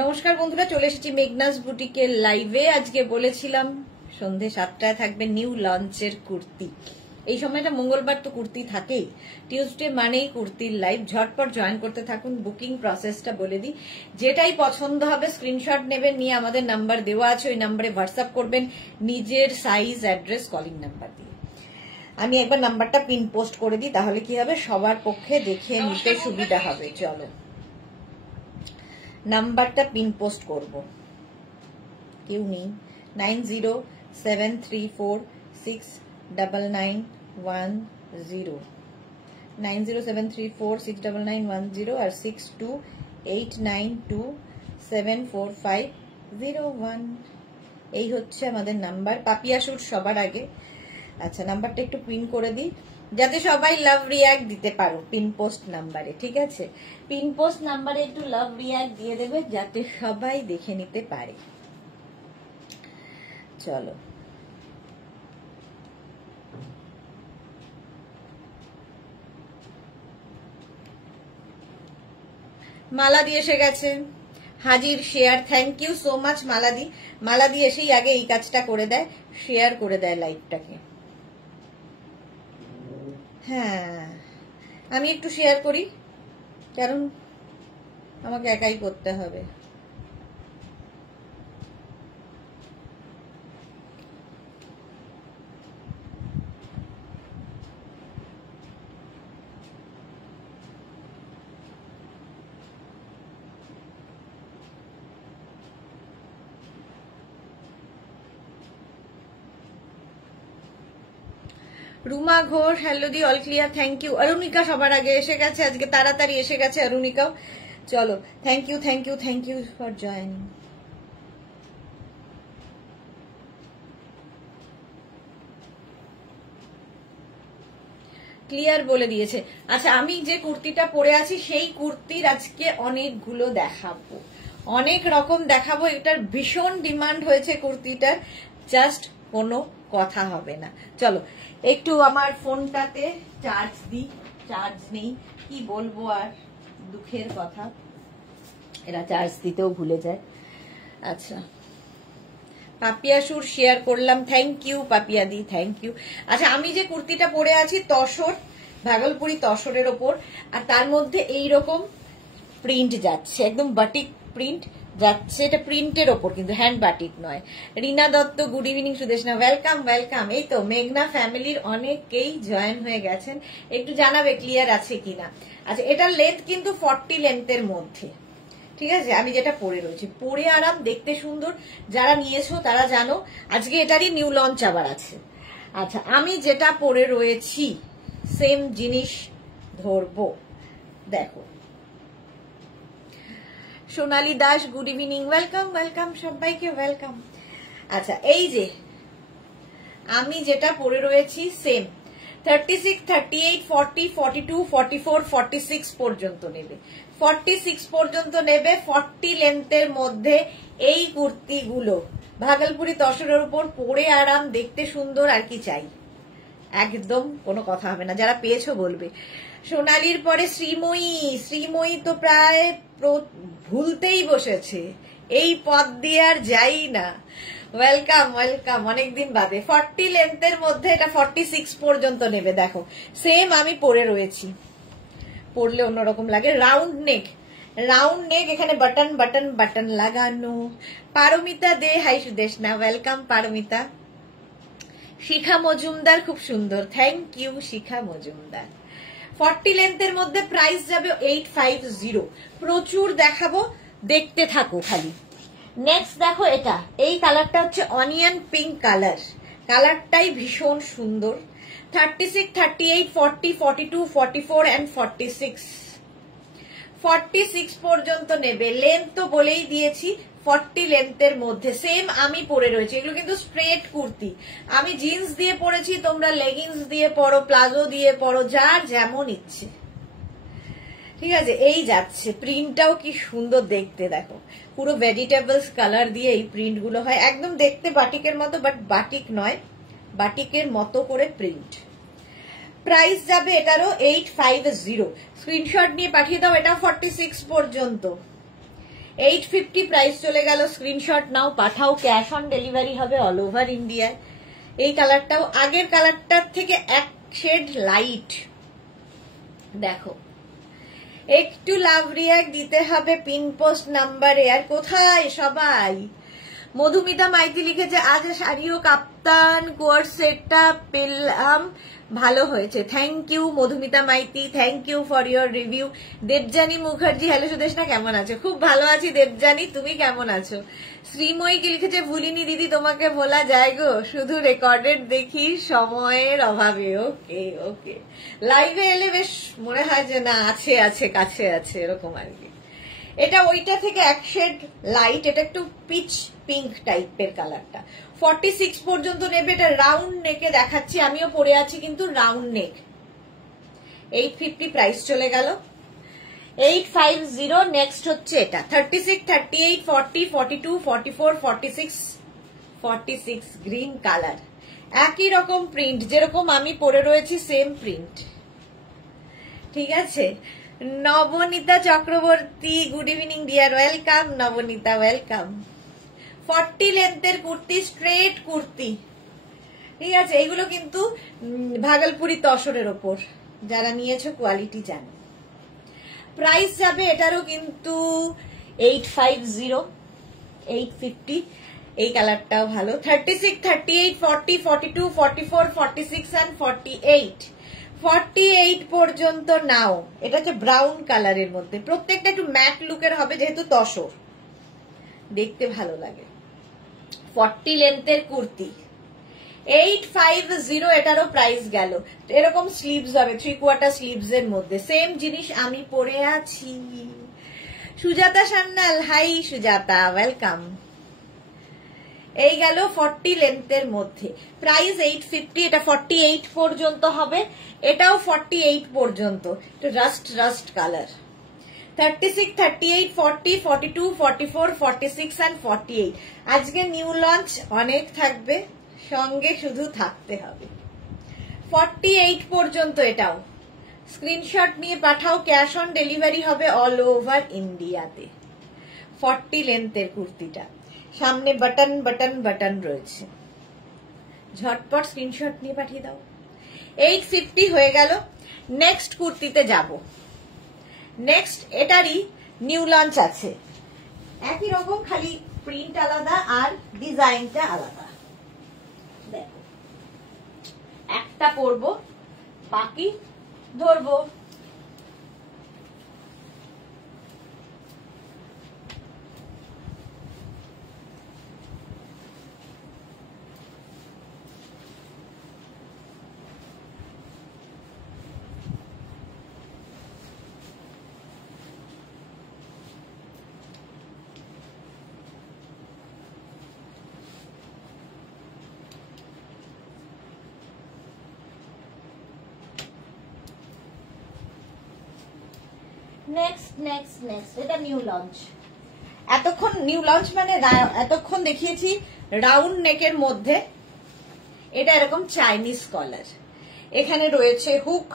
নমস্কার বন্ধুরা, চলে এসেছি মেঘনাস বুটিকের লাইভে। আজকে বলেছিলাম সন্ধে 7টায় থাকবে নিউ লঞ্চের কুর্তি। এই সময়টা মঙ্গলবার তো কুর্তি থাকেই, টিউসডে মানেই কুর্তির লাইভ। ঝটপট জয়েন করতে থাকুন। বুকিং প্রসেসটা বলে দিই, যেটাই পছন্দ হবে স্ক্রিনশট নেবেন, নিয়ে আমাদের নাম্বার দেওয়া আছে, ওই নাম্বারে হোয়াটসঅ্যাপ করবেন নিজের সাইজ, অ্যাড্রেস, কলিং নাম্বার দিয়ে। আমি একবার নাম্বারটা পিন পোস্ট করে দিই, তাহলে কি হবে সবার পক্ষে দেখে নিতে সুবিধা হবে। চলো নাম্বারটা পিন পোস্ট করব, কেউ নেই। 9073469910, 9073469910 আর 6289274501। এই হচ্ছে আমাদের নাম্বার। পাপিয়া শুট সবার আগে। আচ্ছা, নাম্বারটা একটু পিন করে দিই যাতে সবাই লাভ রিয়াক্ট দিতে পারো পিন পোস্ট নাম্বারে। ঠিক আছে, পিন পোস্ট নাম্বারে একটু লাভ রিয়াক্ট দিয়ে দেবে যাতে সবাই দেখে নিতে পারে। চলো মালাদি এসে গেছে, হাজির। Share, thank you so much Maladi. Maladi এসেই আগে এই কাজটা করে দেয়, শেয়ার করে দেয় লাইভটাকে। হ্যাঁ, আমি একটু শেয়ার করি কারণ আমাকে একাই করতে হবে। রুমা ঘোষ, হ্যালো দি, all clear, thank you. Arunika সবার আগে এসে গেছে, আজকে তাড়াতাড়ি এসে গেছে অরুণিকাও। চলো, thank you thank you thank you for joining. Clear বলে দিয়েছে। আচ্ছা, আমি যে কুর্তিটা পরে আছি সেই কুর্তির আজকে অনেকগুলো দেখাবো, অনেক রকম দেখাবো। এটার ভীষণ ডিমান্ড হয়েছে কুর্তিটার, জাস্ট কোনো কথা হবে না। চলো একটু আমার ফোনটাতে চার্জ দিই, চার্জ নেই, কি বলবো আর, দুঃখের কথা, এরা চার্জ দিতেও ভুলে যায়। আচ্ছা, পাপিয়া সুর শেয়ার করলাম, থ্যাংক ইউ পাপিয়া দি, থ্যাংক ইউ। আচ্ছা, আমি যে কুর্তিটা পরে আছি তসর, ভাগলপুরি তসরের ওপর, আর তার মধ্যে এইরকম প্রিন্ট যাচ্ছে, একদম বাটিক প্রিন্ট যাচ্ছে। এটা প্রিন্টের ওপর কিন্তু, হ্যান্ড বাটিক নয়। Rina Dutta, good evening. Sudeshna, welcome welcome. এই তো মেঘনা ফ্যামিলির অনেকেই জয়েন হয়ে গেছেন, একটু জানাবে ক্লিয়ার আছে কিনা। আচ্ছা, এটার লেন্থ কিন্তু 40 লেন্থের মধ্যে। ঠিক আছে, আমি যেটা পরে রয়েছি, পরে আরাম, দেখতে সুন্দর। যারা নিয়েছো তারা জানো, আজকে এটারই নিউ লঞ্চ আবার আছে। আচ্ছা, আমি যেটা পরে রয়েছি সেম জিনিস ধরবো, দেখো। Sonali Das, good evening, welcome welcome, সবাইকে ওয়েলকাম। আচ্ছা, এই যে আমি যেটা পরে রয়েছি সেম 36, 38, 40, 42, 44, 46 পর্যন্ত নেবে, 46 পর্যন্ত নেবে। 40 লেন্থের মধ্যে এই কুর্তিগুলো ভাগলপুরি তসরের উপর পরে আরাম, দেখতে সুন্দর, আর কি চাই। একদম কোনো কথা হবে না, যারা পেয়েছো বলবে। সোনালির পরে শ্রীময়ী, শ্রীময়ী তো প্রায় ভুলতেই বসেছে, এই পথ দিয়ে আর যাই না। ওয়েলকাম ওয়েলকাম, অনেকদিন বাদে। 40 লেন্থের মধ্যে এটা 46 পর্যন্ত নেবে। দেখো সেম আমি পরে রয়েছি, পরলে অন্যরকম লাগে। রাউন্ড নেক, রাউন্ড নেক, এখানে বাটন বাটন বাটন লাগানো। পারমিতা দে, হাই সুদেশনা, ওয়েলকাম পারমিতা। শিখা মজুমদার, খুব সুন্দর, থ্যাংক ইউ শিখা মজুমদার। 40 লেন্থের মধ্যে প্রাইস যাবে 850। প্রচুর দেখাবো, দেখতে থাকো খালি। নেক্সট দেখো, এটা এই কালারটা হচ্ছে অনিয়ন পিঙ্ক কালার, কালারটাই ভীষণ সুন্দর। 36, 38, 40, 42, 44 and 46, 46 পর্যন্ত নেবে। লেন্থ তো বলেই দিয়েছি 40 লেন্থের মধ্যে। সেম আমি পরে রয়েছি, এগুলো কিন্তু স্ট্রেট কুর্তি। আমি জিন্স দিয়ে পরেছি, তোমরা লেগিংস দিয়ে পরো, প্লাজো দিয়ে পরো, যার যেমন ইচ্ছে। ঠিক আছে, এই যাচ্ছে। প্রিন্টটাও কি সুন্দর দেখতে, দেখো পুরো ভেজিটেবলস কালার দিয়ে এই প্রিন্ট গুলো হয়, একদম দেখতে বাটিকের মতো, বাট বাটিক নয়, বাটিকের মতো করে প্রিন্ট। প্রাইস যাবে এটারও 850। স্ক্রিনশট নিয়ে পাঠিয়ে দাও। এটা 46 পর্যন্ত, 850 প্রাইস চলে গেল। স্ক্রিনশট নাও, পাঠাও, ক্যাশ অন ডেলিভারি হবে অল ওভার ইন্ডিয়ায়। এই কালারটাও আগের কালারটার থেকে এক শেড লাইট। দেখো, একটু লাভ রিয়াক্ট দিতে হবে পিন পোস্ট নাম্বারে। আর কোথায় সবাই? মধুমিতা মাইতি লিখেছে আজ শাড়িও কাপ্তান কোয়ার সেটটা পেলাম, ভালো হয়েছে। Thank you Madhumita Maiti, thank you for your review. Debjani Mukherjee, hello Sudeshna, কেমন আছো? খুব ভালো আছি দেবজানী, তুমি কেমন আছো? শ্রীময়ী কি লিখেছে, ভুলিনি দিদি তোমাকে, ভোলা যায় গো, শুধু রেকর্ডেড দেখি সময়ের অভাবে। ওকে ওকে, লাইভে এলে বেশ মনে হয় যে না আছে আছে কাছে আছে, এরকম আর কি। এটা ওইটা থেকে এক শেড লাইট, এটা একটু পিচ পিঙ্ক টাইপের কালারটা। 46 পর্যন্ত নেবে। এটা রাউন্ড নেকে দেখাচ্ছি, আমিও পরে আছি কিন্তু রাউন্ড নেক। 850 প্রাইস চলে গেল। 850। নেক্সট হচ্ছে এটা 36, 38, 40, 42, 44, 46, 46 গ্রিন কালার। একই রকম প্রিন্ট, যেরকম আমি পরে রয়েছি সেম প্রিন্ট, ঠিক আছে। Nabanita Chakraborty, good evening dear, welcome Nabanita, welcome. 40 লেন্থের কুর্তি, স্ট্রেট কুর্তি, ঠিক আছে। এইগুলো কিন্তু ভাগলপুরি তসরের ওপর, যারা নিয়েছো কোয়ালিটি জানো। প্রাইস যাবে এটারও কিন্তু 850, 850। এই কালারটাও ভালো। 36, 38, 40, 42, 44, 46 and 48। 48 পর্যন্ত নাও। এটা হচ্ছে ব্রাউন কালারের মধ্যে, প্রত্যেকটা একটু ম্যাট লুকের হবে যেহেতু তসর, দেখতে ভালো লাগে। 40 লেন্থের কুর্তি 850, এটারও প্রাইস গেল। এরকম স্লিভস হবে, 3/4 স্লিভস এর মধ্যে, সেম জিনিস আমি পরে আছি। Sujata Sanyal, hi Sujata, welcome. এই গেল 40 লেন্থের মধ্যে, প্রাইস 850। এটা 48 পর্যন্ত হবে, এটাও 48 পর্যন্ত, রাস্ট রাস্ট কালার। 36, 38, 40, 42, 44, 46 and 48। আজকে নিউ লঞ্চ অনেক থাকবে, সঙ্গে শুধু থাকতে হবে। 48 পর্যন্ত এটাও। স্ক্রিনশট নিয়ে পাঠাও, ক্যাশ অন ডেলিভারি হবে অল ওভার ইন্ডিয়াতে। 40 লেন্থের কুর্তিটা, সামনে বাটন বাটন বাটন রয়েছে, ঝটপট স্ক্রিনশট নিয়ে পাঠিয়ে দাও। 850 হয়ে গেল। নেক্সট কুর্তিতে যাব। নেক্সট এটারই নিউ লঞ্চ আছে, একই রকম, খালি প্রিন্ট আলাদা আর ডিজাইনটা আলাদা। দেখো, একটা পরবো, বাকি ধরবো। নেক্সট নেক্সট নেক্সট এটা নিউ লঞ্চ। এতক্ষণ নিউ লঞ্চ মানে এতক্ষণ দেখিয়েছি রাউন্ড নেকের মধ্যে, এটা এরকম চাইনিজ কলার, এখানে রয়েছে হুক,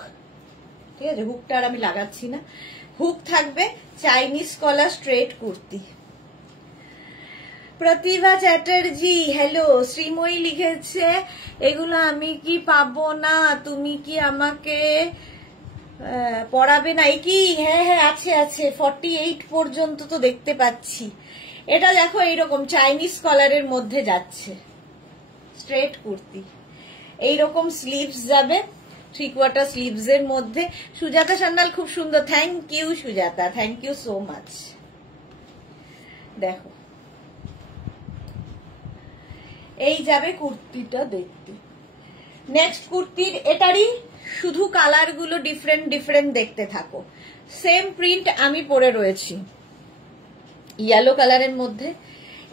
ঠিক আছে। হুকটা আর আমি লাগাচ্ছি না, হুক থাকবে, চাইনিজ কলার স্ট্রেট কুর্তি। প্রতিভা চ্যাটার্জি, হ্যালো। শ্রীময়ী লিখেছে এগুলো আমি কি পাবো না, তুমি কি আমাকে পড়াবে না? কি? হ্যাঁ হ্যাঁ আছে আছে, 48 পর্যন্ত তো দেখতে পাচ্ছি। এটা দেখো এইরকম চাইনিজ কলারের মধ্যে যাচ্ছে, স্ট্রেট কুর্তি, এইরকম স্লিভস যাবে, 3/4 স্লিভস এর মধ্যে। সুজাতা সান্যাল, খুব সুন্দর, thank you Sujata, thank you so much. দেখো, এই যাবে কুর্তিটা দেখতে। নেক্সট কুর্তির এটারই শুধু কালার গুলো ডিফারেন্ট ডিফারেন্ট দেখতে থাকো। সেম প্রিন্ট আমি পরে রয়েছি, ইয়েলো কালারের মধ্যে,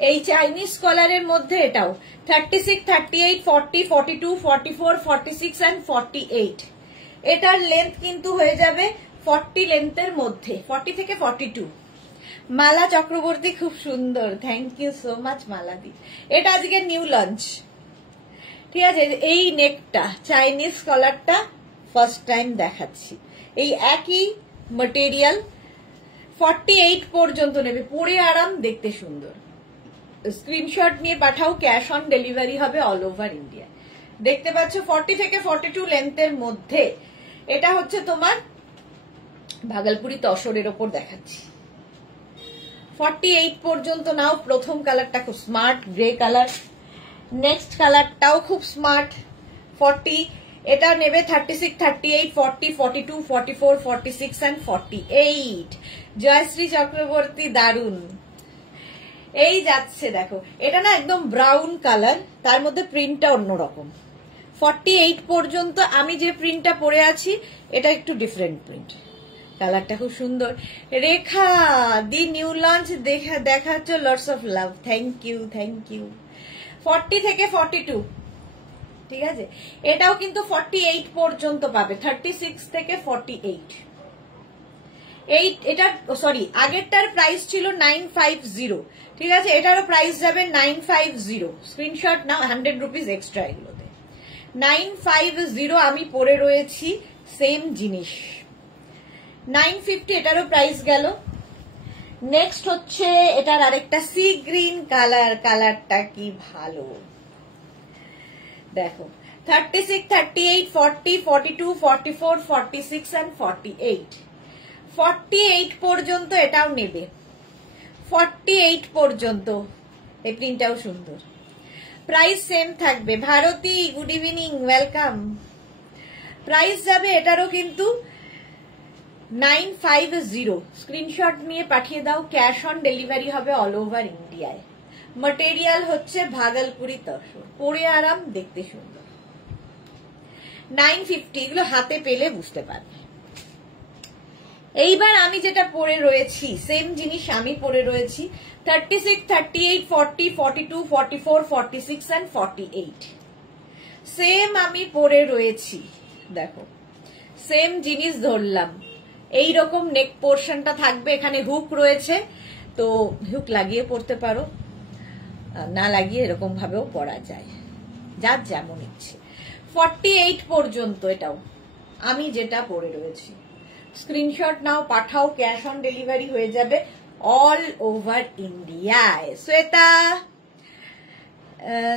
এই চাইনিজ কলারের মধ্যে। এটাও 36, 38, 40, 42, 44, 46 and 48। এটার লেন্থ কিন্তু হয়ে যাবে 40 লেন্থের মধ্যে, 40 থেকে 42। মালা চক্রবর্তী, খুব সুন্দর, থ্যাংক ইউ সো মাচ মালাদি। এটা আজকে নিউ লঞ্চ, ঠিক আছে। এই নেকটা চাইনিজ কলারটা ফার্স্ট টাইম দেখাচ্ছি, এই একই ম্যাটেরিয়াল, 48 পর্যন্ত নেবে, পরে আরাম, দেখতে সুন্দর। স্ক্রিনশট নিয়ে পাঠাও, ক্যাশ অন ডেলিভারি হবে অল ওভার ইন্ডিয়া। দেখতে পাচ্ছ 40 থেকে 42 লেন্থের মধ্যে। এটা হচ্ছে তোমার ভাগলপুরি তসরের ওপর দেখাচ্ছি। 48 পর্যন্ত নাও। প্রথম কালারটা খুব স্মার্ট গ্রে কালার, নেক্সট কালারটাও খুব স্মার্ট 40। এটা নেবে 36, 38, 40, 42, 44, 46 and 48। জয়শ্রী চক্রবর্তী, দারুন। এই যাচ্ছে দেখো, এটা না একদম ব্রাউন কালার, তার মধ্যে প্রিন্টটা অন্যরকম। 48 পর্যন্ত আমি যে প্রিন্টটা পরে আছি এটা একটু ডিফারেন্ট প্রিন্ট। কালারটা খুব সুন্দর। রেখা দি নিউ লঞ্চ দেখাচ্ছ, lots of love, thank you thank you. 40 থেকে 42, ঠিক আছে। এটাও কিন্তু 48 পর্যন্ত পাবে, 36 থেকে 48। এটা সরি, আগেরটার প্রাইস ছিল 950, ঠিক আছে। এটারও প্রাইস যাবে 950। স্ক্রিনশট নাও, 100 রুপিস এক্সট্রা এগুলোতে। 950 আমি পরে রয়েছি, সেম জিনিস। 950 এটারও প্রাইস গেল। নেক্সট হচ্ছে এটার আরেকটা সি গ্রিন কালার, কালারটা কি ভালো দেখো। 36, 38, 40, 42, 44, 46 and 48। 48 পর্যন্ত এটাও নেবে, 48 পর্যন্ত। এই প্রিন্টটাও সুন্দর, প্রাইস সেম থাকবে। Bharati, good evening, welcome. Price যাবে এটারও কিন্তু 950। স্ক্রিনশট নিয়ে পাঠিয়ে দাও, ক্যাশ অন ডেলিভারি হবে অল ওভার ইন্ডিয়ায়। ম্যাটেরিয়াল হচ্ছে ভাগলপুরি তসর, পরে আরাম, দেখতে সুন্দর। 950, এগুলো হাতে পেলে বুঝতে পারবে। এইবার আমি যেটা পরে রয়েছি, সেম জিনিস আমি পরে রয়েছি। 36, 38, 40, 42, 44, 46 and 48। সেম আমি পরে রয়েছি, দেখো সেম জিনিস ধরলাম। এইরকম নেক পোর্শনটা থাকবে, এখানে হুক রয়েছে, তো হুক লাগিয়ে পরতে পারো, না লাগিয়ে এরকম ভাবেও পরা যায়, যার যেমন ইচ্ছে। 48 পর্যন্ত এটাও আমি যেটা পরে রয়েছি। স্ক্রিনশট নাও, পাঠাও, ক্যাশ অন ডেলিভারি হয়ে যাবে অল ওভার ইন্ডিয়ায়। শ্বেতা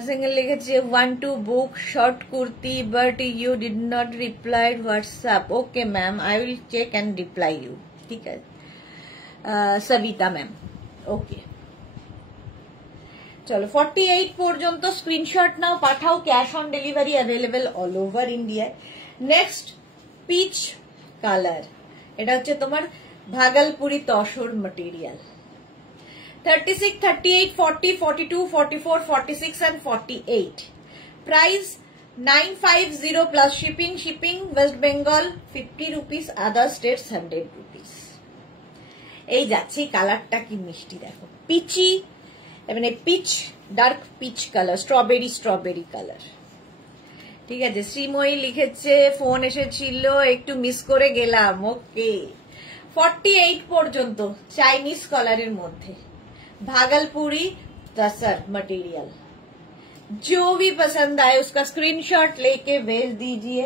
সিঙ্গেল লিখেছে, want to book short kurti but you did not reply WhatsApp. Okay ma'am, I will check and reply you, ঠিক আছে। Sabita ma'am, okay. চলো 48 পর্যন্ত স্ক্রিনশট নাও, পাঠাও, cash on delivery available all over ইন্ডিয়ায়। নেক্সট পিচ কালার, এটা হচ্ছে তোমার Bhagalpuri tussar material. 36, 38, 40, 42, 44, 46 and 48। Price 950 plus shipping. Shipping West Bengal 50 rupees, other states 100 rupees. এই যাচ্ছে, কালারটা কি মিষ্টি দেখো, পিচি, মানে peach, dark peach colour, strawberry strawberry colour, ঠিক আছে। শ্রীময়ী লিখেছে, ফোন এসেছিল, একটু মিস করে গেলাম, ওকে। 48 পর্যন্ত চাইনিজ কলারের মধ্যে भागलपुरी तसर मटेरियल। जो भी पसंद आए उसका स्क्रीनशॉट लेके भेज दीजिए,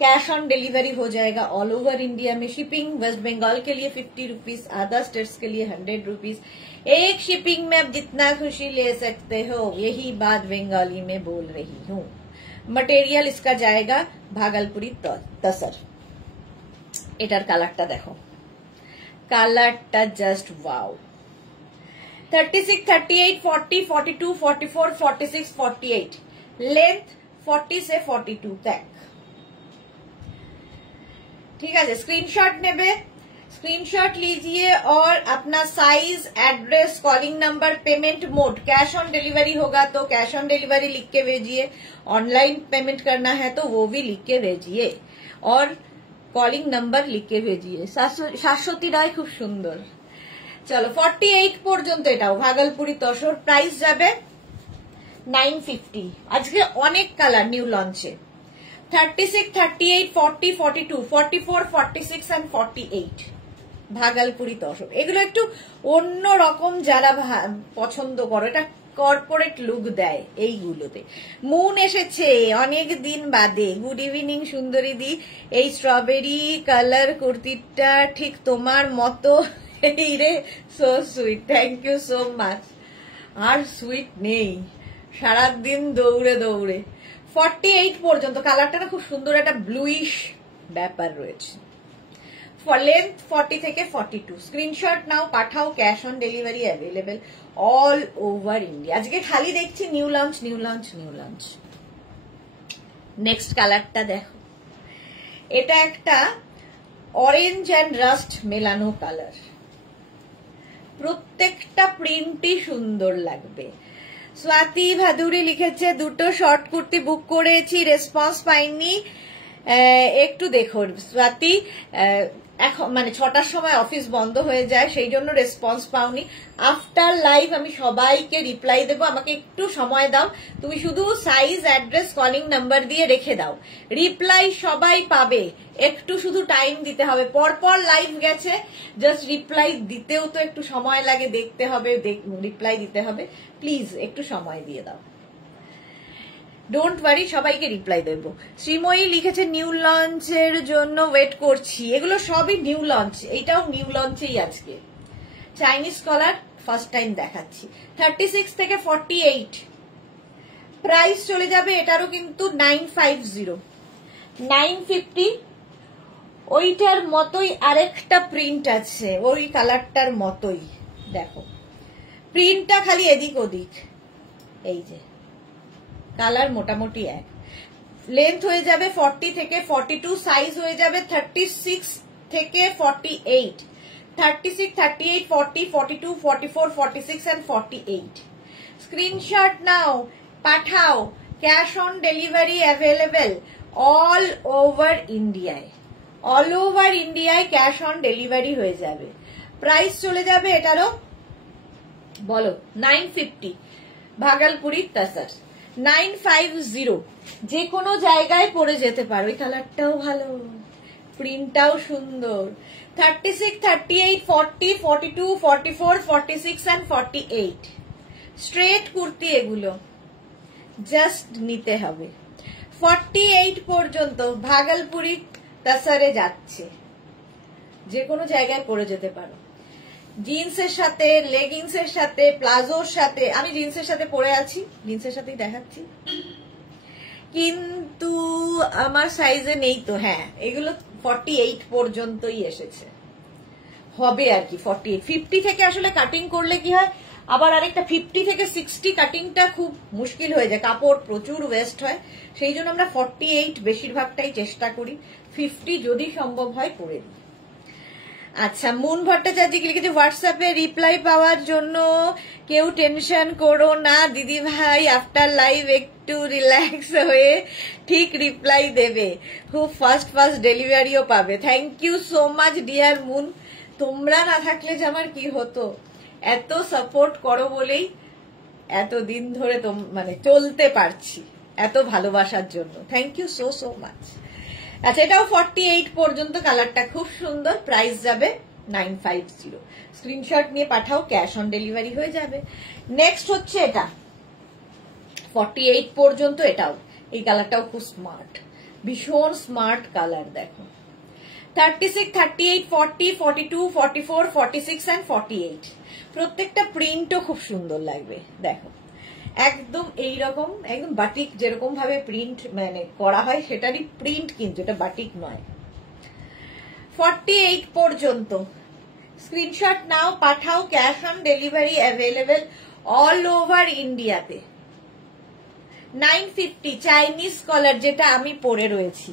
कैश ऑन डिलीवरी हो जाएगा ऑल ओवर इंडिया में। शिपिंग वेस्ट बंगाल के लिए 50 रुपीज, अदर स्टेट्स के लिए 100 रुपीज। एक शिपिंग में आप जितना खुशी ले सकते हो, यही बात बंगाली में बोल रही हूँ। मटेरियल इसका जाएगा भागलपुरी तसर। एटार कालारटा देखो, कालारटा जस्ट वाओ। 36, 38, 40, 42, 44, 46, 48। लेंथ 40 से 42 तक, ठीक है। स्क्रीनशॉट नेबे, स्क्रीनशॉट लीजिए और अपना size, address, calling number, payment mode. Cash on delivery होगा तो कैश ऑन डिलीवरी लिख के भेजिए, ऑनलाइन पेमेंट करना है तो वो भी लिख के भेजिए, और कॉलिंग नंबर लिख के भेजिए। शाश्वती राय, खूब सुंदर। चलो 48 পর্যন্ত এটাও ভাগলপুরি তসর। প্রাইস যাবে 950। আজকে অনেক কালার নিউ লঞ্চে। 36, 38, 40, 42, 44, 46 and 48 ভাগলপুরি তসর। এগুলো একটু অন্য রকম, যারা পছন্দ করো, এটা কর্পোরেট লুক দেয় এইগুলোতে। মুন এসেছে অনেক দিন বাদে, গুড ইভিনিং সুন্দরী দি। এই স্ট্রবেরি কালার কুর্তিটা ঠিক তোমার মতো এই রে, so sweet, thank you so much. আর সুইট নেই, সারাদিন দৌড়ে দৌড়ে। 48 পর্যন্ত কালারটা না খুব সুন্দর একটা ব্লুইশ ব্যাপার রয়েছে। লেন্থ 40 থেকে 42। স্ক্রিনশট নাও, পাঠাও, cash on delivery available all over India. আজকে খালি দেখছি new launch new launch new launch. Next কালারটা দেখো, এটা একটা অরেঞ্জ অ্যান্ড রাস্ট মেলানো কালার। প্রত্যেকটা প্রিন্টই সুন্দর লাগবে। স্বাতি ভাদুরী লিখেছে দুটো শর্ট কুর্তি বুক করেছি, রেসপন্স পাইনি, একটু দেখুন স্বাতি। এখন মানে 6টার সময় অফিস বন্ধ হয়ে যায়, সেই জন্য রেসপন্স পাওনি। আফটার লাইভ আমি সবাইকে রিপ্লাই দেবো, আমাকে একটু সময় দাও। তুমি শুধু সাইজ, অ্যাড্রেস, কলিং নাম্বার দিয়ে রেখে দাও, রিপ্লাই সবাই পাবে। একটু শুধু টাইম দিতে হবে, পরপর লাইভ গেছে, জাস্ট রিপ্লাই দিতেও তো একটু সময় লাগে, দেখতে হবে, রিপ্লাই দিতে হবে। প্লিজ একটু সময় দিয়ে দাও, ডোন্ট ওয়ারি, সবাইকে রিপ্লাই দেবো। শ্রীময়ী লিখেছে নিউ লঞ্চের জন্য ওয়েট করছি। এগুলো সবই নিউ লঞ্চ, এইটাও নিউ লঞ্চেই আজকে। চাইনিজ কলার ফার্স্ট টাইম দেখাচ্ছি। 36 থেকে 48 প্রাইস চলে যাবে এটারও কিন্তু 950 950। ওইটার মতোই আরেকটা প্রিন্ট আছে, ওই কালারটার মতোই। দেখো প্রিন্টটা খালি এদিক ওদিক, এই যে কালার মোটামুটি এক। লেন্থ হয়ে যাবে 40 থেকে 42, সাইজ হয়ে যাবে 36 থেকে 48, 36, 38, 40, 42, 44, 46 and 48। স্ক্রিনশট নাও, পাঠাও, cash on delivery available all over ইন্ডিয়ায়। অল ওভার ইন্ডিয়ায় ক্যাশ অন ডেলিভারি হয়ে যাবে। প্রাইস চলে যাবে এটারও বলো 950, ভাগলপুরি তাসার 950। যে কোনো জায়গায় পরে যেতে পারো। এই কালারটাও ভালো, প্রিন্টটাও সুন্দর। 36, 38, 40, 42, 44, 46 and 48 স্ট্রেট কুর্তি এগুলো, জাস্ট নিতে হবে। 48 পর্যন্ত ভাগলপুরি তাসারে যাচ্ছে, যে কোনো জায়গায় পরে যেতে পারো। জিন্সের সাথে, লেগিংসের সাথে, প্লাজোর সাথে। আমি জিন্সের সাথে পরে আছি, জিন্সের সাথেই দেখাচ্ছি, কিন্তু আমার সাইজে নেই তো। হ্যাঁ, এগুলো 48 পর্যন্তই এসেছে, হবে আর কি। 48, 50 থেকে আসলে কাটিং করলে কি হয়, আবার আরেকটা 50 থেকে 60 কাটিংটা খুব মুশকিল হয়ে যায়, কাপড় প্রচুর ওয়েস্ট হয়। সেই জন্য আমরা 48 বেশিরভাগটাই চেষ্টা করি, 50 যদি সম্ভব হয় করে দিই। আচ্ছা, মুন ভট্টাচার্য লিখেছে হোয়াটসঅ্যাপে রিপ্লাই পাওয়ার জন্য কেউ টেনশন করো না দিদি ভাই, আফটার লাইভ একটু রিল্যাক্স হয়ে ঠিক রিপ্লাই দেবে, খুব ফাস্ট ডেলিভারিও পাবে। Thank you so much dear Moon. তোমরা না থাকলে যে আমার কি হতো, এত সাপোর্ট করো বলেই এতদিন ধরে মানে চলতে পারছি, এত ভালোবাসার জন্য। Thank you so so much. আচ্ছা, এটাও 48 পর্যন্ত, কালারটা খুব সুন্দর। প্রাইস যাবে 950। স্ক্রিনশট নিয়ে পাঠাও, ক্যাশ অন ডেলিভারি হয়ে যাবে। নেক্সট হচ্ছে এটা 48 পর্যন্ত, এটাও, এই কালারটাও খুব স্মার্ট, ভীষণ স্মার্ট কালার। দেখো 36, 38, 40, 42, 44, 46 and 48 প্রত্যেকটা প্রিন্টও খুব সুন্দর লাগবে। দেখো একদম এইরকম, একদম বাটিক যেরকম ভাবে প্রিন্ট মানে করা হয় সেটারই প্রিন্ট, কিন্তু এটা বাটিক নয়। 48 পর্যন্ত স্ক্রিনশট নাও, পাঠাও, cash on delivery available all over ইন্ডিয়াতে। 950 চাইনিজ কলার, যেটা আমি পরে রয়েছি।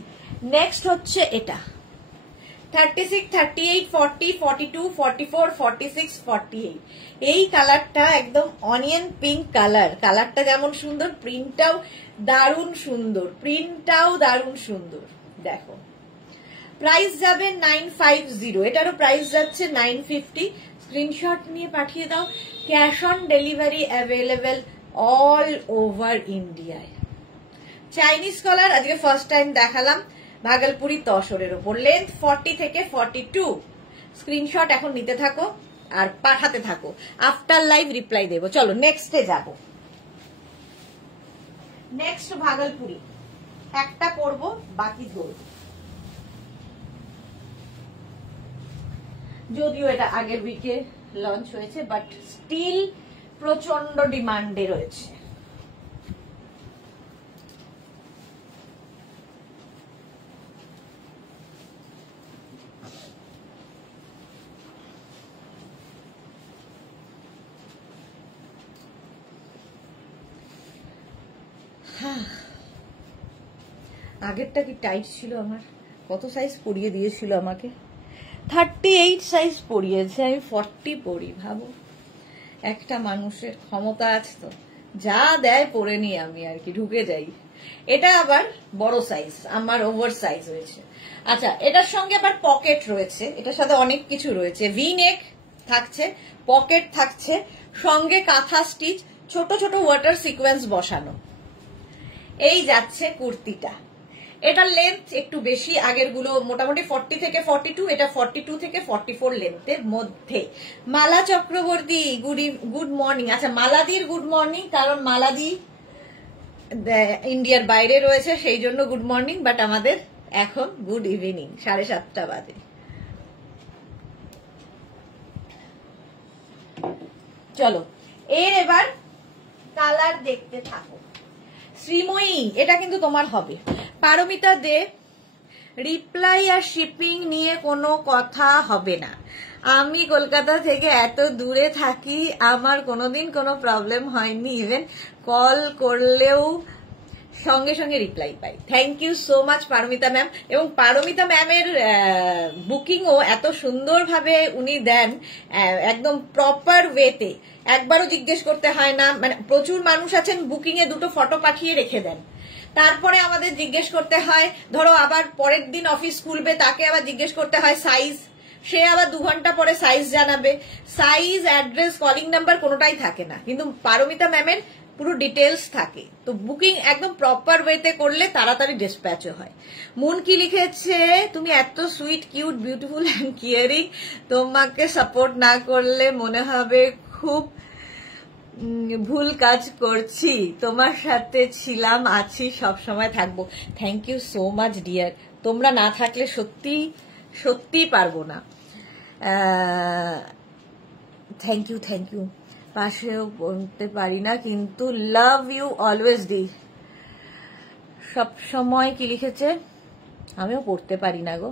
নেক্সট হচ্ছে এটা 36, 38, 40, 42, 44, 46, 48 এই কালারটা একদম অনিয়ন পিঙ্ক কালার। কালারটা যেমন সুন্দর, প্রিন্টটাও দারুণ সুন্দর, দেখো প্রাইস যাবে 950, এটারও প্রাইস যাচ্ছে 950। স্ক্রিনশট নিয়ে পাঠিয়ে দাও, cash on delivery available all over ইন্ডিয়ায়। চাইনিজ কলার আজকে ফার্স্ট টাইম দেখালাম, ভাগলপুরি তসরের ওপর। লেন্থ 40 থেকে 42। স্ক্রিনশট এখন নিতে থাকো আর পাঠাতে থাকো, আফটার লাইভ রিপ্লাই দেবো। চলো নেক্সটে যাব। নেক্সট ভাগলপুরি একটা পরবো, বাকি দৌড়। যদিও এটা আগের উইকে লঞ্চ হয়েছে, বাট স্টিল প্রচন্ড ডিমান্ডে রয়েছে। আগেরটা কি টাইট ছিল আমার, কত সাইজ পরিয়ে দিয়েছিল আমাকে, 38 সাইজ পরিয়েছে, আমি 40 পরি। ভাবো একটা মানুষের ক্ষমতা আছে তো, যা দেয় পরে নি আমি আর কি, ঢুকে যাই। এটা আবার বড় সাইজ, আমার ওভার সাইজ হয়েছে। আচ্ছা, এটার সঙ্গে আবার পকেট রয়েছে, এটার সাথে অনেক কিছু রয়েছে, ভি নেক থাকছে, পকেট থাকছে, সঙ্গে কাঁথা স্টিচ, ছোট ছোট ওয়াটার সিকোয়েন্স বসানো। এই যাচ্ছে কুর্তিটা। এটার লেন্থ একটু বেশি, আগের গুলো মোটামুটি 40 থেকে 42, এটা 42 থেকে 44 লেন্থের মধ্যে। মালা চক্রবর্তী গুড মর্নিং। আচ্ছা, মালাদির গুড মর্নিং, কারণ মালাদি ইন্ডিয়ার বাইরে রয়েছে সেই জন্য গুড মর্নিং, বাট আমাদের এখন গুড ইভিনিং, 7:30 বাজে। চলো এর এবার কালার দেখতে থাকো। শ্রীময়ী, এটা কিন্তু তোমার হবে। পারমিতা দে, রিপ্লাই আর শিপিং নিয়ে কোনো কথা হবে না। আমি কলকাতা থেকে এত দূরে থাকি, আমার কোনোদিন কোনো প্রবলেম হয়নি, ইভেন কল করলেও সঙ্গে সঙ্গে রিপ্লাই পাই। Thank you so much Paramita ma'am. এবং পারমিতা ম্যামের বুকিংও এত সুন্দরভাবে উনি দেন, একদম প্রপার ওয়েতে, একবারও জিজ্ঞেস করতে হয় না। মানে প্রচুর মানুষ আছেন বুকিং এ দুটো ফটো পাঠিয়ে রেখে দেন, তারপরে আমাদের জিজ্ঞেস করতে হয়, ধরো আবার পরের দিন অফিস খুলবে, তাকে আবার জিজ্ঞেস করতে হয় সাইজ, সে আবার 2 ঘন্টা পরে সাইজ জানাবে। সাইজ, অ্যাড্রেস, কলিং নাম্বার কোনোটাই থাকে না, কিন্তু পারমিতা ম্যামের পুরো ডিটেলস থাকে। তো বুকিং একদম প্রপার ওয়েতে করলে তাড়াতাড়ি ডিসপ্যাচও হয়। মুন কি লিখেছে, তুমি এত sweet, cute, beautiful and caring, তোমাকে সাপোর্ট না করলে মনে হবে খুব ভুল কাজ করছি, তোমার সাথে ছিলাম, আছি, সব সময় থাকবো। Thank you so much dear, তোমরা না থাকলে সত্যি সত্যি পারবো না। Thank you, thank you. পাশেও বলতে পারি না কিন্তু লাভ ইউ অলওয়েজ ডি। সব সময় কি লিখেছে, আমিও পড়তে পারি না গো,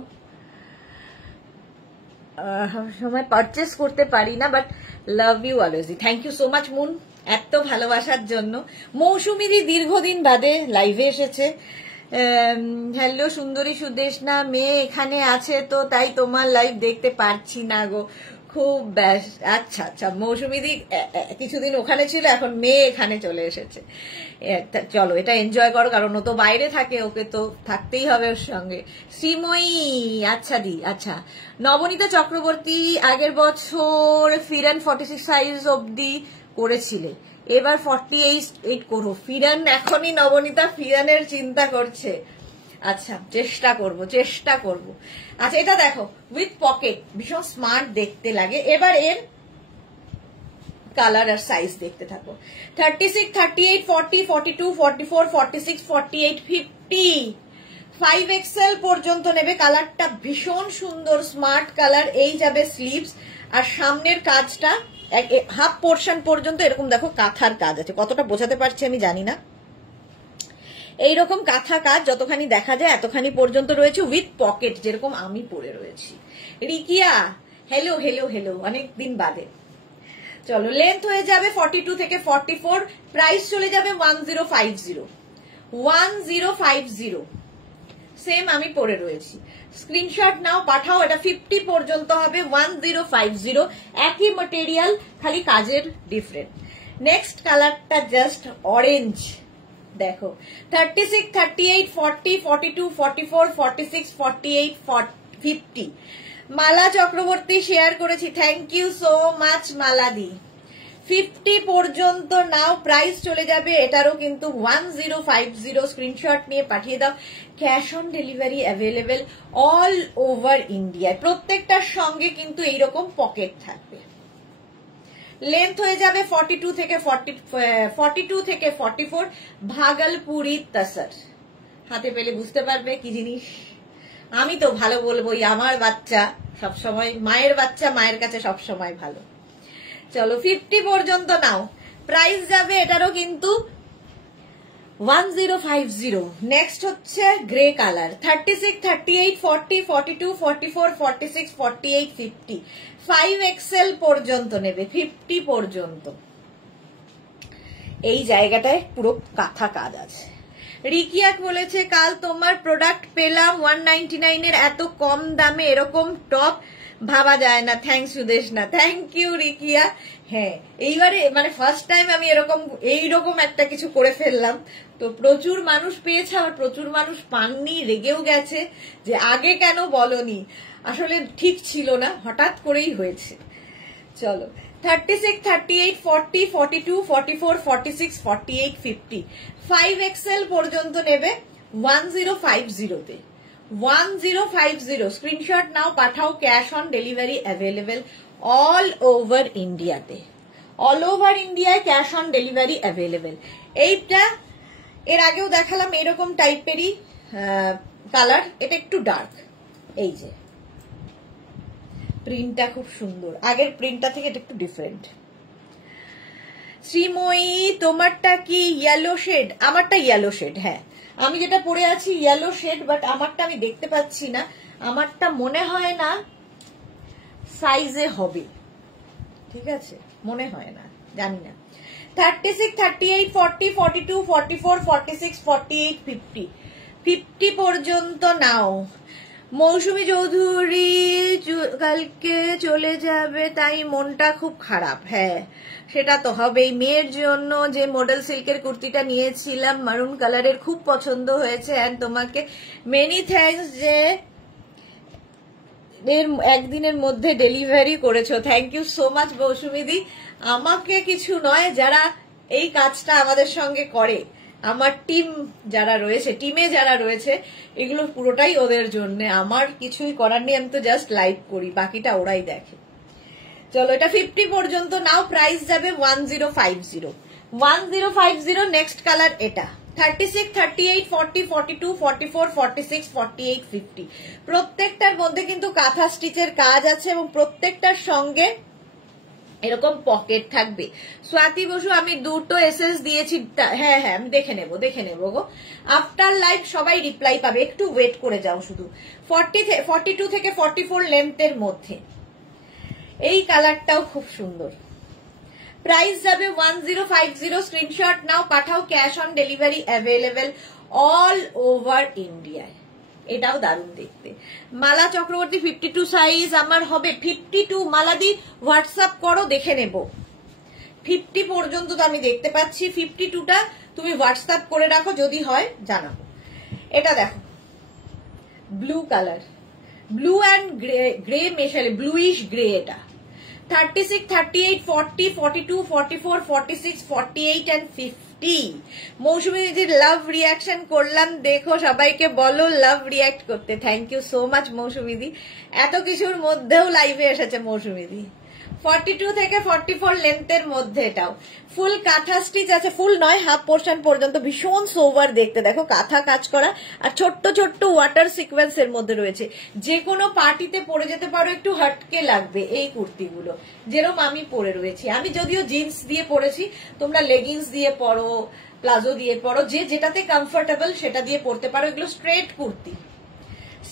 সময় পারচেস করতে পারি না, but love you always. Thank you so much Moon, এত ভালোবাসার জন্য। মৌসুমীদি দীর্ঘদিন বাদে লাইভে এসেছে। হ্যালো সুন্দরী সুদেশনা, মেয়ে এখানে আছে তো তাই তোমার লাইভ দেখতে পারছি না গো, খুব ব্যাস। আচ্ছা আচ্ছা, মৌসুমীদি কিছুদিন ওখানে ছিল, এখন মেয়ে এখানে চলে এসেছে। চলো এটা এনজয় করো, কারণ ও তো বাইরে থাকে, ওকে তো থাকতেই হবে ওর সঙ্গে। শ্রীময়ী, আচ্ছা দি, আচ্ছা। নবনীতা চক্রবর্তী, আগের বছর ফিরান 46 সাইজ অব্দি করেছিলে, এবার 48 করো। ফিরান এখনই নবনীতা ফিরানের চিন্তা করছে। আচ্ছা, চেষ্টা করব, চেষ্টা করব। আচ্ছা, এটা দেখো উইথ পকেট, ভীষণ স্মার্ট দেখতে লাগে। এবার এর কালার আর সাইজ দেখতে থাকো। 36, 38, 40, 42, 44, 46, 48, 50, 5XL পর্যন্ত নেবে। কালারটা ভীষণ সুন্দর, স্মার্ট কালার। এই যাবে স্লিভস, আর সামনের কাজটা হাফ পোর্শন পর্যন্ত এরকম দেখো কাঁথার কাজ আছে, কতটা বোঝাতে পারছি আমি জানি না। এইরকম কাঁথা কাজ যতখানি দেখা যায় এতখানি পর্যন্ত রয়েছে, উইথ পকেট, যেরকম আমি পরে রয়েছি। রিকিয়া, হেলো হেলো হেলো, অনেকদিন বাদে। চলো, লেন্থ হয়ে যাবে 42 থেকে 44, প্রাইস চলে যাবে 1050, 1050। সেম আমি পরে রয়েছি, স্ক্রিনশট নাও, পাঠাও। এটা 50 পর্যন্ত হবে, 1050, একই ম্যাটেরিয়াল, খালি কাজের ডিফারেন্ট। নেক্সট কালারটা জাস্ট অরেঞ্জ, দেখো 36, 38, 40, 42, 44, 46, 48, 50। মালা চক্রবর্তী শেয়ার করেছি, থ্যাংক ইউ সো মাচ মালাদি। 50 পর্যন্ত নাও, প্রাইস চলে যাবে এটারও কিন্তু 1050। স্ক্রিনশট নিয়ে পাঠিয়ে দাও। Cash on delivery available all over India. প্রত্যেকটার সঙ্গে কিন্তু এইরকম পকেট থাকবে। লেন্থ হয়ে যাবে 42 থেকে 44, ভাগলপুরি তসর। হাতে পেলে বুঝতে পারবে কি জিনিস। আমি তো ভালো বলবোই, আমার বাচ্চা সবসময়, মায়ের বাচ্চা মায়ের কাছে সবসময় ভালো। চলো 50 পর্যন্ত নাও, প্রাইস যাবে এটারও কিন্তু 1050। নেক্সট হচ্ছে গ্রে কালার, 36, 38, 40, 42, 44, 46, 48, 50, 5XL পর্যন্ত নেবে, 50 পর্যন্ত। এই জায়গাটায় পুরো কাঁথা কাজ আছে। রিকিয়াক বলেছে কাল তোমার প্রোডাক্ট পেলাম 199 এর, এত কম দামে এরকম টপ ভাবা যায় না। Thanks Sudeshna, thank you Rikiya. হ্যাঁ, এইবারে মানে ফার্স্ট টাইম আমি এইরকম একটা কিছু করে ফেললাম, তো প্রচুর মানুষ পেয়েছে, আবার প্রচুর মানুষ পাননি, রেগেও গেছে যে আগে কেন বলনি। আসলে ঠিক ছিল না, হঠাৎ করেই হয়েছে। চলো 36, 38, 40, 42, 44, 46, 48, 50, 5XL পর্যন্ত নেবে 1050 তে। 1050 স্ক্রিনশট নাও, পাঠাও, cash on delivery available all over ইন্ডিয়াতে, অল ওভার ইন্ডিয়ায় ক্যাশ অন ডেলিভারি অ্যাভেলেবেল। এইটা এর আগেও দেখালাম এরকম টাইপেরই কালার, এটা একটু ডার্ক। এই যে প্রিন্টটা খুব সুন্দর, আগের প্রিন্টটা থেকে এটা একটু ডিফারেন্ট। শ্রীময়ী তোমারটা কি ইয়েলো শেড? আমারটা ইয়েলো শেড, হ্যাঁ আমি যেটা পরে আছি ইয়েলো শেড, বাট আমারটা আমি দেখতে পাচ্ছি না, আমারটা মনে হয় না সাইজে হবে, ঠিক আছে মনে হয় না, জানি না। 36, 38, 40, 42, 44, 46, 48, 50, 50 পর্যন্ত নাও। মৌসুমী চৌধুরী কালকে চলে যাবে তাই মনটা খুব খারাপ। হ্যাঁ সেটা তো হবেই, মেয়ের জন্য যে মডেল সিল্কের কুর্তিটা নিয়েছিলাম মারুন কালারের, খুব পছন্দ হয়েছে। এন্ড তোমাকে মেনি থ্যাঙ্কস যে একদিনের মধ্যে ডেলিভারি করেছো, থ্যাংক ইউ সো মাচ মৌসুমীদি। আমাকে কিছু নয়, যারা এই কাজটা আমাদের সঙ্গে করে, আমার টিম যারা রয়েছে, টিমে যারা রয়েছে, এগুলো পুরোটাই ওদের জন্য, আমার কিছুই করার নেই, আমি তো জাস্ট লাইভ করি, বাকিটা ওরাই দেখে। চলো এটা 50 পর্যন্ত নাও, প্রাইস যাবে 1050, 1050। নেক্সট কালার এটা 36, 38, 40, 42, 44, 46, 48, 50, প্রত্যেকটার মধ্যে কিন্তু কাঁথা স্টিচের কাজ আছে এবং প্রত্যেকটার সঙ্গে এরকম পকেট থাকবে। স্বাতি বসু আমি দুটো এসএস দিয়েছি, হ্যাঁ হ্যাঁ আমি দেখে নেবো গো, আফটার লাইভ সবাই রিপ্লাই পাবে, একটু ওয়েট করে যাও শুধু। 42 থেকে 44 লেন্থের মধ্যে এই কালারটাও খুব সুন্দর, প্রাইস যাবে 1050, স্ক্রিনশট নাও, পাঠাও, cash on delivery available all over ইন্ডিয়ায়। এটাও দারুণ দেখতে। মালা চক্রবর্তী 52 সাইজ আমার হবে 52, মালাদি হোয়াটসঅ্যাপ করো, দেখে নেব। 50 পর্যন্ত তো আমি দেখতে পাচ্ছি, 52টা তুমি হোয়াটসঅ্যাপ করে রাখো, যদি হয় জানাবো। এটা দেখো blue colour, blue and grey মেশালে, ব্লুইশ গ্রে। এটা 36, 38, 40, 42, 44, 46, 48 and 50। মৌসুমী দিদির লাভ রিয়াকশন করলাম, দেখো সবাইকে বলো লাভ রিয়াক্ট করতে। থ্যাংক ইউ সো মাচ মৌসুমী দি, এত কিছুর মধ্যেও লাইভে এসেছে মৌসুমী দি। 42 থেকে 44 লেন্থের মধ্যে, এটাও ফুল কাঁথা স্টিচ আছে, ফুল নয় হাফ পোর্শন পর্যন্ত, ভীষণ সোভার দেখতে, দেখো কাঁথা কাজ করা আর ছোট্ট ছোট্ট ওয়াটার সিকোয়েন্স এর মধ্যে রয়েছে। যে কোনো পার্টিতে পরে যেতে পারো, একটু হটকে লাগবে এই কুর্তিগুলো, যেরকম আমি পরে রয়েছি। আমি যদিও জিন্স দিয়ে পরেছি, তোমরা লেগিংস দিয়ে পরো, প্লাজো দিয়ে পরো, যে যেটাতে কমফোর্টেবল সেটা দিয়ে পরতে পারো। এগুলো স্ট্রেট কুর্তি,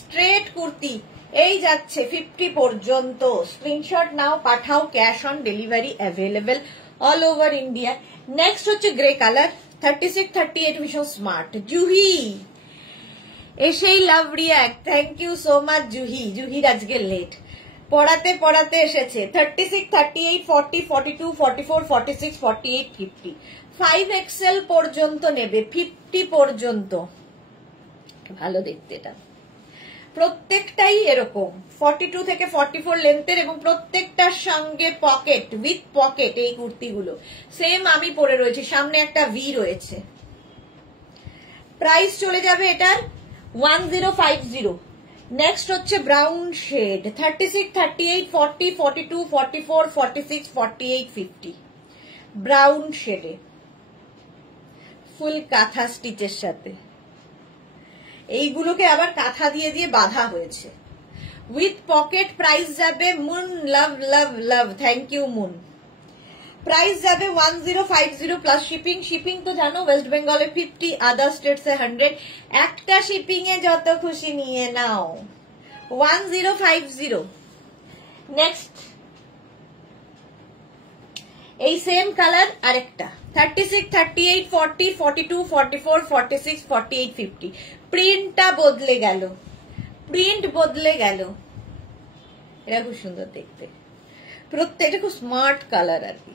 স্ট্রেট কুর্তি। এই যাচ্ছে 50 পর্যন্ত, স্ক্রিনশট নাও, পাঠাও, cash on delivery available all over India. Next হচ্ছে গ্রে কালার, 36, 38, ভীষণ স্মার্ট। জুহি এসেই love react, thank you so much Juhi. জুহির আজকে লেট, পড়াতে পড়াতে এসেছে। 36, 38, 40, 42, 44, 46, 48, 50, 5XL পর্যন্ত নেবে, 50 পর্যন্ত। ভালো দেখতে এটা, প্রত্যেকটাই এরকম 42 থেকে 44 লেন্থের এবং প্রত্যেকটার সঙ্গে পকেট, উইথ পকেট। এই কুর্তিগুলো সেম আমি পরে রয়েছি, সামনে একটা ভি রয়েছে। প্রাইস চলে যাবে এটার 1050। নেক্সট হচ্ছে ব্রাউন শেড, 36, 38, 40, 42, 44, 46, 48, 50, ব্রাউন শেডে ফুল কাঁথা স্টিচের সাথে। এইগুলোকে আবার কাঁথা দিয়ে দিয়ে বাঁধা হয়েছে। উইথ পকেট, প্রাইস যাবে Moon, love love love, thank you Moon. Price যাবে 1050 প্লাস শিপিং। শিপিং তো জানো ওয়েস্ট বেঙ্গলে 50, আদার স্টেটসে 100। একটা শিপিং এ যত খুশি নিয়ে নাও। 1050। নেক্সট এই সেম কালার আরেকটা 36, 38, 40, 42, 44, 46, 48, 50। প্রিন্টটা বদলে গেল, প্রিন্ট বদলে গেল। এটা খুব সুন্দর দেখতে, প্রত্যেকটা খুব স্মার্ট কালার আর কি।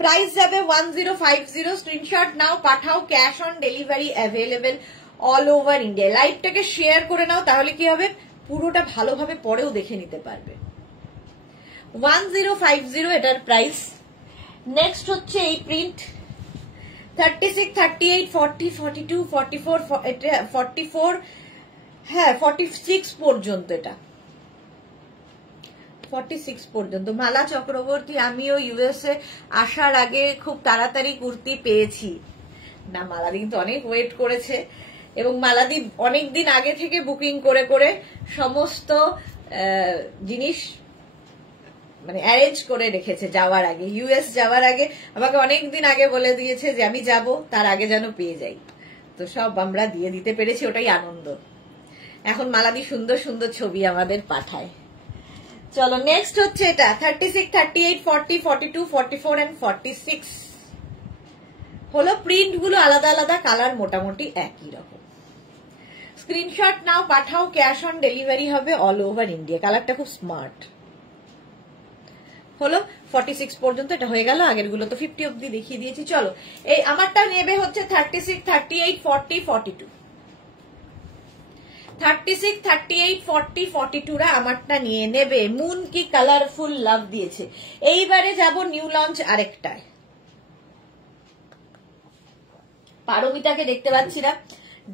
প্রাইস যাবে 1050। স্ক্রিনশট নাও, পাঠাও, cash on delivery available all over India. লাইভটাকে শেয়ার করে নাও, তাহলে কি হবে পুরোটা ভালোভাবে পরেও দেখে নিতে পারবে। 1050 এটার প্রাইস। নেক্সট হচ্ছে এই প্রিন্ট 36, 38, 40, 42, 44, 44, হ্যাঁ 46 পর্যন্ত। এটা 46 পর্যন্ত। মালা চক্রবর্তী, আমিও ইউএসএ আসার আগে খুব তাড়াতাড়ি কুর্তি পেয়েছি। না, মালাদি কিন্তু অনেক ওয়েট করেছে এবং মালাদি অনেকদিন আগে থেকে বুকিং করে করে সমস্ত জিনিস মানে অ্যারেঞ্জ করে রেখেছে যাওয়ার আগে। ইউএস যাওয়ার আগে আমাকে অনেকদিন আগে বলে দিয়েছে যে আমি যাব, তার আগে যেন পেয়ে যাই। তো সব আমরা দিয়ে দিতে পেরেছি, ওটাই আনন্দ। এখন মালাদি সুন্দর সুন্দর ছবি আমাদের পাঠায়। চলো নেক্সট হচ্ছে এটা 36, 38, 40, 42, 44 and 46 হলো। প্রিন্ট গুলো আলাদা আলাদা, কালার মোটামুটি একই রকম। স্ক্রিনশট নাও, পাঠাও, ক্যাশ অন ডেলিভারি হবে অল ওভার ইন্ডিয়া। কালারটা খুব স্মার্ট হলো। 46 পর্যন্ত এটা হয়ে গেল। আগের গুলো তো 50 অব্দি দেখিয়ে দিয়েছি। চলো এই আমারটা নেবে হচ্ছে 36, 38, 40, 42। 36, 38, 40, 42 রা আমারটা নিয়ে নেবে। মুন কি কালারফুল লাভ দিয়েছে। এইবারে যাব নিউ লঞ্চ আরেকটায়। পারমিতাকে দেখতে পাচ্ছি না,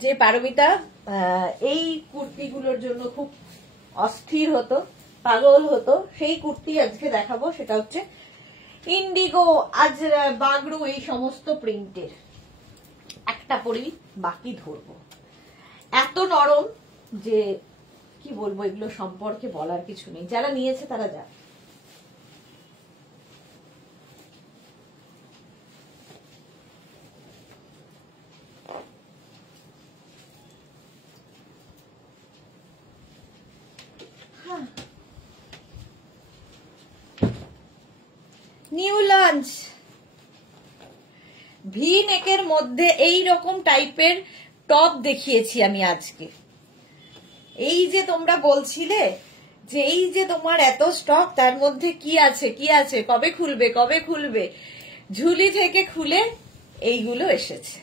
যে পারমিতা এই কুর্তিগুলোর জন্য খুব অস্থির হতো, পাগল হতো, সেই কুর্তি আজকে দেখাবো। সেটা হচ্ছে ইন্ডিগো, আজ বাগড়ু, এই সমস্ত প্রিন্টের। একটা পরি, বাকি ধরবো। এত নরম যে কি বলবো, এগুলো সম্পর্কে বলার কিছু নেই। যারা নিয়েছে তারা যা। নিউ লঞ্চ ভি নেকের মধ্যে এই রকম টাইপের টপ দেখিয়েছি আমি আজকে। এই যে তোমরা বলছিলে যে এই যে তোমার এত স্টক, তার মধ্যে কি আছে কি আছে, কবে খুলবে কবে খুলবে, ঝুলি থেকে খুলে এইগুলো এসেছে।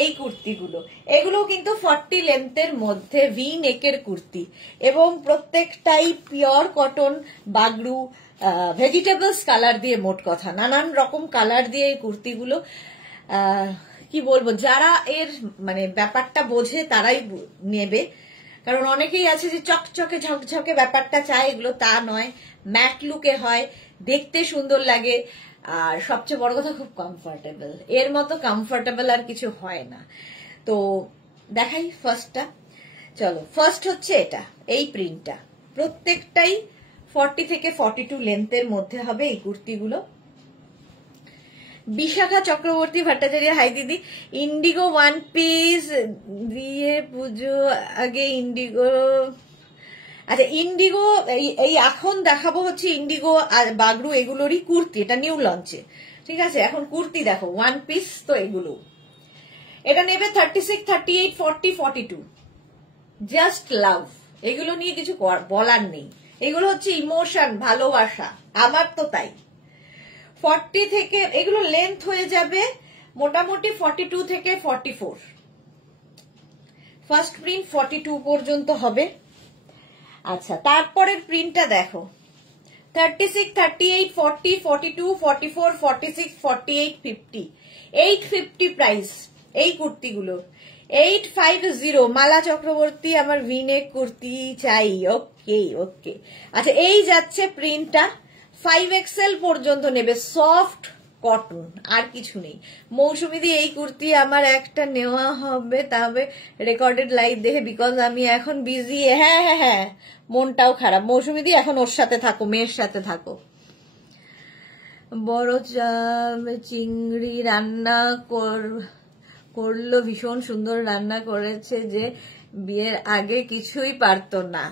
এই কুর্তিগুলো, এগুলো কিন্তু 40 লেন্থের মধ্যে ভি নেকের কুর্তি এবং প্রত্যেকটাই পিওর কটন বাগড়ু ভেজিটেবলস কালার দিয়ে, মোট কথা নানান রকম কালার দিয়ে এই কুর্তিগুলো। কি বলবো, যারা এর মানে ব্যাপারটা বোঝে তারাই নেবে, কারণ অনেকেই আছে যে চকচকে ঝকঝকে ব্যাপারটা চায়, এগুলো তা নয়, ম্যাট লুকে হয়, দেখতে সুন্দর লাগে, আর সবচেয়ে বড় কথা খুব কমফোর্টেবল। এর মতো কমফোর্টেবল আর কিছু হয় না। তো দেখাই ফার্স্টটা। চলো ফার্স্ট হচ্ছে এটা, এই প্রিন্টটা প্রত্যেকটাই 40 থেকে 42 লেন্থের মধ্যে হবে এই কুর্তিগুলো। বিশাখা চক্রবর্তী ভট্টাচার্য, হাই দিদি। ইন্ডিগো ওয়ান পিস দিয়ে পুজো আগে ইন্ডিগো, আচ্ছা ইন্ডিগো এই এখন দেখাবো হচ্ছে ইন্ডিগো আর বাগড়ু এগুলোরই কুর্তি। এটা নিউ লঞ্চে, ঠিক আছে। এখন কুর্তি দেখো, ওয়ান পিস তো এগুলো। এটা নেবে 36, 38, 40, 42। জাস্ট লাভ, এগুলো নিয়ে কিছু বলার নেই। এগুলো হচ্ছে ইমোশন, ভালোবাসা, আমার তো তাই। 40 থেকে এগুলো লেন্থ হয়ে যাবে মোটামুটি 42 থেকে 44। ফার্স্ট প্রিন্ট 42 পর্যন্ত হবে। আচ্ছা তারপরের প্রিন্টটা দেখো 36, 38, 40, 42, 44, 46, 48, 50। 850 প্রাইস এই কুর্তিগুলো। 850। মালা চক্রবর্তী, আমার ভিনেক কুর্তি চাই। ওকে ওকে। আচ্ছা এই যাচ্ছে প্রিন্টটা, 5XL পর্যন্ত নেবে, সফট কটন, আর কিছু নেই। মৌসুমীদি এই কুর্তি আমার একটা নেওয়া হবে, তবে রেকর্ডেড লাইভ দেখে, বিকজ আমি এখন বিজি। হ্যাঁ হ্যাঁ হ্যাঁ, মনটাও খারাপ। মৌসুমীদি এখন ওর সাথে থাকো, মেয়ের সাথে থাকো। বড় চিংড়ি রান্না করলো, ভীষণ সুন্দর রান্না করেছে, যে বিয়ের আগে কিছুই পারতো না।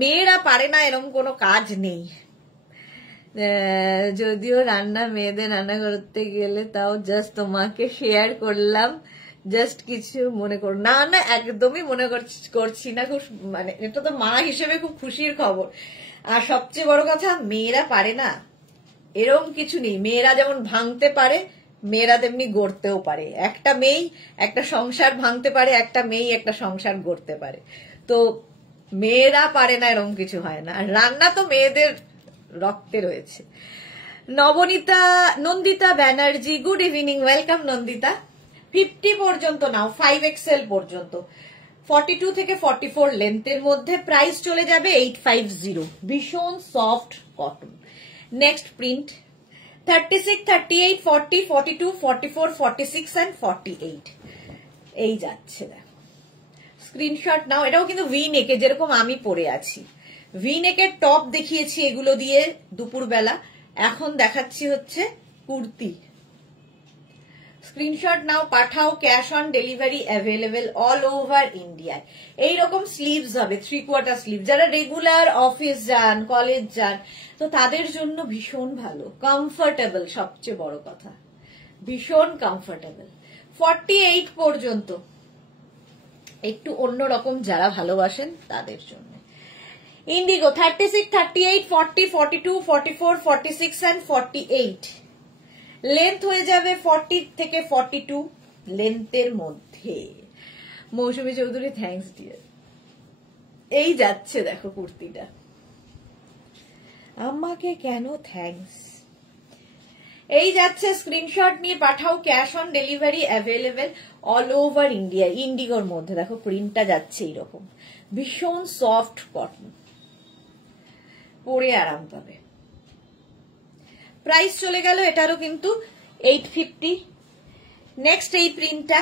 মেয়েরা পারে না এরকম কোনো কাজ নেই, যদিও রান্না মেয়েদের রান্না করতে গেলে, তাও জাস্ট তোমাকে শেয়ার করলাম, জাস্ট কিছু মনে করো না। না একদমই মনে করছি না, খুব মানে এটা তো মা হিসেবে খুব খুশির খবর। আর সবচেয়ে বড় কথা, মেয়েরা পারে না এরকম কিছু নেই। মেয়েরা যেমন ভাঙতে পারে, মেয়েরা তেমনি গড়তেও পারে। একটা মেয়ে একটা সংসার ভাঙতে পারে, একটা মেয়ে একটা সংসার গড়তে পারে। তো মেয়েরা পারে না এরকম কিছু হয় না। আর রান্না তো মেয়েদের রক্তে রয়েছে। Nandita Banerjee, good evening, welcome Nandita. 50 পর্যন্ত নাও, 5XL পর্যন্ত, 42 থেকে 44 লেন্থের মধ্যে। প্রাইস চলে যাবে 850। ভীষণ soft cotton. Next print 36, 38, 40, 42, 44, 46 and 48 এই যাচ্ছে। স্ক্রিনশট নাও। এটাও কিন্তু ভি নেকে, যেরকম আমি পরে আছি। ভি নেকের টপ দেখিয়েছি এগুলো দিয়ে দুপুরবেলা, এখন দেখাচ্ছি হচ্ছে কুর্তি। স্ক্রিনশট নাও, পাঠাও। Cash on delivery available all over ইন্ডিয়ায়। এইরকম স্লিভস হবে, 3/4 স্লিভ। যারা রেগুলার অফিস যান, কলেজ যান, তো তাদের জন্য ভীষণ ভালো, কমফোর্টেবল, সবচেয়ে বড় কথা ভীষণ কমফোর্টেবল। 48 পর্যন্ত, একটু অন্যরকম যারা ভালোবাসেন তাদের জন্য। Indigo 36, 38, 40, 42, 44, 46 and 48। লেন্থ হয়ে যাবে 40 থেকে 42 লেন্থের মধ্যে। মৌসুমী চৌধুরী, থ্যাঙ্কস ডিয়ার। এই যাচ্ছে দেখো কুর্তিটা। আমাকে কেন থ্যাঙ্কস। এই যাচ্ছে, স্ক্রিনশট নিয়ে পাঠাও। Cash on delivery available all over India. ইন্ডিগোর মধ্যে দেখো প্রিন্টটা যাচ্ছে এইরকম, ভীষণ সফট কটন, পরে আরাম পাবে। প্রাইস চলে গেল এটারও কিন্তু 850। নেক্সট এই প্রিন্টটা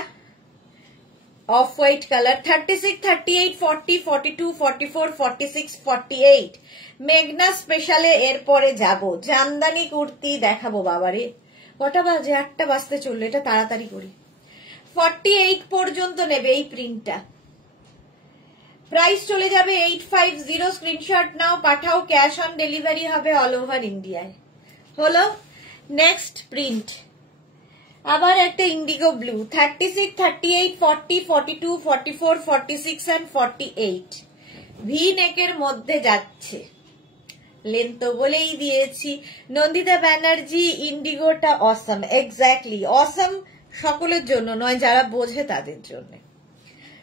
অফ হোয়াইট কালার, 36, 38, 40, 42, 44, 46, 48। মেঘনা স্পেশালে এরপরে যাব, জামদানি কুর্তি দেখাবো। বাবারে কটা বাজে, 8টা বাজতে চললো, এটা তাড়াতাড়ি করি। 48 পর্যন্ত নেবে এই প্রিন্টটা। প্রাইস চলে যাবে 850। স্ক্রিনশট নাও, পাঠাও। ক্যাশ অন ডেলিভারি হবে অল ওভার ইন্ডিয়ায়। হলো। নেক্সট প্রিন্ট আবার একটা ইন্ডিগো ব্লু, 36, 38, 40, 42, 44, 46 and 48। ভি নেকের মধ্যে যাচ্ছে, লেন্থ তো বলেই দিয়েছি। নন্দিতা ব্যানার্জি, ইন্ডিগোটা অসম, এক্স্যাক্টলি অসম। সকলের জন্য নয়, যারা বোঝে তাদের জন্য।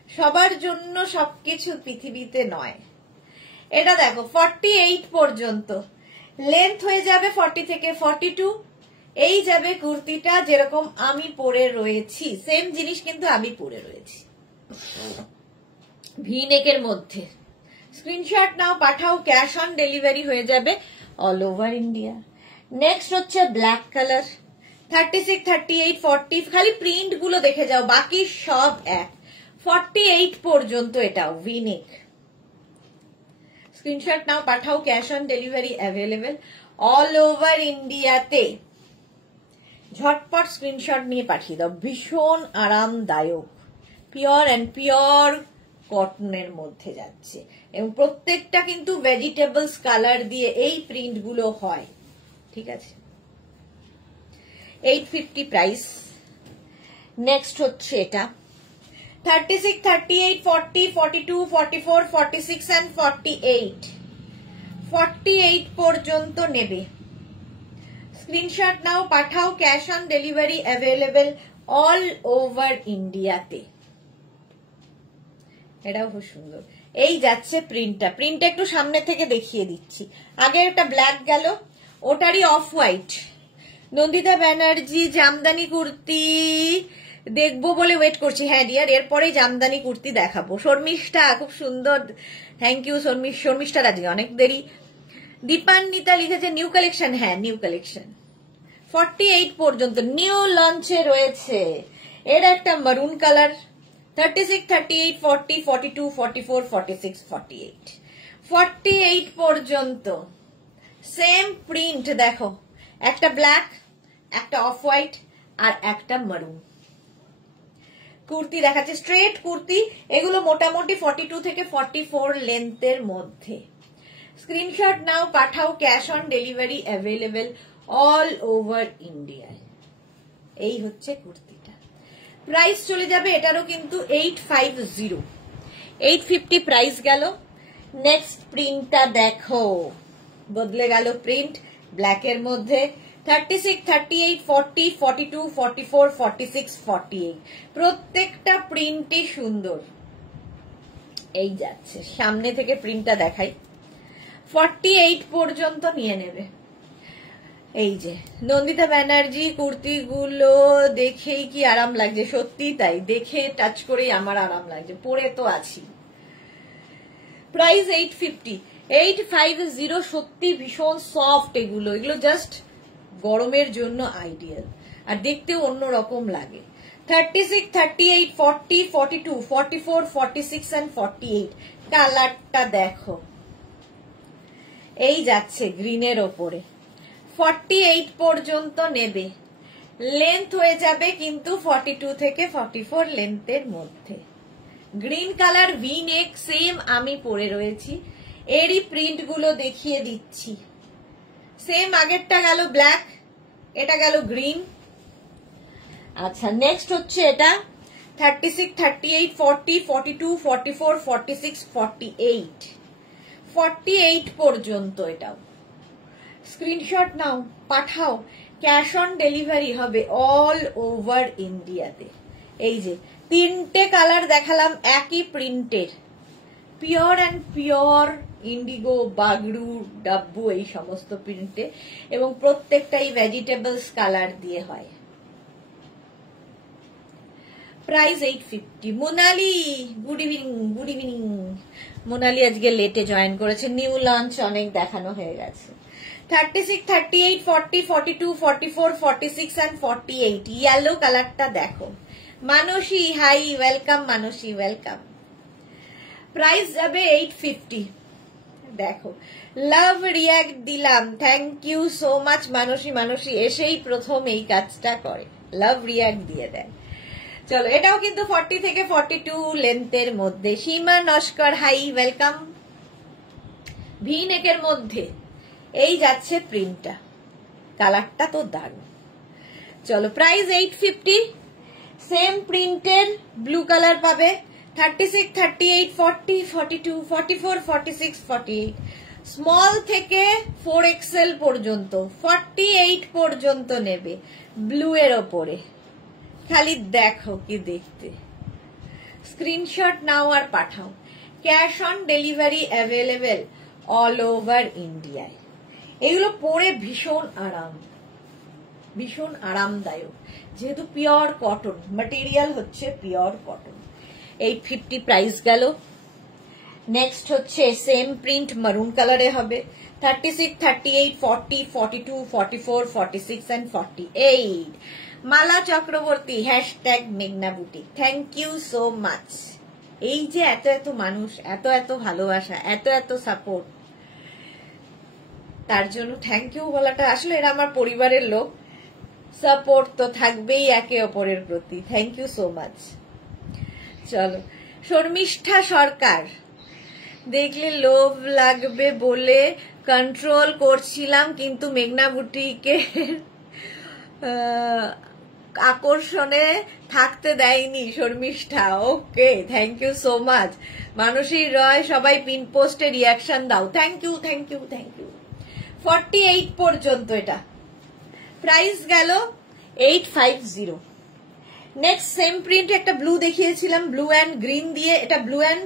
সবার জন্য সবকিছু পৃথিবীতে নয়। এটা দেখো 48 পর্যন্ত, লেন্থ হয়ে যাবে 40 থেকে 42। এই যাবে কুর্তিটা, যেরকম আমি পরে রয়েছি সেম জিনিস কিন্তু আমি পরে রয়েছি, ভি নেকের মধ্যে। স্ক্রিনশট নাও, পাঠাও। ক্যাশ অন ডেলিভারি হয়ে যাবে অল ওভার ইন্ডিয়া। নেক্সট হচ্ছে ব্ল্যাক কালার, 36, 38, 40। খালি প্রিন্ট গুলো দেখে যাও, বাকি সব এক। 48 পর্যন্ত এটাও ভি নেক। স্ক্রিনশট নাও, পাঠাও। Cash on delivery available all over ইন্ডিয়াতে। ঝটপট স্ক্রিনশট নিয়ে পাঠিয়ে দাও। ভীষণ আরামদায়ক, পিওর অ্যান্ড পিওর কটনের মধ্যে যাচ্ছে, এবং প্রত্যেকটা কিন্তু ভেজিটেবলস কালার দিয়ে এই প্রিন্ট গুলো হয়। ঠিক আছে, 850 প্রাইস। নেক্সট হচ্ছে এটা 36, 38, 40, 42, 44, 46 and 48। 48 পর্যন্ত নেবে। স্ক্রিনশট নাও, পাঠাও। Cash on delivery available all over ইন্ডিয়াতে। এটাও খুব সুন্দর। এই যাচ্ছে প্রিন্টটা একটু সামনে থেকে দেখিয়ে দিচ্ছি। আগে একটা ব্ল্যাক গেল, ওটারই অফ হোয়াইট। নন্দিতা ব্যানার্জি, জামদানি কুর্তি দেখবো বলে ওয়েট করছি। হ্যাঁ ডিয়ার, এরপরে জামদানি কুর্তি দেখাবো। শর্মিষ্ঠা, খুব সুন্দর, থ্যাংক ইউ শর্মিষ্ঠা রাজি, অনেক দেরি। দীপান্বিতা লিখেছে নিউ কালেকশন। হ্যাঁ নিউ কালেকশন। 48 পর্যন্ত নিউ লঞ্চে রয়েছে। এর একটা মারুন কালার, 36, 38, 40, 42, 44, 46, 48, 48 পর্যন্ত সেম প্রিন্ট। দেখো, একটা ব্ল্যাক, একটা অফ হোয়াইট আর একটা মারুন কুর্তি দেখাচ্ছে, স্ট্রেট কুর্তি। এগুলো মোটামুটি 42 থেকে 44 লেন্থের মধ্যে। স্ক্রিনশট নাও, পাঠাও, cash on delivery available all over ইন্ডিয়ায়। এই হচ্ছে কুর্তিটা। প্রাইস চলে যাবে এটারও কিন্তু 850, 850 প্রাইস গেল। নেক্সট প্রিন্টটা দেখো, বদলে গেল প্রিন্ট, ব্ল্যাকের মধ্যে। 36, 38, 40, 42, 44, 46, 48 প্রত্যেকটা প্রিন্টই সুন্দর। এই যাচ্ছে, সামনে থেকে প্রিন্টটা দেখাই। 48 পর্যন্ত নিয়ে নেবে। এই যে নন্দিতা ব্যানার্জি কুর্তিগুলো দেখেই কি আরাম লাগছে, সত্যি তাই, দেখে টাচ করেই আমার আরাম লাগছে, পরে তো আছি। প্রাইস 850, 850, সত্যি ভীষণ সফট এগুলো। এগুলো জাস্ট গরমের জন্য আইডিয়াল, আর দেখতেও অন্যরকম লাগে। 36, 38, 40, 42, 44, 46 and 48 কালারটা দেখো। এই যাচ্ছে গ্রিনের ওপরে। 48 পর্যন্ত নেবে। লেন্থ হয়ে যাবে কিন্তু 42 থেকে 44 লেন্থের মধ্যে। গ্রিন কালার ভি নেক, সেম আমি পরে রয়েছি। এরই প্রিন্ট গুলো দেখিয়ে দিচ্ছি। সেম আগেরটা গেল ব্ল্যাক, এটা গেল গ্রিন। আচ্ছা, নেক্সট হচ্ছে এটা 36, 38, 40, 42, 44, 46, 48, 48 পর্যন্ত। এটাও স্ক্রিনশট নাও, পাঠাও, ক্যাশ অন ডেলিভারি হবে অল ওভার ইন্ডিয়াতে। এই যে তিনটে কালার দেখালাম একই প্রিন্টের, pure and pure Indigo, বাগড়ু, dabu, এই সমস্ত প্রিন্টে, এবং প্রত্যেকটাই ভেজিটেবলস কালার দিয়ে হয়। Price 850। Monali, good evening, good evening. Monali আজকে লেটে জয়েন করেছে, নিউ লঞ্চ অনেক দেখানো হয়ে গেছে। 36, 38, 40, 42, 44, 46 and 48 ইয়েলো কালারটা দেখো। মানসী, হাই, ওয়েলকাম মানসী, ওয়েলকাম। প্রাইস যাবে 850। দেখো, লাভ রিয়াক্ট দিলাম, থ্যাংক ইউ সো মাচ মানসী। মানসী এসেই প্রথম এই কাজটা করে, লাভ রিয়াক্ট দিয়ে দেয়। চলো, এটাও কিন্তু 40 থেকে 42 লেন্থের মধ্যে। সীমা নস্কর, হাই, ওয়েলকাম। ভি নেকের মধ্যে এই যাচ্ছে প্রিন্টটা, কালারটা তো দারুণ। চলো, প্রাইস 850। সেম প্রিন্টের ব্লু কালার পাবে। 36, 38, 40, 42, 44, 46, 48 স্মল থেকে 4XL পর্যন্ত 48 পর্যন্ত নেবে ব্লু এর ওপরে। খালি দেখো কি দেখতে। স্ক্রিনশট নাও আর পাঠাও। Cash on delivery available all over ইন্ডিয়ায়। এগুলো পরে ভীষণ আরাম, ভীষণ আরামদায়ক, যেহেতু পিওর কটন, ম্যাটেরিয়াল হচ্ছে পিওর কটন। 850 প্রাইস গেল। নেক্সট হচ্ছে সেম প্রিন্ট মারুন কালারে হবে। 36, 38, 40, 42, 44, 46 and 48 মালা চক্রবর্তী, হ্যাশট্যাগ মেঘনা boutique, thank you so much. এই যে এত এত মানুষ, এত এত ভালোবাসা, এত এত সাপোর্ট, তার জন্য থ্যাংক ইউ বলাটা, আসলে এরা আমার পরিবারের লোক, সাপোর্ট তো থাকবেই একে অপরের প্রতি। Thank you so much. চলো, শর্মিষ্ঠা সরকার, দেখলে লোভ লাগবে বলে কন্ট্রোল করছিলাম, কিন্তু মেঘনা বুটিকে আকর্ষণে থাকতে দেয়নি Sharmistha. Okay, thank you so much. Manasi Roy, সবাই পিন পোস্টে রিয়াকশন দাও। Thank you, thank you, thank you. 48 পর্যন্ত এটা। প্রাইস গেল 850। নেক্সট সেম প্রিন্ট একটা ব্লু দেখিয়েছিলাম, ব্লু অ্যান্ড গ্রিন দিয়ে, এটা ব্লু অ্যান্ড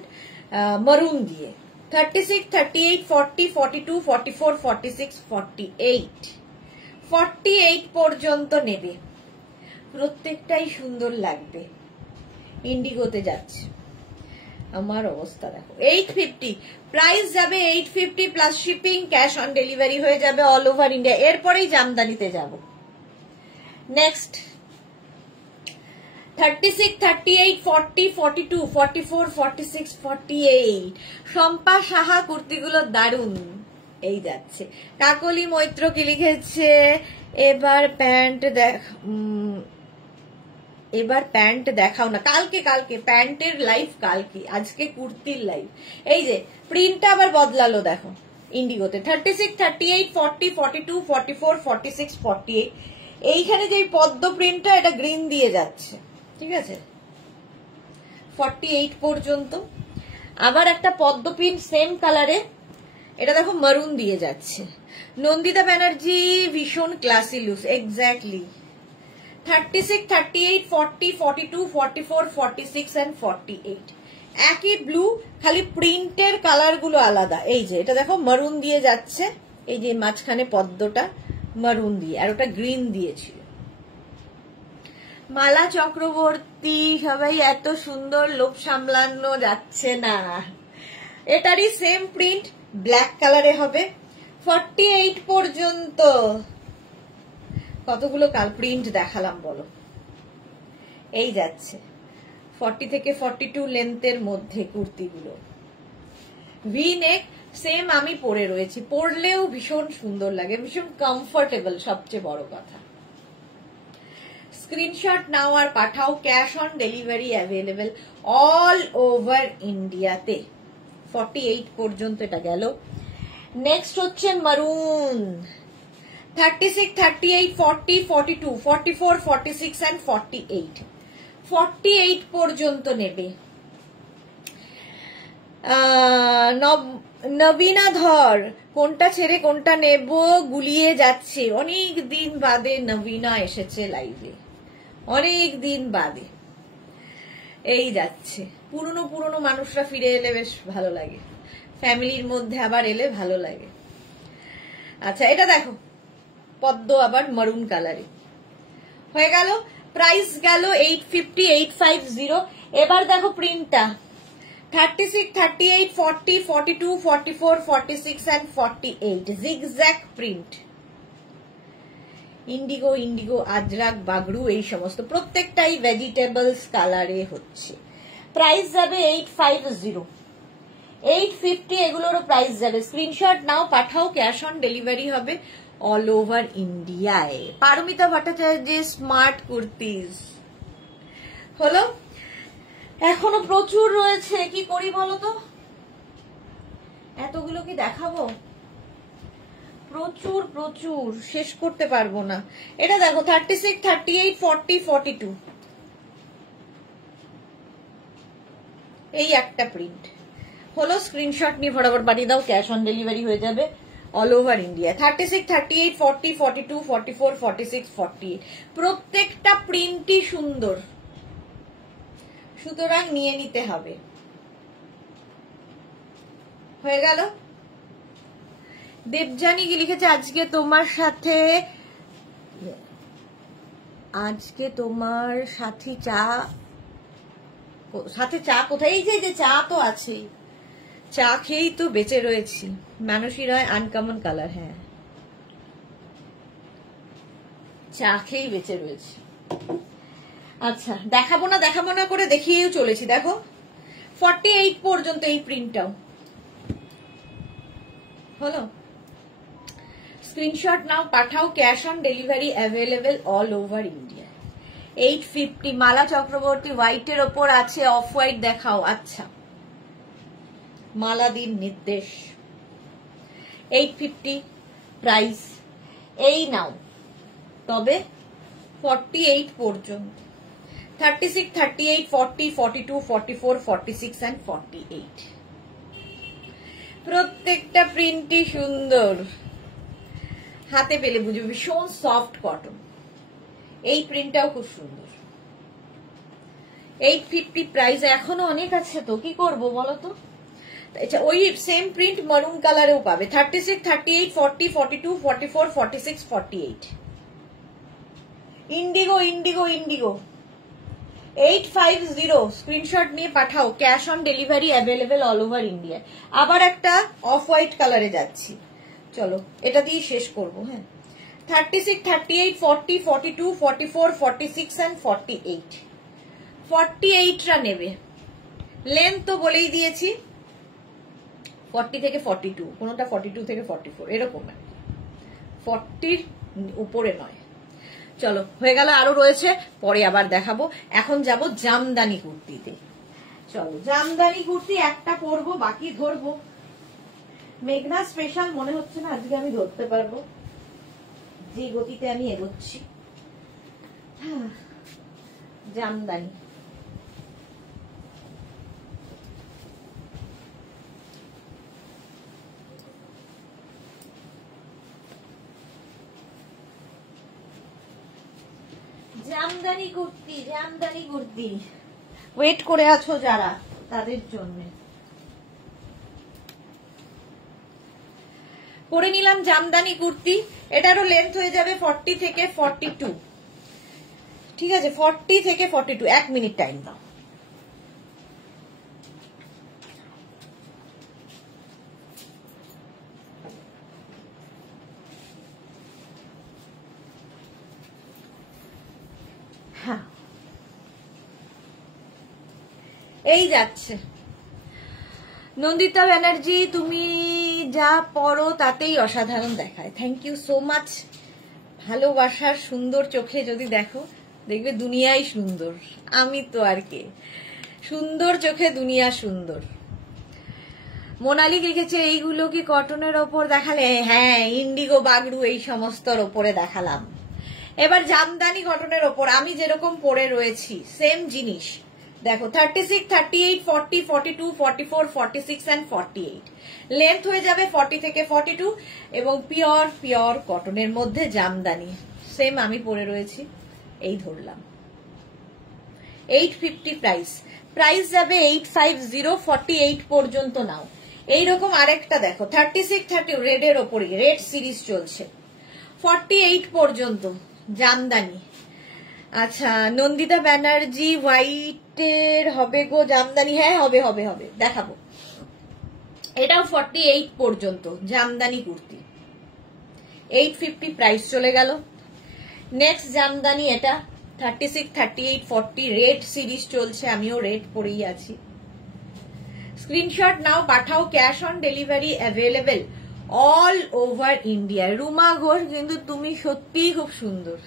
মারুন দিয়ে। 36, 38, 40, 42, 44, 46, 48 48 পর্যন্ত নেবে। প্রত্যেকটাই সুন্দর লাগবে। ইন্ডিগোতে যাচ্ছে, আমার অবস্থা দেখো। 850 প্রাইস যাবে। 850 plus shipping, cash on delivery হয়ে যাবে অল ওভার ইন্ডিয়া। এরপরেই জামদানিতে যাব। নেক্সট 36, 38, 40, 42, 44, 46, 48 শম্পা সাহা কুর্তিগুলো দারুন। এই যাচ্ছে কাকলি মৈত্র কি লিখেছে, এবার প্যান্ট দেখাও না। কালকে প্যান্টের লাইভ কালকে, আজকে কুর্তির লাইভ। এই যে প্রিন্টটা আবার বদলালো দেখো ইন্ডিগোতে। 36, 38, 40, 42, 44, 46, 48 এইখানে যে পদ্ম প্রিন্টটা এটা গ্রিন দিয়ে যাচ্ছে, ঠিক আছে 48 পর্যন্ত। আবার একটা পদ্ম প্রিন্ট সেম কালারে, এটা দেখো মারুন দিয়ে যাচ্ছে। নন্দিতা ব্যানার্জি ভীষণ ক্লাসি লুক, এক্স্যাক্টলি। 36, 38, 40, 42, 44, 46 and 48 একই ব্লু, খালি প্রিন্টের কালার গুলো আলাদা। এই যে এটা দেখো মারুন দিয়ে যাচ্ছে, এই যে মাঝখানে পদ্মটা মারুন দিয়ে, আর ওটা গ্রিন দিয়েছিল। মালা চক্রবর্তী সবাই এত সুন্দর, লোভ সামলানো যাচ্ছে না। এটারই সেম প্রিন্ট ব্ল্যাক কালারে হবে 48 পর্যন্ত। কতগুলো কাল প্রিন্ট দেখালাম বলো। এই যাচ্ছে 40 থেকে 42 লেন্থের মধ্যে কুর্তিগুলো। ভি নেক সেম আমি পরে রয়েছি, পরলেও ভীষণ সুন্দর লাগে, ভীষণ কমফোর্টেবল, সবচেয়ে বড় কথা। স্ক্রিনশট নাও আর পাঠাও, cash on delivery available all over ইন্ডিয়াতে। 48 পর্যন্ত এটা গেল। নেক্সট হচ্ছে মারুন 36, 38, 40, 42, 44, 46 and 48 48 পর্যন্ত নেবে। নবীনা ধর কোনটা ছেড়ে কোনটা নেব গুলিয়ে যাচ্ছে। অনেক দিন বাদে নবীনা এসেছে লাইভে, অনেক দিন বাদে। এই যাচ্ছে পুরনো মানুষরা ফিরে এলে বেশ ভালো লাগে, ফ্যামিলির মধ্যে আবার এলে ভালো লাগে। আচ্ছা এটা দেখো পদ্ম আবার মারুন কালারে হয়ে গেল। প্রাইস গেল 850, 850। এবার দেখো প্রিন্টটা 36, 38, 40, 42, 44, 46 and 48 zigzag print. Indigo Ajrakh Bagru এই সমস্ত প্রত্যেকটাই ভেজিটেবলস কালারে হচ্ছে। প্রাইস যাবে 850, 850 এগুলোরও প্রাইস যাবে। স্ক্রিনশট নাও পাঠাও, ক্যাশ অন ডেলিভারি হবে অল ওভার ইন্ডিয়ায়। পারমিতা ভট্টাচার্যের স্মার্ট কুর্তিজ হলো, এখনো প্রচুর রয়েছে। কি করি বলো তো, এতগুলো কি দেখাবো? প্রচুর শেষ করতে পারবো না। এটা দেখো 36, 38, 40, 42 এই একটা প্রিন্ট হলো। স্ক্রিনশট নিয়ে ফটাফট পাঠিয়ে দাও, ক্যাশ অন ডেলিভারি হয়ে যাবে অল ওভার ইন্ডিয়া। 36, 38, 40, 42, 44, 46, 48 প্রত্যেকটা প্রিন্টই সুন্দর, সুতরাং নিয়ে নিতে হবে। হয়ে গেল। দেবজানি কি লিখেছে, আজকে তোমার সাথে চা কোথায়? এই যে চা তো আছে, চা খেয়েই তো বেঁচে রয়েছি। মানসী রায় আনকমন কালার, হ্যাঁ চা খেয়েই বেঁচে রয়েছি। আচ্ছা দেখাবো না করে দেখিয়েও চলেছি। দেখো 48 পর্যন্ত এই প্রিন্টটাও হলো। স্ক্রিনশট নাও পাঠাও, cash on delivery available all over India. 850 মালা চক্রবর্তী হোয়াইটের ওপর আছে, অফ হোয়াইট দেখাও। আচ্ছা মালাদির নির্দেশ 850 প্রাইস। এই নাও তবে 48 পর্যন্ত। 36, 38, 40, 42, 44, 46 and 48 প্রত্যেকটা প্রিন্টই সুন্দর, হাতে পেলে বুঝবে, ভীষণ সফট কটন। এই প্রিন্টটাও খুব সুন্দর। 850 প্রাইস, এখনো অনেক আছে তো, কি করবো বলো তো। আচ্ছা ওই সেম প্রিন্ট মারুন কালারেও পাবে। 36, 38, 40, 42, 44, 46, 48 ইন্ডিগো 850 স্ক্রিনশট নিয়ে পাঠাও, cash on delivery available all over India. আবার একটা অফ হোয়াইট কালারে যাচ্ছি, চলো এটা দিয়ে শেষ করবো। হ্যাঁ 36, 38, 40, 42, 44, 46 and 48. 48টা নেবে। লেন্থ তো বলেই দিয়েছি 40 থেকে 42, কোনটা 42 থেকে 44 এরকম, 40 উপরে নয়। চলো হয়ে গেল, আরো রয়েছে পরে আবার দেখাবো। এখন যাব জামদানি কুর্তিতে। চলো জামদানি কুর্তি একটা পরবো, বাকি ধরবো। মেঘনা স্পেশাল মনে হচ্ছে না আজকে আমি ধরতে পারবো, যে গতিতে আমি এগোচ্ছি। জামদানি জামদানি কুর্তি, জামদানি কুর্তি ওয়েট করে আছো যারা, তাদের জন্য পরে নিলাম জামদানি কুর্তি। এটারও লেন্থ হয়ে যাবে 40 থেকে 42। ঠিক আছে, 40 থেকে 42। 1 মিনিট টাইম দাও। হ্যাঁ এই যাচ্ছে। নন্দিতা ব্যানার্জি, তুমি যা পড়ো তাতেই অসাধারণ দেখায়। Thank you so much. ভালোবাসার সুন্দর চোখে যদি দেখো, দেখবে দুনিয়াই সুন্দর। আমি তো আর কে, সুন্দর চোখে দুনিয়া সুন্দর। মোনালি লিখেছে এইগুলো কি কটনের ওপর দেখালে? হ্যাঁ, ইন্ডিগো বাগড়ু এই সমস্তর ওপরে দেখালাম। এবার জামদানি কটনের ওপর আমি যেরকম পরে রয়েছি সেম জিনিস দেখো। 36, 38, 40, 42, 44, 46 and 48। লেন্থ হয়ে যাবে 40 থেকে 42 এবং পিওর কটনের মধ্যে জামদানি সেম আমি পরে রয়েছি। এই ধরলাম 850 প্রাইস। প্রাইস যাবে 850। 48 পর্যন্ত নাও। এইরকম আরেকটা দেখো 36, 30 রেডের ওপরে, রেড সিরিজ চলছে। 48 পর্যন্ত জামদানি। আচ্ছা নন্দিতা ব্যানার্জি, হোয়াইটের হবে গো জামদানি? হ্যাঁ হবে হবে হবে, দেখাবো। এটাও 48 পর্যন্ত জামদানি কুর্তি। 850 প্রাইস চলে গেল। নেক্সট জামদানি এটা 36, 38, 40 রেড সিরিজ চলছে। আমিও রেড পরেই আছি। স্ক্রিনশট নাও, পাঠাও। Cash on delivery available all over India. Ruma Ghosh, কিন্তু তুমি সত্যিই খুব সুন্দর।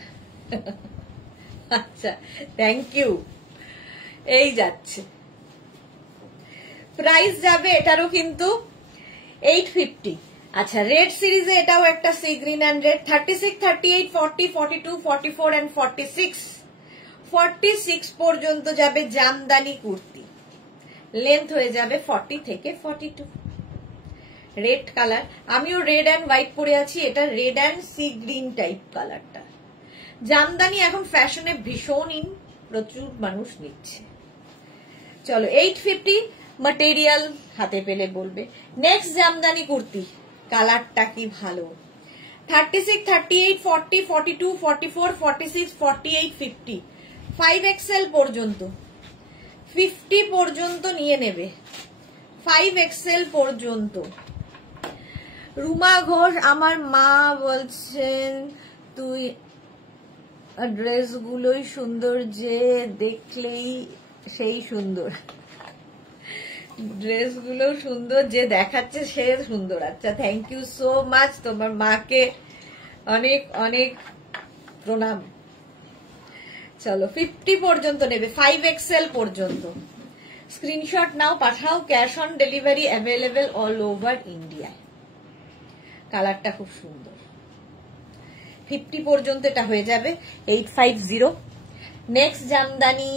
আচ্ছা থ্যাংক ইউ। এই যাচ্ছে। প্রাইস যাবে এটারও কিন্তু 850। আচ্ছা রেড সিরিজে এটাও একটা sea green and red. 36, 38, 40, 42, 44 and 46। 46 পর্যন্ত যাবে জামদানি কুর্তি। লেন্থ হয়ে যাবে 40 থেকে 42। রেড কালার, আমিও রেড অ্যান্ড হোয়াইট পরে আছি। এটা red and sea green type কালারটা। জামদানি এখন ফ্যাশনে ভীষণ ইন, প্রচুর মানুষ নিচ্ছে। চলো 850 ম্যাটেরিয়াল হাতে পেলে বলবে। নেক্সট জামদানি কুর্তি, কালারটা কি ভালো। 36, 38, 40, 42, 44, 46, 48, 50। 5XL পর্যন্ত, 50 পর্যন্ত নিয়ে নেবে। 5XL পর্যন্ত। রুমা ঘোষ, আমার মা বলছেন তুই ড্রেসগুলোই সুন্দর, যে দেখলেই সেই সুন্দর। ড্রেসগুলো সুন্দর, যে দেখাচ্ছে সে সুন্দর। আচ্ছা থ্যাংক ইউ সো মাচ, তোমার মাকে অনেক অনেক প্রণাম। চলো 50 পর্যন্ত নেবে, 5XL পর্যন্ত। স্ক্রিনশট নাও, পাঠাও। Cash on delivery available all over India. কালারটা খুব সুন্দর। 50 পর্যন্ত এটা হয়ে যাবে 850। নেক্সট জামদানি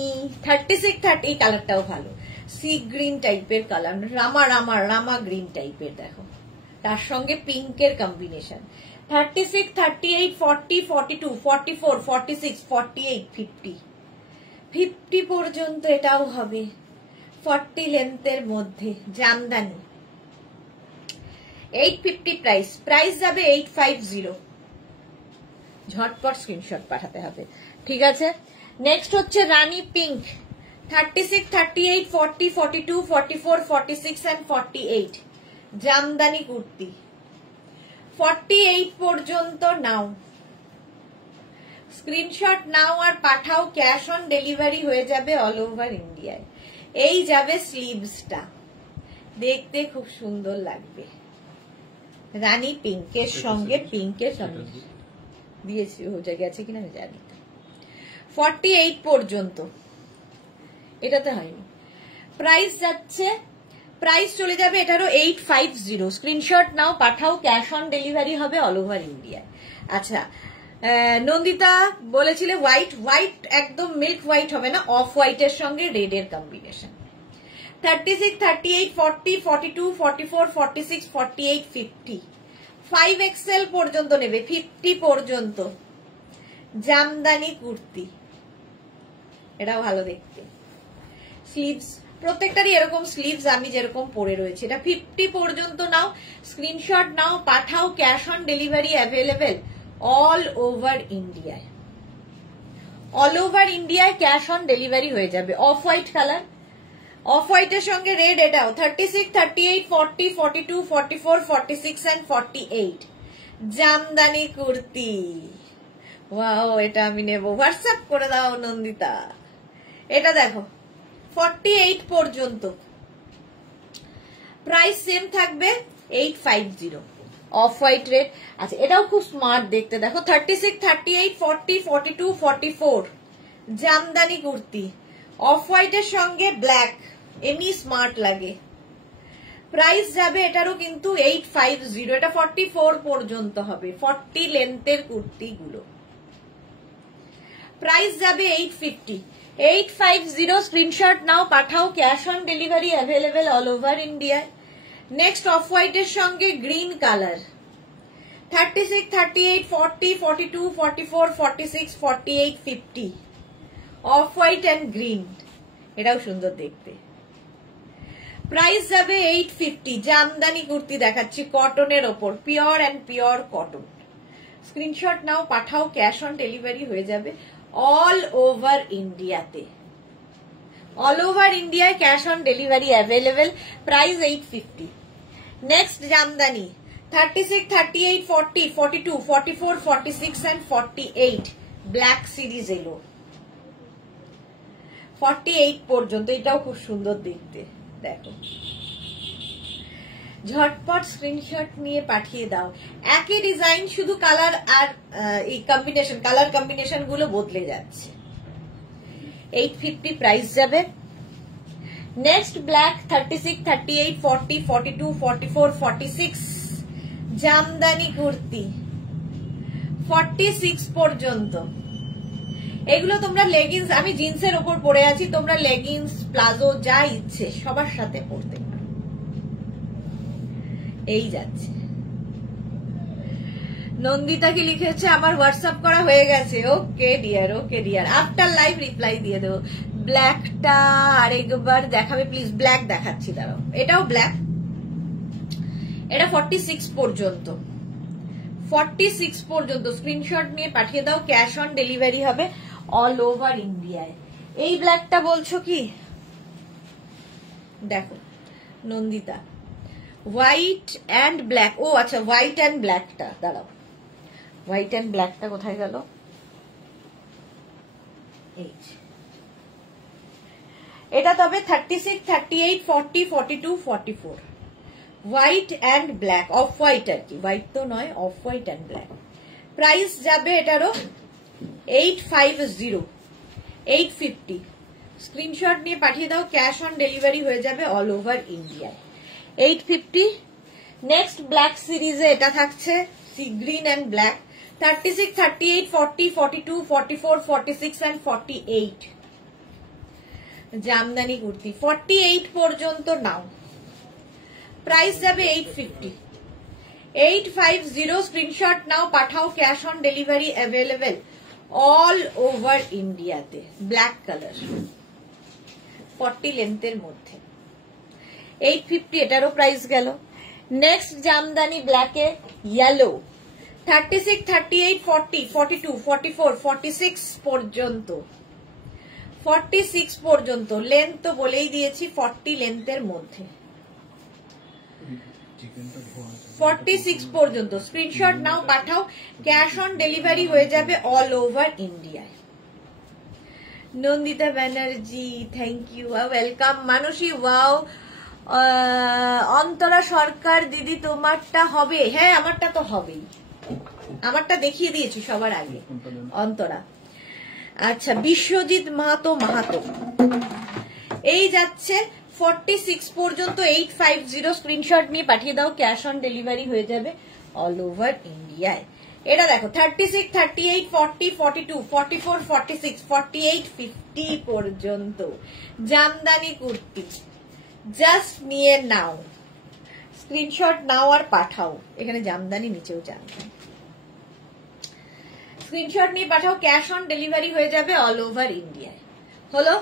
36, 30। এই কালারটাও ভালো, সি গ্রিন টাইপের কালার, রামা গ্রিন টাইপের। দেখো তার সঙ্গে পিঙ্কের কম্বিনেশন। 36, 38, 40, 42, 44, 46, 48, 50। 50 পর্যন্ত এটাও হবে 40 লেন্থের মধ্যে জামদানি। 850 প্রাইস। প্রাইস যাবে 850। ঝটপট স্ক্রিনশট পাঠাতে হবে, ঠিক আছে। নেক্সট হচ্ছে রানী পিঙ্ক। 36, 38, 40, 42, 44, 46 and 48। জামদানি কুর্তি 48 পর্যন্ত নাও। স্ক্রিনশট নাও আর পাঠাও, ক্যাশ অন ডেলিভারি হয়ে যাবে অল ওভার ইন্ডিয়ায়। এই যাবে স্লিভসটা, দেখতে খুব সুন্দর লাগবে, রানী পিঙ্কের সঙ্গে পিঙ্কের সঙ্গে দিয়েছি, হয়ে গেছে কিনা আমি জানি। 48 পর্যন্ত, এটাতে হয়নি। প্রাইস যাচ্ছে, প্রাইস চলে যাবে এটারও 850। স্ক্রিনশট নাও পাঠাও, ক্যাশ অন ডেলিভারি হবে অল ওভার ইন্ডিয়ায়। আচ্ছা, নন্দিতা বলেছিলে হোয়াইট, হোয়াইট একদম মিল্ক হোয়াইট হবে না, অফ হোয়াইটের সঙ্গে রেড এর কম্বিনেশন। 36, 38, 40, 42, 44, 46, 48, 50, 5XL পর্যন্ত নেবে, 50 পর্যন্ত। জামদানি কুর্তি, এটাও ভালো দেখতে। স্লিভস প্রত্যেকটারই এরকম স্লিভস আমি যেরকম পরে রয়েছে। এটা 50 পর্যন্ত নাও, স্ক্রিনশট নাও পাঠাও, cash on delivery available all over ইন্ডিয়ায়। অল ওভার ইন্ডিয়ায় ক্যাশ অন ডেলিভারি হয়ে যাবে। অফ হোয়াইট কালার, অফ হোয়াইটের সঙ্গে রেড, এটাও 36, 38, 40, 42, 44, 46 and 48। জামদানি কুর্তি, ওয়াও, এটা আমি নেব, হোয়াটসঅ্যাপ করে দাও নন্দিতা। এটা দেখো 48 পর্যন্ত, প্রাইস সেম থাকবে 850, অফ হোয়াইট রেড। আচ্ছা, এটাও খুব স্মার্ট দেখতে, দেখো 36, 38, 40, 42, 44 জামদানি কুর্তি, অফ হোয়াইটের সঙ্গে ব্ল্যাক, এমনি স্মার্ট লাগে। প্রাইস যাবে এটারও কিন্তু 850, এটা 44 পর্যন্ত হবে, 40 লেন্থের কুর্তিগুলো। প্রাইস যাবে 850, 850। স্ক্রিনশট নাও পাঠাও, cash on delivery available all over ইন্ডিয়ায়। নেক্সট অফ হোয়াইটের সঙ্গে green colour, 36, 38, 40, 42, 44, 46, 48, 50, of white and green, এটাও সুন্দর দেখতে। প্রাইস যাবে 850। জামদানি কুর্তি দেখাচ্ছি কটনের ওপর, pure and pure cotton. Screenshot নাও পাঠাও, ক্যাশ অন ডেলিভারি হয়ে যাবে অল ওভার ইন্ডিয়াতে। অল ওভার ইন্ডিয়ায় cash on delivery available, price 850। Next Jamdani 36, 38, 40, 42, 44, 46 and 48 black series এলো 48 পর্যন্ত। এটাও খুব সুন্দর দেখতে, দেখো। ঝটপট স্ক্রিনশট নিয়ে পাঠিয়ে দাও। একই ডিজাইন, শুধু কালার আর এই কম্বিনেশন, কালার কম্বিনেশন গুলো বদলে যাচ্ছে। 850 প্রাইস যাবে। নেক্সট ব্ল্যাক 36, 38, 40, 42, 44, 46 জামদানি কুর্তি 46 পর্যন্ত। এগুলো তোমরা লেগিংস, আমি জিন্সের ওপর পরে আছি, তোমরা লেগিংস, প্লাজো যা ইচ্ছে সবার সাথে পরতে পারো। এই যাচ্ছে। নন্দিতা কি লিখেছে, আমার হোয়াটসঅ্যাপ করা হয়ে গেছে। Okay dear, okay dear, after live reply দিয়ে দেবো। ব্ল্যাকটা আরেকবার দেখাবে প্লিজ। ব্ল্যাক দেখাচ্ছি, দাঁড়াও। এটাও ব্ল্যাক, এটা 46 পর্যন্ত, 46 পর্যন্ত। স্ক্রিনশট নিয়ে পাঠিয়ে দাও, ক্যাশ অন ডেলিভারি হবে অল ওভার ইন্ডিয়ায়। এই ব্ল্যাকটা বলছো কি, দেখো নন্দিতা, হোয়াইট অ্যান্ড ব্ল্যাক। ও আচ্ছা, হোয়াইট অ্যান্ড ব্ল্যাকটা, দাঁড়াও, হোয়াইট অ্যান্ড ব্ল্যাকটা কোথায় গেল? এই এটা তবে 36, 38, 40, 42, 44 white and black, off white আর কি, হোয়াইট তো নয়, off white and black. Price যাবে এটারও 850, 850। স্ক্রিনশট নিয়ে পাঠিয়ে দাও, ক্যাশ অন ডেলিভারি হয়ে যাবে অল ওভার ইন্ডিয়ায়। 850। নেক্সট ব্ল্যাক সিরিজে এটা থাকছে sea green and black, 36, 38, 40, 42, 44, 46 and 48 Jamdani kurti 48 পর্যন্ত নাও। প্রাইস যাবে 850, 850। স্ক্রিনশট নাও পাঠাও, cash on delivery available all over ইন্ডিয়াতে। ব্ল্যাক কালার, 40 লেন্থের মধ্যে, 850। এটারও প্রাইস গেল। নেক্সট জামদানি ব্ল্যাকে ইয়েলো, 36, 38, 40, 42, 44, 46 পর্যন্ত, 46 পর্যন্ত। লেন্থ তো বলেই দিয়েছি, 40 লেন্থের মধ্যে। 46 পর্যন্ত স্ক্রিনশট নাও, পাঠাও। ক্যাশ অন ডেলিভারি হয়ে যাবে অল ওভার ইন্ডিয়ায়। Nandita Banerjee thank you, welcome. Manasi wow. Antara Sarkar দিদি তোমারটা হবে? হ্যাঁ আমারটা তো হবেই, আমারটা দেখিয়ে দিয়েছি সবার আগে। অন্তরা। আচ্ছা বিশ্বজিৎ মাহাতো এই যাচ্ছে 46 পর্যন্ত 850 স্ক্রিনশট নিয়ে পাঠিয়ে দাও, ক্যাশ অন ডেলিভারি হয়ে যাবে অল ওভার ইন্ডিয়ায়। এটা দেখো 36, 38, 40, 42, 44, 46, 48, 50 পর্যন্ত জামদানি কুর্তি জাস্ট নিয়ে নাও, স্ক্রিনশট নাও আর পাঠাও। এখানে জামদানি, নিচেও জামদানি। স্ক্রিনশট নিয়ে পাঠাও, ক্যাশ অন ডেলিভারি হয়ে যাবে অল ওভার ইন্ডিয়ায়। হলো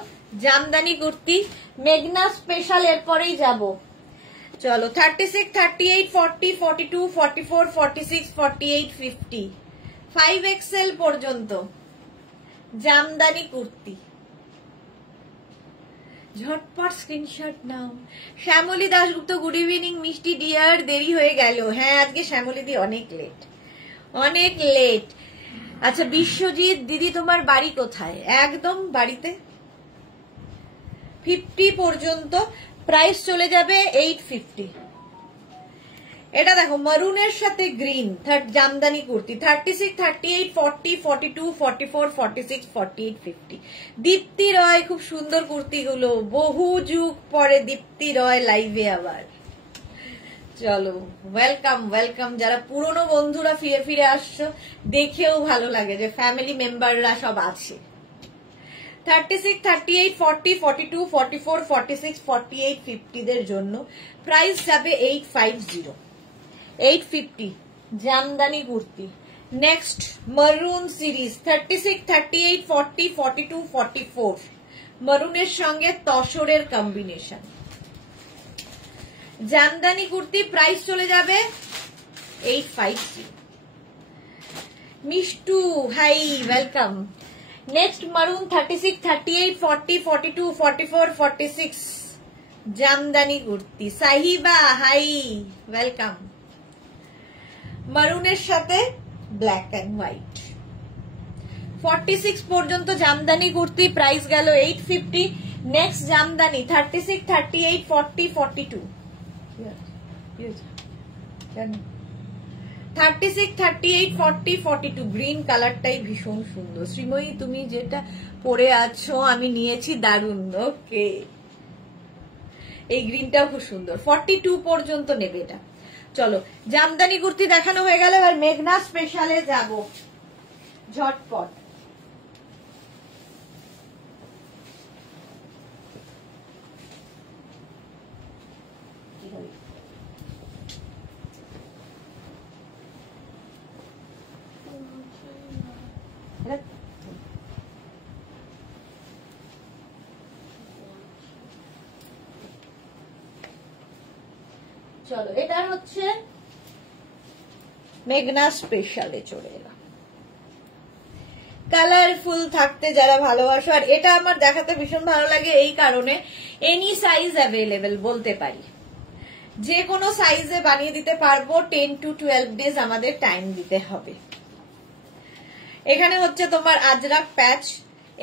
জামদানি কুর্তি। মেঘনা স্পেশাল এরপরেই যাব। চলো 36, 38, 40, 42, 44, 46, 48, 50 5XL পর্যন্ত জামদানি কুর্তি। ঝটপট স্ক্রিনশট নাও। শ্যামলী দাশগুপ্ত গুড ইভিনিং মিষ্টি ডিয়ার, দেরি হয়ে গেল। হ্যাঁ আজকে শ্যামলী দি অনেক লেট, অনেক লেট। আচ্ছা বিশ্বজিৎ দিদি তোমার বাড়ি কোথায়? একদম বাড়িতে। 50 পর্যন্ত প্রাইস চলে যাবে 850। এটা দেখো মারুনের সাথে গ্রিন জামদানি কুর্তি 36, 38, 40, 42, 44, 46, 48, 50। দীপ্তি রয়, খুব সুন্দর কুর্তিগুলো, বহু যুগ পরে দীপ্তি রয় লাইভে আবার। চলো ওয়েলকাম ওয়েলকাম। যারা পুরনো বন্ধুরা ফিরে ফিরে আসছো, দেখেও ভালো লাগে যে ফ্যামিলি মেম্বাররা সব আছে। 36, 38, 40, 42, 44, 46, 48, 50 দের জন্য প্রাইস যাবে 850, 850 জামদানি কুর্তি। নেক্সট মারুন সিরিজ 36, 38, 40, 42, 44 মারুনের সঙ্গে তসরের কম্বিনেশন জামদানি কুর্তি, প্রাইস চলে যাবে 850। Mishtu hi welcome. নেক্সট মারুন 36, 38, 40, 42, 44, 46 জামদানি কুর্তি। Sahiba hi welcome. মারুনের সাথে ব্ল্যাক এন্ড হোয়াইট 46 পর্যন্ত জামদানি কুর্তি, প্রাইস গেল 850। নেক্সট জামদানি 36, 38, 40, 42 36, 38, 40, 42 গ্রিন কালারটাই ভীষণ সুন্দর। শ্রীময়ী তুমি যেটা পরে আছো আমি নিয়েছি, দারুণ। ওকে এই গ্রিনটাও খুব সুন্দর। 42 পর্যন্ত নেবে এটা। চলো জামদানি কুর্তি দেখানো হয়ে গেল, এবার মেঘনা স্পেশালে যাব ঝটপট। চলো এটা হচ্ছে মেঘনা স্পেশালে চলে এলাম। কালারফুল থাকতে যারা ভালোবাসো, আর এটা আমার দেখাতে ভীষণ ভালো লাগে এই কারণে এনি সাইজ অ্যাভেলেবেল বলতে পারি, যে কোনো সাইজে বানিয়ে দিতে পারবো। 10 to 12 ডেজ আমাদের টাইম দিতে হবে। এখানে হচ্ছে তোমার আজরাক প্যাচ,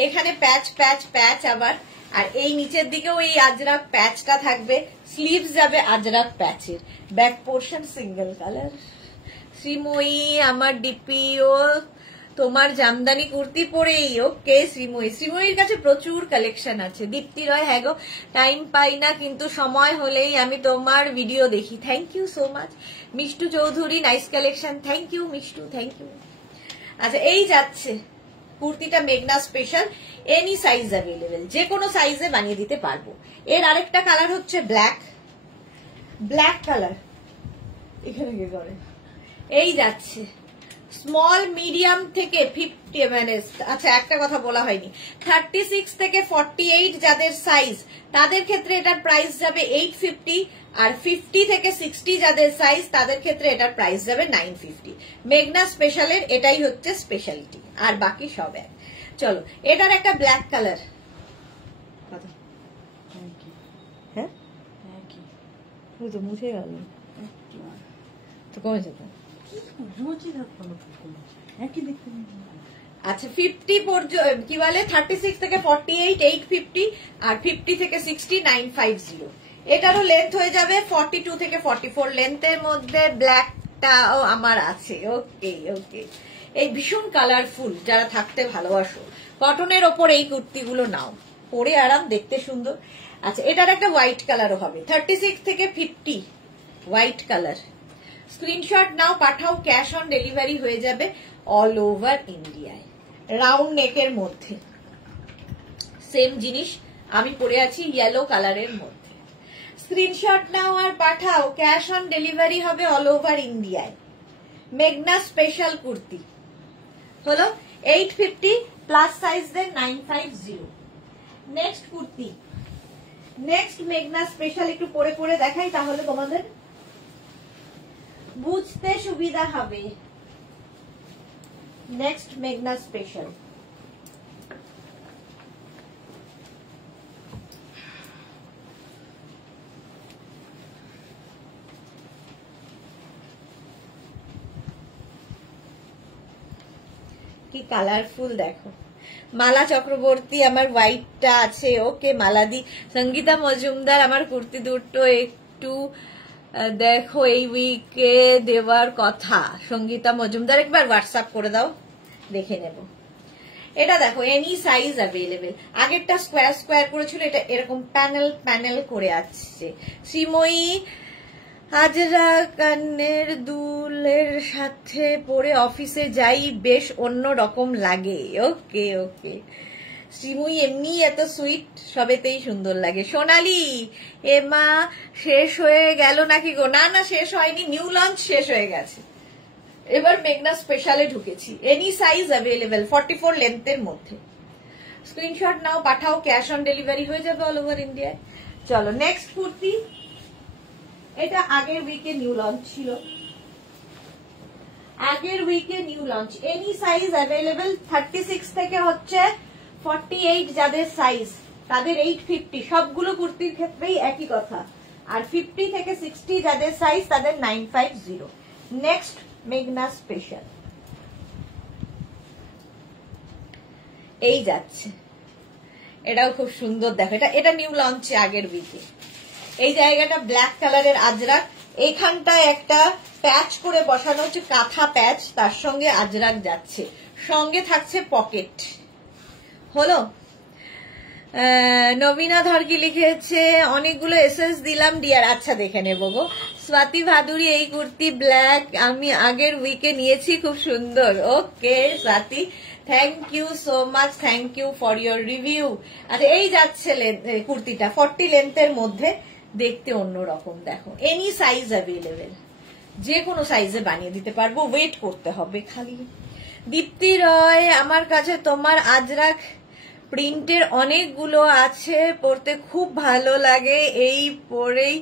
এখানে প্যাচ প্যাচ প্যাচ আবার, আর এই নিচের দিকেও এই আজরাক প্যাচটা থাকবে। স্লিভস যাবে আজরাক প্যাচের, back portion single colour. Srimoyee আমার ডিপি ও তোমার জামদানি কুর্তি পরেই। ওকে শ্রীময়ী, শ্রীময়ীর কাছে প্রচুর কালেকশন আছে। দীপ্তি রয় হ্যাঁ গো টাইম পাই না, কিন্তু সময় হলেই আমি তোমার ভিডিও দেখি। Thank you so much. Mishtu Chowdhury nice collection, thank you Mishtu, thank you. আচ্ছা এই যাচ্ছে কুর্তিটা মেঘনা স্পেশাল, এনি সাইজ অ্যাভেলেবেল, যে কোনো সাইজে বানিয়ে দিতে পারবো। এর আরেকটা কালার হচ্ছে ব্ল্যাক, ব্ল্যাক কালার এখানে কি করে। এই যাচ্ছে স্মল মিডিয়াম থেকে 50 মানে আচ্ছা একটা কথা বলা হয়নি, 36 থেকে 48 যাদের সাইজ তাদের ক্ষেত্রে এটার প্রাইস যাবে 850, আর 50 থেকে 60 যাদের সাইজ তাদের ক্ষেত্রে এটার প্রাইস যাবে 950। মেঘনা স্পেশালের এটাই হচ্ছে স্পেশালিটি, আর বাকি সব এক। চলো এটার একটা ব্ল্যাক কালার, হ্যাঁ তো মুছে গেল কমেছে তো আচ্ছা 50 পর্যন্ত কি বলে 36 থেকে 48 850 আর 50 থেকে 60 950 এটারও লেন্থ হয়ে যাবে 42 থেকে 44 লেন্থের মধ্যে ব্ল্যাকটাও আমার আছে। ওকে ওকে, এই ভীষণ কালারফুল, যারা থাকতে ভালোবাসো কটনের ওপর এই কুর্তিগুলো নাও, পরে আরাম, দেখতে সুন্দর। আচ্ছা এটার একটা হোয়াইট কালারও হবে 36 থেকে 50 হোয়াইট কালার। স্ক্রিনশট নাও, পাঠাও, ক্যাশ অন ডেলিভারি হয়ে যাবে অল ওভার ইন্ডিয়ায়। রাউন্ড নেকের মধ্যে সেম জিনিস আমি পরে আছি ইয়েলো কালারের মধ্যে। স্ক্রিনশট নাও আর পাঠাও, ক্যাশ অন ডেলিভারি হবে অল ওভার ইন্ডিয়ায়। মেঘনা স্পেশাল কুর্তি হলো 850 plus size then 950। Next kurti, next মেঘনা স্পেশাল একটু পরে পরে দেখাই, তাহলে তোমাদের বুঝতে সুবিধা হবে। নেক্সট মেঘনা স্পেশাল, কি কালারফুল দেখো। মালা চক্রবর্তী আমার হোয়াইটটা আছে, ওকে মালাদি। সঙ্গীতা মজুমদার আমার কুর্তি দুটো একটু দেখো, এই উইকে দেওয়ার কথা। সঙ্গীতা মজুমদার একবার হোয়াটসঅ্যাপ করে দাও, দেখে নেব। এটা দেখো এনি সাইজ অ্যাভেলেবেল। আগেরটা স্কোয়ার স্কোয়ার করেছিল, এটা এরকম প্যানেল প্যানেল করে আসছে। শ্রীময়ী হাজরা কানের দুলের সাথে পরে অফিসে যাই, বেশ অন্য রকম লাগে। ওকে ওকে, শ্রীময়ী এমনি এত সুইট, সবেতেই সুন্দর লাগে। সোনালি এমা শেষ হয়ে গেল নাকি গো? না না শেষ হয়নি, নিউ লঞ্চ শেষ হয়ে গেছে, এবার মেঘনা স্পেশালে ঢুকেছি। এনি সাইজ অ্যাভেলেবেল 44 লেন্থের মধ্যে। স্ক্রিনশট নাও, পাঠাও, ক্যাশ অন ডেলিভারি হয়ে যাবে অল ওভার ইন্ডিয়ায়। চলো নেক্সট কুর্তি, এটা আগের উইকে নিউ লঞ্চ ছিল, আগের উইকে new launch. Any size available 36 থেকে হচ্ছে 48, যাদের সাইজ তাদের 850। সবগুলো কুর্তির ক্ষেত্রেই একই কথা। আর 50 থেকে 60 যাদের সাইজ তাদের 950। নেক্সট মেঘনা স্পেশাল, এই যাচ্ছে, এটাও খুব সুন্দর দেখো। এটা নিউ লঞ্চে আগের উইকে। এই জায়গাটা ব্ল্যাক কালারের আজরাক, এখানটায় একটা প্যাচ করে বসানো হচ্ছে, কাঁথা প্যাচ, তার সঙ্গে আজরাক যাচ্ছে, সঙ্গে থাকছে পকেট। হলো নবীনা ধরকি লিখেছে অনেকগুলো এসএস দিলাম ডিয়ার। আচ্ছা দেখে নেবো গো। স্বাতি ভাদুরী এই কুর্তি ব্ল্যাক আমি আগের উইকে নিয়েছি, খুব সুন্দর। Okay Swati, thank you so much, thank you for your review. আচ্ছা এই যাচ্ছে কুর্তিটা 40 লেন্থের মধ্যে, দেখতে অন্যরকম দেখো। এনি সাইজ অ্যাভেলেবেল, যে কোনো সাইজে বানিয়ে দিতে পারবো, ওয়েট করতে হবে খালি। দীপ্তি রয় আমার কাছে তোমার আজরাক প্রিন্টের অনেকগুলো আছে, পরতে খুব ভালো লাগে, এই পরেই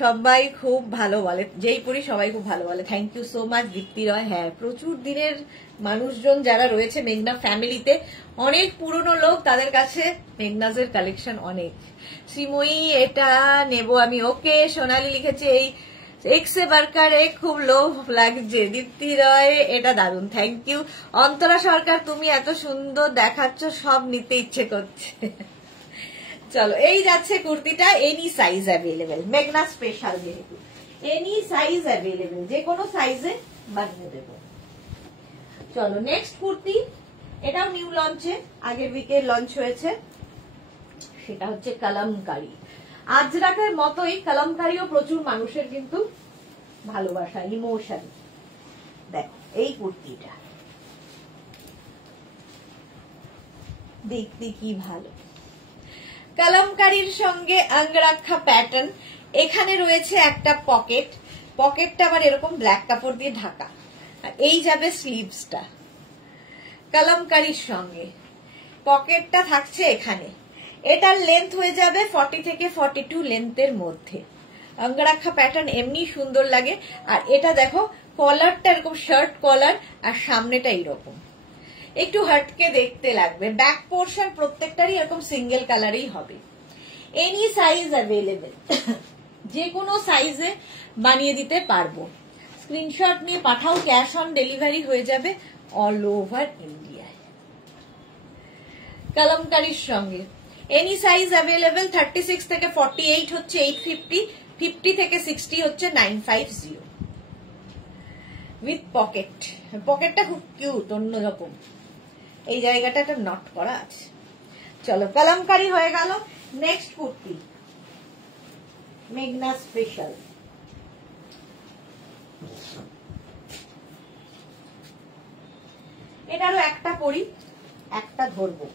সবাই খুব ভালো বলে, যেই পরি সবাই খুব ভালো বলে। Thank you so much Dipti রয়। হ্যাঁ প্রচুর দিনের মানুষজন যারা রয়েছে মেঘনা ফ্যামিলিতে, অনেক পুরনো লোক, তাদের কাছে মেঘনাজের কালেকশন অনেক। শ্রীময়ী এটা নেব আমি। ওকে সোনালি লিখেছে এই এক্সে বার্কারে খুব লোভ লাগছে। দীপ্তি রয় এটা দারুন, থ্যাংক ইউ। অন্তরা সরকার তুমি এত সুন্দর দেখাচ্ছ, সব নিতে ইচ্ছে করছে। চলো এই যাচ্ছে কুর্তিটা, এনি সাইজ অ্যাভেলেবেল, মেঘনা স্পেশাল যেহেতু এনি সাইজ অ্যাভেলেবেল, যে কোনো সাইজে বানিয়ে দেবো। চলো নেক্সট কুর্তি, এটাও নিউ লঞ্চে, আগের উইকে লঞ্চ হয়েছে, সেটা হচ্ছে কালামকারী। আজরাকের মতোই কালামকারীও প্রচুর মানুষের কিন্তু ভালোবাসা, ইমোশন। দেখো এই কুর্তিটা দেখতে কি ভালো, কালামকারীর সঙ্গে অঙ্গরাক্ষা প্যাটার্ন। এখানে রয়েছে একটা পকেট, পকেটটা আবার এরকম ব্ল্যাক কাপড় দিয়ে ঢাকা, আর এই যাবে স্লিভসটা। কালামকারীর সঙ্গে পকেটটা থাকছে এখানে। এটার লেন্থ হয়ে যাবে 40 থেকে 42 লেন্থের মধ্যে। অঙ্গরাক্ষা প্যাটার্ন এমনি সুন্দর লাগে। আর এটা দেখো কলারটা এরকম শার্ট কলার, আর সামনেটা এইরকম একটু হটকে দেখতে লাগবে। ব্যাক পোর্শন প্রত্যেকটারই এরকম সিঙ্গেল কালারেই হবে। এনি সাইজ অ্যাভেলেবেল, যে কোনো সাইজে বানিয়ে দিতে পারবো। স্ক্রিনশট নিয়ে পাঠাও, ক্যাশ অন ডেলিভারি হয়ে যাবে অল ওভার ইন্ডিয়ায়। কালামকারীর সঙ্গে এনি সাইজ অ্যাভেলেবেল। 36 থেকে 48 হচ্ছে 850, 50 থেকে 60 হচ্ছে 950 উইথ পকেট। পকেটটা খুব কিউট, অন্যরকম। এই জায়গাটা একটা নট করা আছে। চলো কালামকারী হয়ে গেল। নেক্সট কুর্তি মেঘনা স্পেশাল। এটারও একটা পরি, একটা ধরবো।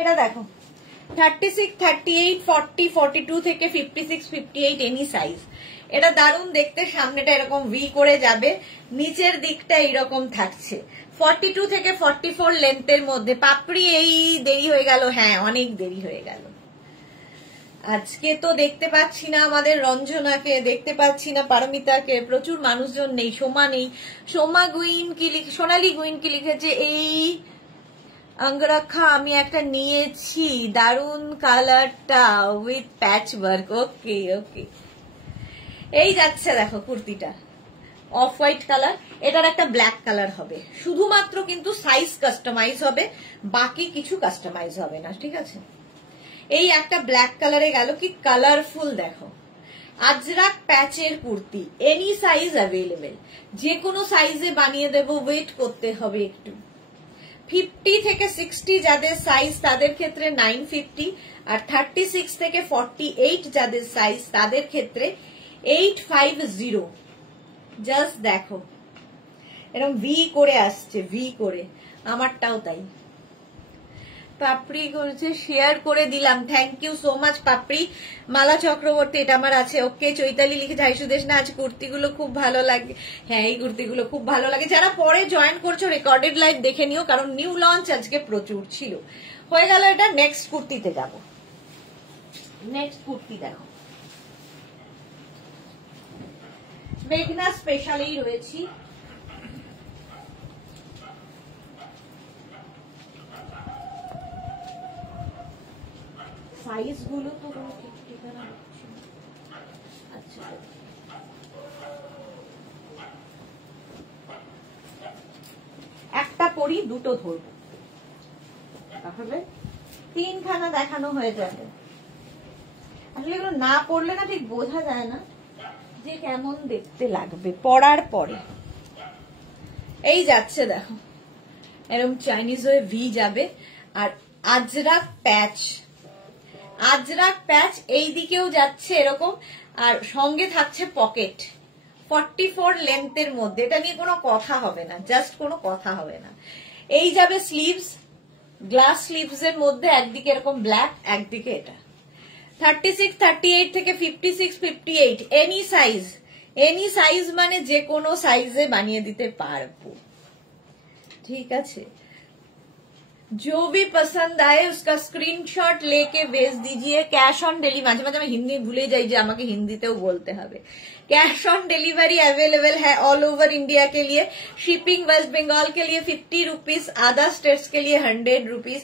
এটা দেখো 36, 38, 40, 42 থেকে 56, 58 এনি সাইজ। এটা দারুণ দেখতে। সামনেটা এরকম ভি করে যাবে, নিচের দিকটা এরকম থাকছে। 42 থেকে 44 লেন্থের মধ্যে। পাপড়ি এই দেরি হয়ে গেল, হ্যাঁ অনেক দেরি হয়ে গেল। আজকে তো দেখতে পাচ্ছি না আমাদের রঞ্জনাকে, দেখতে পাচ্ছি না পারমিতাকে, প্রচুর মানুষজন নেই। সোমা নেই। সোমা গুইন কি সোনালী গুইন কি লিখেছে, এই অঙ্গরক্ষা আমি একটা নিয়েছি, দারুন কালারটা উইথ প্যাচ ওয়ার্ক। ওকে ওকে, এই যাচ্ছে দেখো কুর্তিটা অফ হোয়াইট কালার, এটার একটা ব্ল্যাক কালার হবে। শুধুমাত্র কিন্তু সাইজ কাস্টমাইজ হবে, বাকি কিছু কাস্টমাইজ হবে না, ঠিক আছে। এই একটা ব্ল্যাক কালারে গেল, কি কালারফুল দেখো। আজরাক প্যাচের কুর্তি, এনি সাইজ অ্যাভেলেবেল, যে কোনো সাইজে বানিয়ে দেব, ওয়েট করতে হবে একটু। 50 থেকে 60 যাদের সাইজ তাদের ক্ষেত্রে 950, আর 36 থেকে 48 যাদের সাইজ তাদের ক্ষেত্রে 850। জাস্ট দেখো এরকম ভি করে আসছে, ভি করে। আমারটাও তাই। পাপড়ি করেছে, শেয়ার করে দিলাম, থ্যাংক ইউ সো মাচ পাপড়ি। মালা চক্রবর্তী, এটা আমার আছে। ওকে চৈতালি লিখেছে, হাই সুদেশ না, আজ কুর্তিগুলো খুব ভালো লাগে। হ্যাঁ এই কুর্তিগুলো খুব ভালো লাগে। যারা পরে জয়েন করছো রেকর্ডেড লাইভ দেখে নিও, কারণ নিউ লঞ্চ আজকে প্রচুর ছিল। হয়ে গেল এটা। নেক্সট কুর্তিতে যাব। নেক্সট কুর্তি দেখো, মেঘনা স্পেশালেই রয়েছি। সাইজ গুলো তো ঠিক ঠিকানা হচ্ছে না। আচ্ছা একটা পরি, দুটো ধরবো, তাহলে তিনখানা দেখানো হয়ে যাবে। আসলে এগুলো না পড়লে না ঠিক বোঝা যায় না যে কেমন দেখতে লাগবে পরার পরে। এই যাচ্ছে দেখো এরকম চাইনিজ হয়ে ভি যাবে, আর আজরাক প্যাচ, আজরাক প্যাচ এই দিকেও যাচ্ছে এরকম, আর সঙ্গে থাকছে পকেট। 44 লেন্থের মধ্যে, এটা নিয়ে কোনো কথা হবে না, জাস্ট কোনো কথা হবে না। এই যাবে স্লিভস, গ্লাস স্লিভস এর মধ্যে, একদিকে এরকম ব্ল্যাক, একদিকে এটা। 36, 38 থেকে 56, 58 এনি সাইজ। এনি সাইজ মানে যে কোনো সাইজে বানিয়ে দিতে পারবো, ঠিক আছে। जो भी पसंद आए उसका स्क्रीनशॉट लेके भेज दीजिए। कैश ऑन डिलीवरी, মাঝে মাঝে আমি হিন্দি ভুলে যাই যে আমাকে হিন্দিতেও বলতে হবে। कैश ऑन डिलीवरी अवेलेबल है ऑल ओवर इंडिया के लिए। शिपिंग वेस्ट बंगाल के लिए 50 रुपीज, अदर स्टेट्स के लिए 100 रुपीज।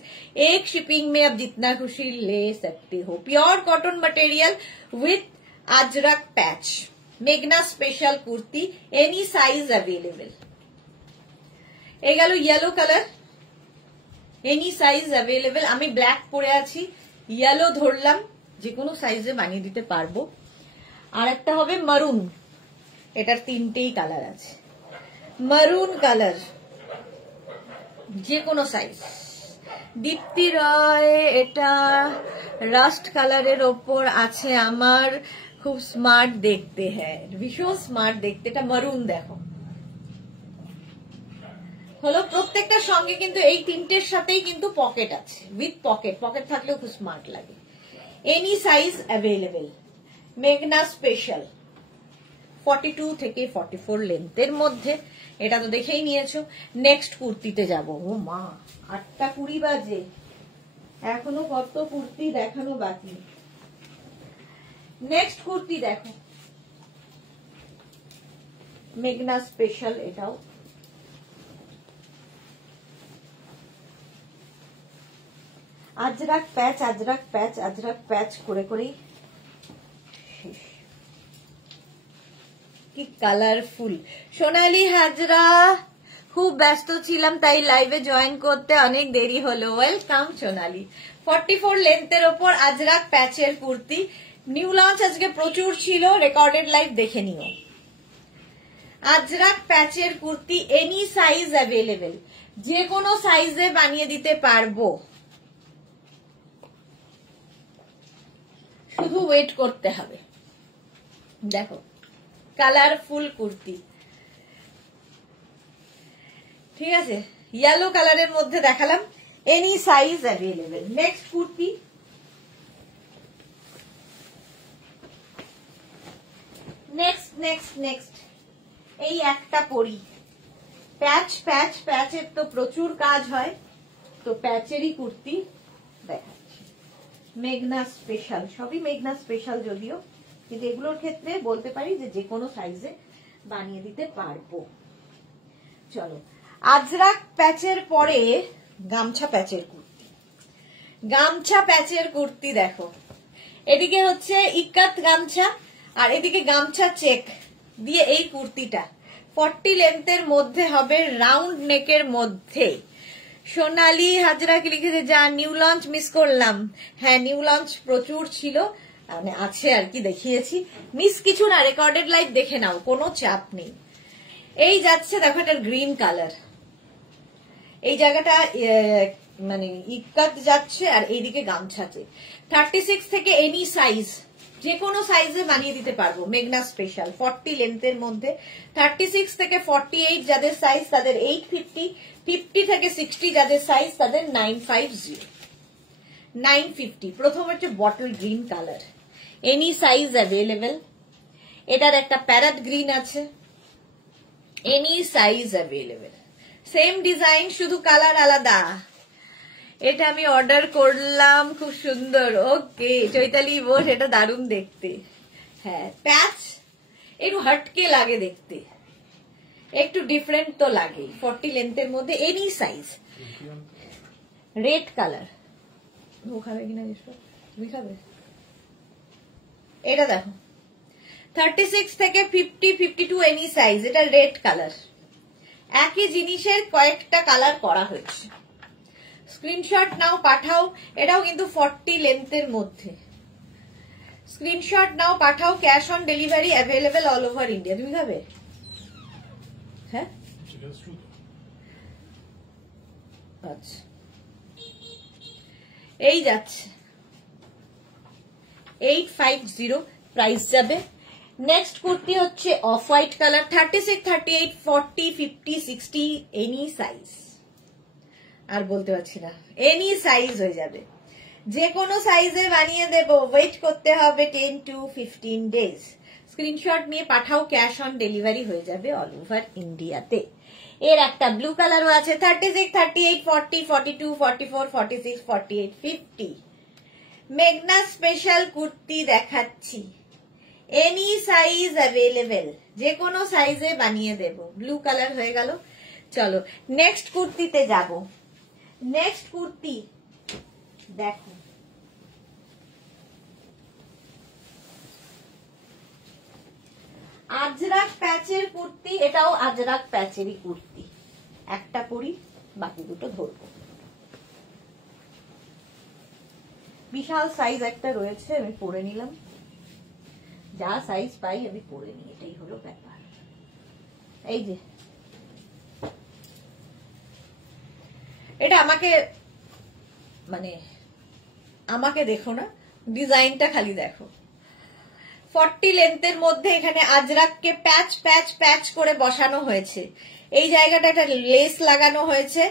एक शिपिंग में आप जितना खुशी ले सकते हो। Pure cotton material with ajrak patch, मेघना special kurti, any size available. ए গেল yellow colour, any size available. আমি ব্ল্যাক পরে আছি, ইয়েলো ধরলাম, যে কোনো সাইজে বানিয়ে দিতে পারবো। আর একটা হবে মারুন, এটার তিনটেই কালার আছে। মারুন কালার, যে কোনো সাইজ। দীপ্তি রয়, এটা রাস্ট কালারের ওপর আছে আমার, খুব স্মার্ট দেখতে, হ্যাঁ ভীষণ স্মার্ট দেখতে। এটা মারুন দেখো হলো। প্রত্যেকটার সঙ্গে কিন্তু এই তিনটের সাথেই কিন্তু পকেট আছে, উইথ পকেট। পকেট থাকলেও খুব স্মার্ট লাগে। এনি সাইজ অ্যাভেলেবেল, মেঘনা স্পেশাল। 42 থেকে 44 লেন্থের মধ্যে। এটা তো দেখেই নিয়েছো। নেক্সট কুর্তিতে যাব। ও মা, 8:20 বাজে, এখনো কত কুর্তি দেখানো বাকি। নেক্সট কুর্তি দেখো, মেঘনা স্পেশাল। এটাও আজরাক প্যাচ আজরাক প্যাচ আজরাক প্যাচ করে করেই কি কালারফুল। সোনালী হাজরা, খুব ব্যস্ত ছিলাম তাই লাইভে জয়েন করতে অনেক দেরি হলো। ওয়েলকাম সোনালী। 44 লেন্থের ওপর আজরাক প্যাচের কুর্তি, নিউ লঞ্চ আজকে প্রচুর ছিল, রেকর্ডেড লাইভ দেখে নিও। আজরাক প্যাচের কুর্তি, এনি সাইজ অ্যাভেলেবেল, যে কোনো সাইজে বানিয়ে দিতে পারবো, শুধু ওয়েট করতে হবে। দেখো কালারফুল কুর্তি, ঠিক আছে, ইয়েলো কালারের মধ্যে দেখালাম, any size available. Next kurti, next next next এই একটা পরি, প্যাচ প্যাচ প্যাচের তো প্রচুর কাজ হয়, তো প্যাচেরই কুর্তি দেখাচ্ছি। মেঘনা স্পেশাল, সবই মেঘনা স্পেশাল যদিও, কিন্তু এগুলোর ক্ষেত্রে বলতে পারি যে কোনো সাইজে বানিয়ে দিতে পারবো। চলো, আজরাক প্যাচের পরে গামছা প্যাচের কুর্তি। গামছা প্যাচের কুর্তি দেখো, এদিকে হচ্ছে ইক্কাত গামছা আর এদিকে গামছা চেক দিয়ে এই কুর্তিটা 40 লেন্থের মধ্যে হবে, রাউন্ড নেকের মধ্যে। সোনালী হাজরা কি লিখেছে, যা নিউ লঞ্চ মিস করলাম। হ্যাঁ, নিউ লঞ্চ প্রচুর ছিল, মানে আছে আর কি, দেখিয়েছি, মিস কিছু না, রেকর্ডেড লাইভ দেখে নাও, কোনো চাপ নেই। এই যাচ্ছে দেখো, এটার গ্রিন কালার, এই জায়গাটা মানে ইক্কাত যাচ্ছে আর এইদিকে গামছাতে। 36 থেকে এনি সাইজ, যে কোনো সাইজে বানিয়ে দিতে পারবো, মেঘনা স্পেশাল 40 লেন্থের মধ্যে। 36 থেকে 48 যাদের সাইজ তাদের 850, 50 থেকে 60 যাদের সাইজ তাদের 950, 950। প্রথম হচ্ছে bottle green colour, any size available. এটার একটা প্যারট গ্রিন আছে, any size available, same design, শুধু কালার আলাদা। এটা আমি অর্ডার করলাম, খুব সুন্দর। ওকে চৈতালি বোস, এটা দারুণ দেখতে। হ্যাঁ, প্যাচ একটু হটকে লাগে দেখতে, একটু ডিফারেন্ট তো লাগে। 40 লেন্থের মধ্যে এনি সাইজ, রেড কালার। ও খাবে কিনা তুমি খাবে? এটা দেখো 36 থেকে 50, 52 এনি সাইজ, এটা রেড কালার। একই জিনিসের কয়েকটা কালার করা হয়েছে। স্ক্রিনশট নাও, পাঠাও। এটাও কিন্তু 40 লেন্থের মধ্যে। স্ক্রিনশট নাও, পাঠাও। Cash on delivery available all over India. তুমি খাবে? হ্যাঁ, আচ্ছা, এই যাচ্ছে 850, প্রাইস যাবে। নেক্সট কুর্তি হচ্ছে off white colour, 36, 38, 40, 50, 60 any size. আর বলতে পারছি না, এনি সাইজ হয়ে যাবে, যে কোনো সাইজে বানিয়ে দেবো। ওয়েট করতে হবে 10 to 15 ডেজ। স্ক্রিনশট নিয়ে পাঠাও, ক্যাশ অন ডেলিভারি হয়ে যাবে অল ওভার ইন্ডিয়াতে। এর একটা ব্লু কালারও আছে, 36, 38, 40, 42, 44, 46, 48, 50। মেঘনা স্পেশাল কুর্তি দেখাচ্ছি, এনি সাইজ অ্যাভেলেবেল, যে কোনো সাইজে বানিয়ে দেব। ব্লু কালার হয়ে গেল। চলো নেক্সট কুর্তিতে যাব। নেক্সট কুর্তি দেখো, আজরাক প্যাচের কুর্তি, এটাও আজরাক প্যাচেরই কুর্তি। একটা পরি, বাকি দুটো ধরবো। বিশাল সাইজ একটা রয়েছে, আমি পরে নিলাম, যা সাইজ পাই আমি পরে নিই, এটাই হলো ব্যাপার। এই যে এটা আমাকে, মানে আমাকে দেখো না, ডিজাইনটা খালি দেখো। 40 লেন্থের মধ্যে এখানে আজরাককে প্যাচ প্যাচ প্যাচ করে বসানো হয়েছে। এই জায়গাটা একটা লেস লাগানো হয়েছে,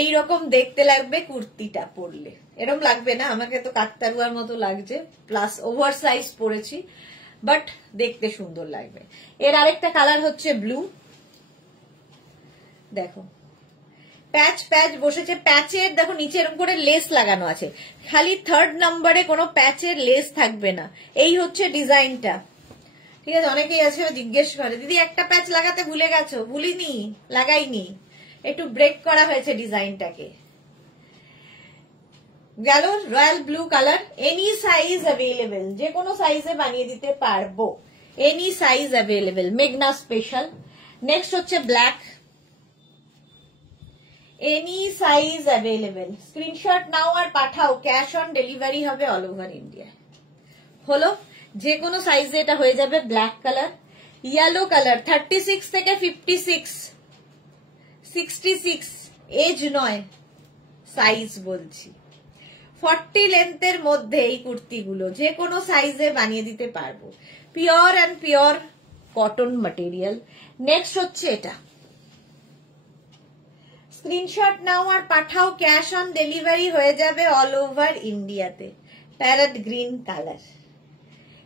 এইরকম দেখতে লাগবে কুর্তিটা পরলে। এরকম লাগবে না, আমাকে তো কাকতারুয়ার মতো লাগছে, প্লাস ওভার সাইজ পরেছি, বাট দেখতে সুন্দর লাগবে। এর আরেকটা কালার হচ্ছে ব্লু, দেখো প্যাচ প্যাচ বসেছে। প্যাচের দেখো নিচে এরকম করে লেস লাগানো আছে, খালি 3rd নম্বরে কোনো প্যাচের লেস থাকবে না। এই হচ্ছে ডিজাইনটা, ঠিক আছে। অনেকেই আছে জিজ্ঞেস করে, দিদি একটা প্যাচ লাগাতে ভুলে গেছো। ভুলিনি, লাগাইনি, একটু ব্রেক করা হয়েছে ডিজাইনটাকে। গেল royal blue colour, any size available, যে কোনো সাইজে বানিয়ে দিতে পারবো, এনি সাইজ অ্যাভেলেবেল, মেঘনা স্পেশাল। নেক্সট হচ্ছে black, any size available, screenshot নাও আর পাঠাও, ক্যাশ অন ডেলিভারি হবে অল ওভার ইন্ডিয়া। হলো, যে কোনো সাইজে এটা হয়ে যাবে। ব্ল্যাক কালার, ইয়েলো কালার 36 থেকে 56, 66 এজ নয় সাইজ বলছি, 40 লেন্থের মধ্যে এই কুর্তিগুলো যে কোনো সাইজে বানিয়ে দিতে পারবো, pure and pure cotton material. Next হচ্ছে এটা, স্ক্রিনশট নাও আর পাঠাও, ক্যাশ অন ডেলিভারি হয়ে যাবে অল ওভার ইন্ডিয়াতে। Parrot green colour,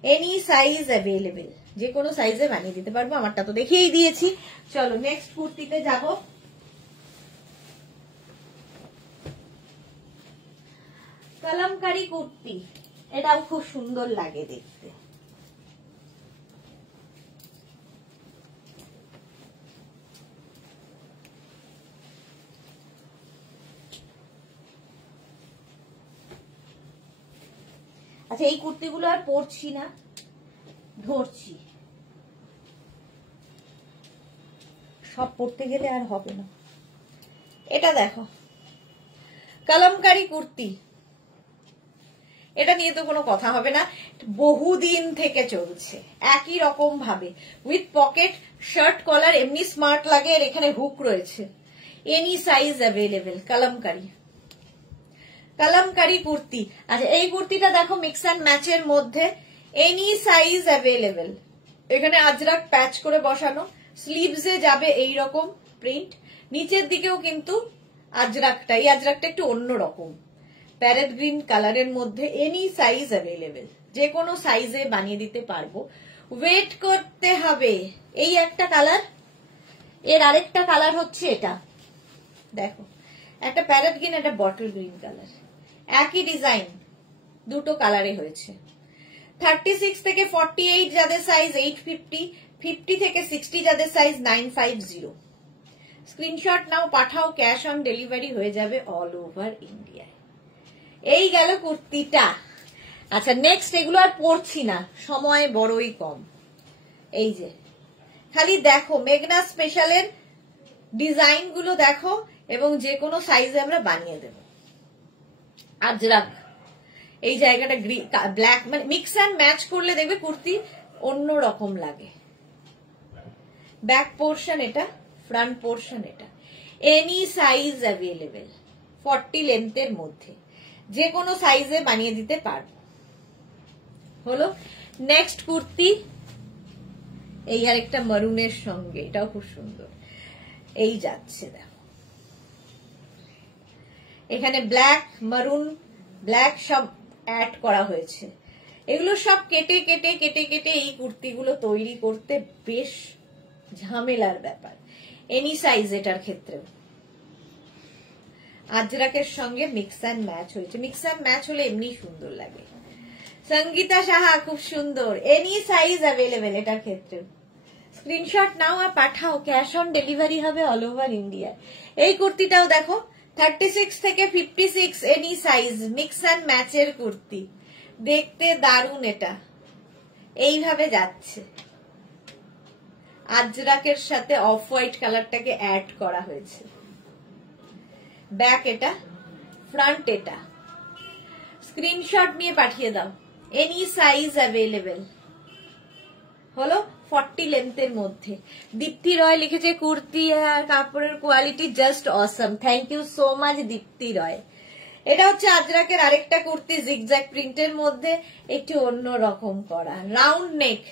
any size available, যে কোনো সাইজে বানিয়ে দিতে পারবো, আমারটা তো দেখিয়েই দিয়েছি। চলো নেক্সট কুর্তিতে যাব। কলমকারি কুর্তি, এটাও খুব সুন্দর লাগে দেখতে। আচ্ছা, এই কুর্তিগুলো আর পরছি না, ধরছি, সব পরতে গেলে আর হবে না। এটা দেখো, কলমকারি কুর্তি, এটা নিয়ে তো কোনো কথা হবে না, বহুদিন থেকে চলছে একই রকম ভাবে, উইথ পকেট, শার্ট কলার, এমনি স্মার্ট লাগে, এর এখানে হুক রয়েছে, any size available, kalamkari, kalamkari kurti. আচ্ছা, এই কুর্তিটা দেখো মিক্স অ্যান্ড ম্যাচের মধ্যে, এনি সাইজ অ্যাভেলেবেল, এখানে আজরাক প্যাচ করে বসানো, স্লিভসে যাবে এই রকম প্রিন্ট, নিচের দিকেও কিন্তু আজরাকটা, এই আজরাকটা একটু অন্যরকম, প্যারেট গ্রিন কালারের মধ্যে, এনি সাইজ অ্যাভেলেবেল, যে কোনো সাইজে বানিয়ে দিতে পারবো। ওয়েট করতে হবে। এই একটা কালার, এর আরেকটা কালার হচ্ছে এটা দেখো, একটা প্যারেট গ্রিন, একটা বটল গ্রিন কালার, একই ডিজাইন, দুটো কালারে হয়েছে। 36 থেকে 48 যাদের সাইজ 850, 50 থেকে 60 যাদের সাইজ 950। স্ক্রিনশট নাও পাঠাও, ক্যাশ অন ডেলিভারি হয়ে যাবে অল ওভার ইন্ডিয়ায়। এই গেল কুর্তিটা। আচ্ছা, নেক্সট এগুলো আর পরছি না, সময় বড়ই কম। এই যে খালি দেখো মেঘনা স্পেশালের ডিজাইন গুলো দেখো, এবং যে কোনো সাইজে আমরা বানিয়ে দেব। আজরাক, এই জায়গাটা ব্ল্যাক, মানে মিক্স অ্যান্ড ম্যাচ করলে দেখবে কুর্তি অন্য রকম লাগে। ব্যাক পোর্শন এটা, ফ্রন্ট পোর্শন এটা, এনি সাইজ অ্যাভেলেবেল, 40 লেন্থের মধ্যে, যে কোনো সাইজে বানিয়ে দিতে পারবো। হলো, নেক্সট কুর্তি, এই আর একটা মারুনের সঙ্গে, এটাও খুব সুন্দর, এই যাচ্ছে দেখো, এখানে ব্ল্যাক, মারুন, ব্ল্যাক সব অ্যাড করা হয়েছে। এগুলো সব কেটে কেটে কেটে কেটে এই কুর্তিগুলো তৈরি করতে বেশ ঝামেলার ব্যাপার। এনি সাইজ এটার ক্ষেত্রেও আজরাকের সঙ্গে মিক্স অ্যান্ড ম্যাচ হয়েছে, মিক্স অ্যান্ড ম্যাচ হলে এমনি সুন্দর লাগে। সঙ্গীতা সাহা, খুব সুন্দর, এনি সাইজ অ্যাভেলেবেল এটার ক্ষেত্রে। স্ক্রিনশট নাও আর পাঠাও, ক্যাশ অন ডেলিভারি হবে অল ওভার ইন্ডিয়া। এই কুর্তিটাও দেখো, 36 থেকে 56 এনি সাইজ, মিক্স অ্যান্ড ম্যাচের কুর্তি, দেখতে দারুণ। এটা এইভাবে যাচ্ছে, আজরাকের সাথে অফ হোয়াইট কালারটাকে অ্যাড করা হয়েছে। ব্যাক এটা, ফ্রন্ট এটা। স্ক্রিনশট নিয়ে পাঠিয়ে দাও, এনি সাইজ অ্যাভেলেবেল। হলো, 40 লেন্থের মধ্যে। দীপ্তি রয় লিখেছে, কুর্তি আর কাপড়ের quality just awesome, thank you so much Dipti Roy. এটা হচ্ছে আজরাকের আরেকটা কুর্তি, জিগজ্যাগ প্রিন্টের মধ্যে, একটু অন্য রকম করা, রাউন্ড নেক,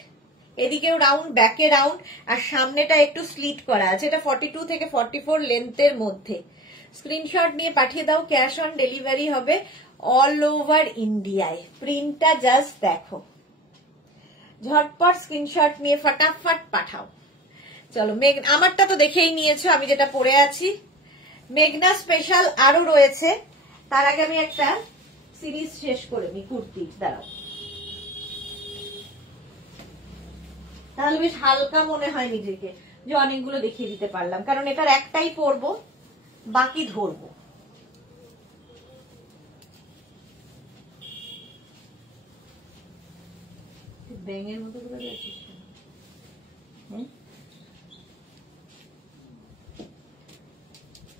এদিকেও রাউন্ড, ব্যাকে রাউন্ড, আর সামনেটা একটু স্লিট করা আছে। এটা 42 থেকে 44 লেন্থের মধ্যে। স্ক্রিনশট নিয়ে পাঠিয়ে দাও, ক্যাশ অন ডেলিভারি হবে অল ওভার ইন্ডিয়ায়। প্রিন্টটা জাস্ট দেখো, ঝটপট স্ক্রিনশট নিয়ে ফটাফট পাঠাও। চলো, আমারটা তো দেখেই নিয়েছো, আমি যেটা পরে আছি। মেঘনা স্পেশাল আরো রয়েছে, তার আগে আমি একটা সিরিজ শেষ করে নি কুর্তি, দাঁড়াও, তাহলে বেশ হালকা মনে হয় নিজেকে যে অনেকগুলো দেখিয়ে দিতে পারলাম, কারণ এটার একটাই পরবো, বাকি ধরবো। ব্যাঙের মতো করে যাচ্ছিস।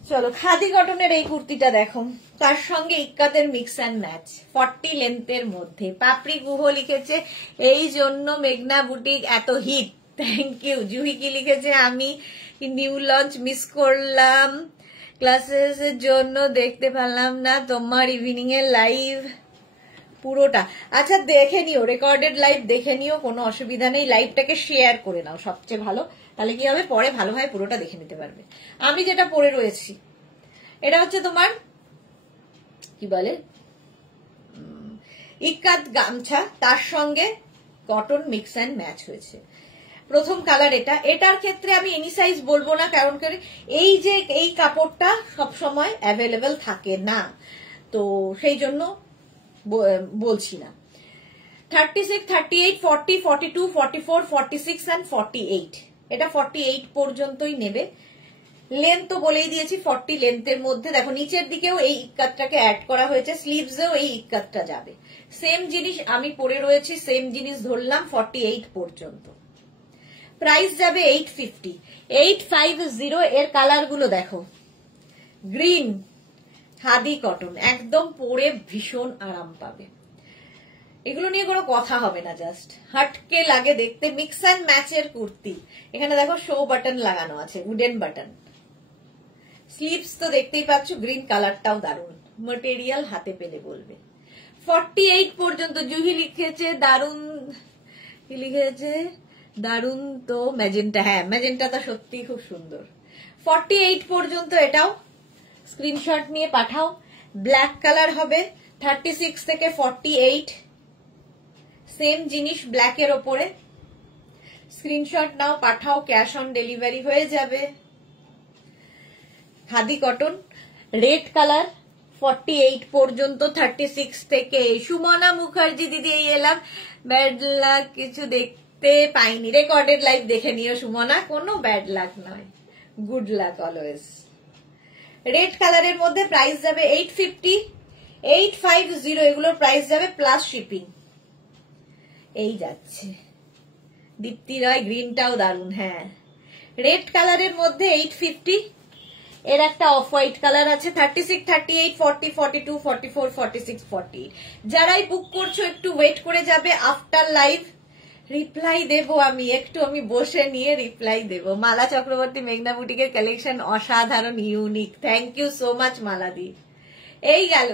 চলো খাদি কটনের এই কুর্তিটা দেখো, তার সঙ্গে ইক্কাতের মিক্স অ্যান্ড ম্যাচ, 40 লেন্থের মধ্যে। পাপড়ি গুহ লিখেছে এই জন্য মেঘনা বুটিক এত হিট, থ্যাংক ইউ। জুহি কি লিখেছে, আমি নিউ লঞ্চ মিস করলাম, ক্লাসেস এর জন্য দেখতে পারলাম না তোমার ইভিনিং এর লাইভ পুরোটা। আচ্ছা দেখে নিও, রেকর্ডেড লাইভ দেখে নিও, কোনো অসুবিধা নেই। লাইভটাকে শেয়ার করে নাও সবচেয়ে ভালো, তাহলে কি হবে পরে ভালোভাবে পুরোটা দেখে নিতে পারবে। আমি যেটা পরে রয়েছি এটা হচ্ছে তোমার কি বলে ইক্কাত গামছা, তার সঙ্গে কটন মিক্স অ্যান্ড ম্যাচ হয়েছে। প্রথম কালার এটা। এটার ক্ষেত্রে আমি এনি সাইজ বলবো না, কারণ এই যে এই কাপড়টা সবসময় অ্যাভেলেবেল থাকে না, তো সেই জন্য বলছি না। 36, 38, 40, 42, 44, 46 and 48, এটা 48 পর্যন্তই নেবে। লেন্থ তো বলেই দিয়েছি 40 লেন্থের মধ্যে। দেখো নিচের দিকেও এই ইক্কাতটাকে অ্যাড করা হয়েছে, স্লিভসেও এই ইক্কাতটা যাবে। সেম জিনিস আমি পরে রয়েছি, সেম জিনিস ধরলাম 48 পর্যন্ত। প্রাইস যাবে 850, 850। এর কালার গুলো দেখো, গ্রিন, খাদি কটন, একদম পরে ভীষণ আরাম পাবে। এগুলো নিয়ে কোনো কথা হবে না, জাস্ট হাটকে লাগে দেখতে। মিক্স অ্যান্ড ম্যাচের কুর্তি। এখানে দেখো শো বাটন লাগানো আছে, উডেন বাটন। স্লিভস তো দেখতেই পাচ্ছ, গ্রিন কালারটাও দারুণ, মেটেরিয়াল হাতে পেলে বলবে। 48 পর্যন্ত। জুহি লিখেছে দারুণ, কি লিখেছে দারুণ তো ম্যাজেন্টা, হ্যাঁ ম্যাজেন্টাটা সত্যি খুব সুন্দর। 48 পর্যন্ত এটাও স্ক্রিনশট নিয়ে পাঠাও। ব্ল্যাক কালার হবে 36 থেকে 48, সেম জিনিস ব্ল্যাকের ওপরে। স্ক্রিনশট নাও, পাঠাও, ক্যাশ অন ডেলিভারি হয়ে যাবে। খাদি কটন, রেড কালার 48 পর্যন্ত, 36 থেকে। সুমনা মুখার্জি দিদি এই এলাম, ব্যাড লাক কিছু দেখতে পাইনি। রেকর্ডেড লাইভ দেখে নিও সুমনা, কোনো ব্যাড লাক নয়, গুড লাক অলওয়েজ। রেড কালারের মধ্যে প্রাইস যাবে 850, 850। এগুলোর প্রাইস যাবে প্লাস শিপিং। এই যাচ্ছে দীপ্তি রয়, গ্রিনটাও দারুন, হ্যাঁ। রেড কালারের মধ্যে 850। এর একটা অফ হোয়াইট কালার আছে। 36, 38, 40, 42, 44, 46, 48। যারাই বুক করছো একটু ওয়েট করে যাবে, আফটার লাইভ রিপ্লাই দেব আমি, একটু আমি বসে নিয়ে রিপ্লাই দেব। মালা চক্রবর্তী, মেঘনা বুটিকের কালেকশন অসাধারণ, unique, thank you so much মালাদি। এই গেল,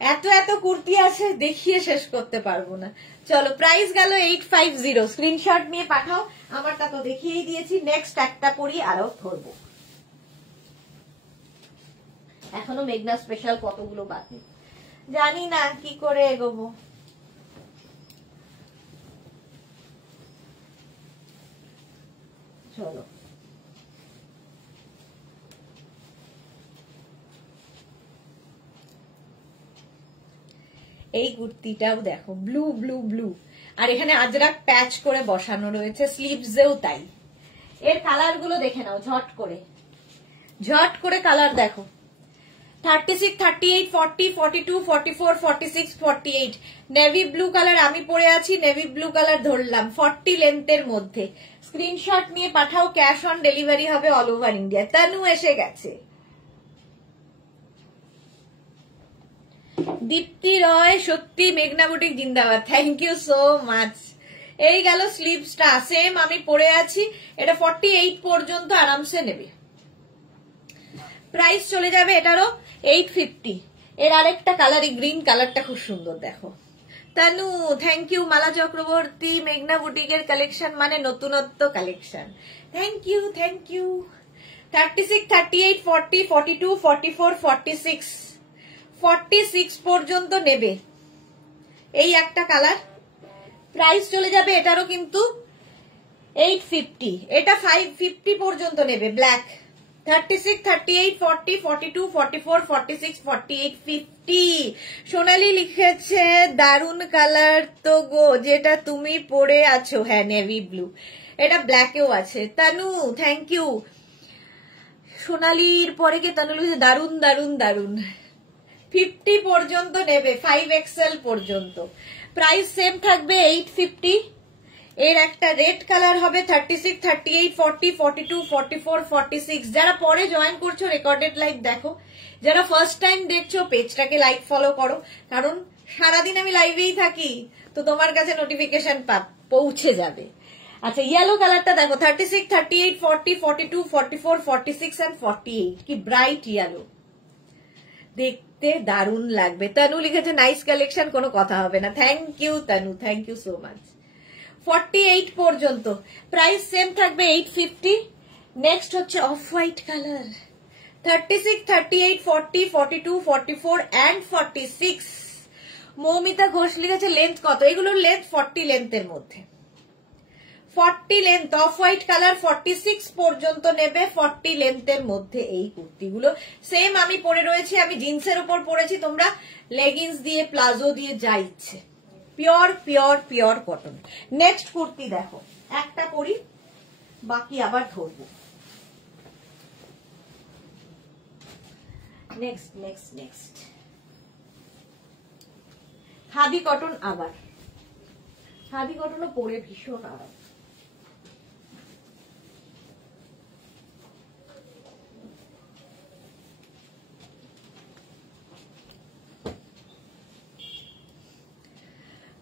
এত এত কুর্তি আছে দেখিয়ে শেষ করতে পারবো না। চলো প্রাইস গেল 850, স্ক্রিনশট নিয়ে পাঠাও। আমারটা তো দেখিয়েই দিয়েছি, নেক্সট একটা পরি আরো ধরবো। এখনো মেঘনা স্পেশাল কতগুলো বাকি, জানি না কি করে এগোবো। চলো এই কুর্তিটাও দেখো, ব্লু ব্লু ব্লু, আর এখানে আজরাক প্যাচ করে বসানো রয়েছে, স্লিভসেও তাই। এর কালার গুলো দেখে নাও ঝট করে, ঝট করে কালার দেখো। 36, 38, 40, 42, 44, 46, 48। নেভি ব্লু কালার আমি পরে আছি, নেভি ব্লু কালার ধরলাম 40 লেন্থের মধ্যে। স্ক্রিনশট নিয়ে পাঠাও, ক্যাশ অন ডেলিভারি হবে অল ওভার ইন্ডিয়া। তানু এসে গেছে। দীপ্তি রয়, সত্যি মেঘনা বুটিক জিন্দাবাদ, থ্যাংক ইউ সো মাচ। এই গেল স্লিভসটা, সেম আমি পরে আছি। এটা 48 পর্যন্ত আরামসে নেবে। প্রাইস চলে যাবে এটারও 850। এর আরেকটা কালার, গ্রিন কালারটা খুব সুন্দর দেখো। Tanu thank you. মালা চক্রবর্তী, মেঘনা বুটিকের কালেকশন মানে নতুনত্ব collection, thank you thank you. 36, 38, 40, 42, 44, 46, 46 পর্যন্ত নেবে। এই একটা কালার, প্রাইস চলে যাবে এটারও কিন্তু 850। এটা 550 পর্যন্ত নেবে, ব্ল্যাক। 36, 38, 40, 42, 44, 46, 48, 50। সোনালি লিখেছে দারুন কালার তো গো, যেটা তুমি পরে আছো, হ্যাঁ নেভি ব্লু, এটা ব্ল্যাকেও আছে। Tanu thank you. সোনালির পরে কে তানু লিখেছে দারুন দারুন দারুন। 50 পর্যন্ত নেবে, 5XL পর্যন্ত। প্রাইস সেম থাকবে 850। এর একটা রেড কালার হবে 36, 38, 40, 42, 44, 46। যারা পরে জয়েন করছো রেকর্ডেড লাইভ দেখো, যারা ফার্স্ট টাইম দেখছো পেজটাকে লাইক ফলো করো, কারণ সারাদিন আমি লাইভেই থাকি, তো তোমার কাছে নোটিফিকেশন পৌঁছে যাবে। আচ্ছা ইয়েলো কালারটা দেখো 36, 38, 40, 42, 44, 46 and 48। কি ব্রাইট ইয়েলো, দেখতে দারুণ লাগবে। তনু লিখেছে নাইস কালেকশন, কোনো কথা হবে না। Thank you Tanu, thank you so much. 48 পর্যন্ত প্রাইস সেম থাকবে 850। নেক্সট হচ্ছে off white colour 36, 38, 40, 42, 44 and 46। Moumita Ghosh লিখেছে লেন্থ কত? এগুলোর লেন্থ 40 লেন্থের মধ্যে, 40 লেন্থ অফ হোয়াইট কালার 46 পর্যন্ত নেবে 40 লেন্থের মধ্যে। এই কুর্তিগুলো সেম আমি পরে রয়েছি, আমি জিন্সের উপর পরেছি, তোমরা লেগিংস দিয়ে প্লাজো দিয়ে যা ইচ্ছে, pure pure pure cotton. Next kurti দেখো, একটা পরি বাকি আবার ধরবো। Next next next khadi cotton. আবার খাদি কটনও পরে ভীষণ আরাম।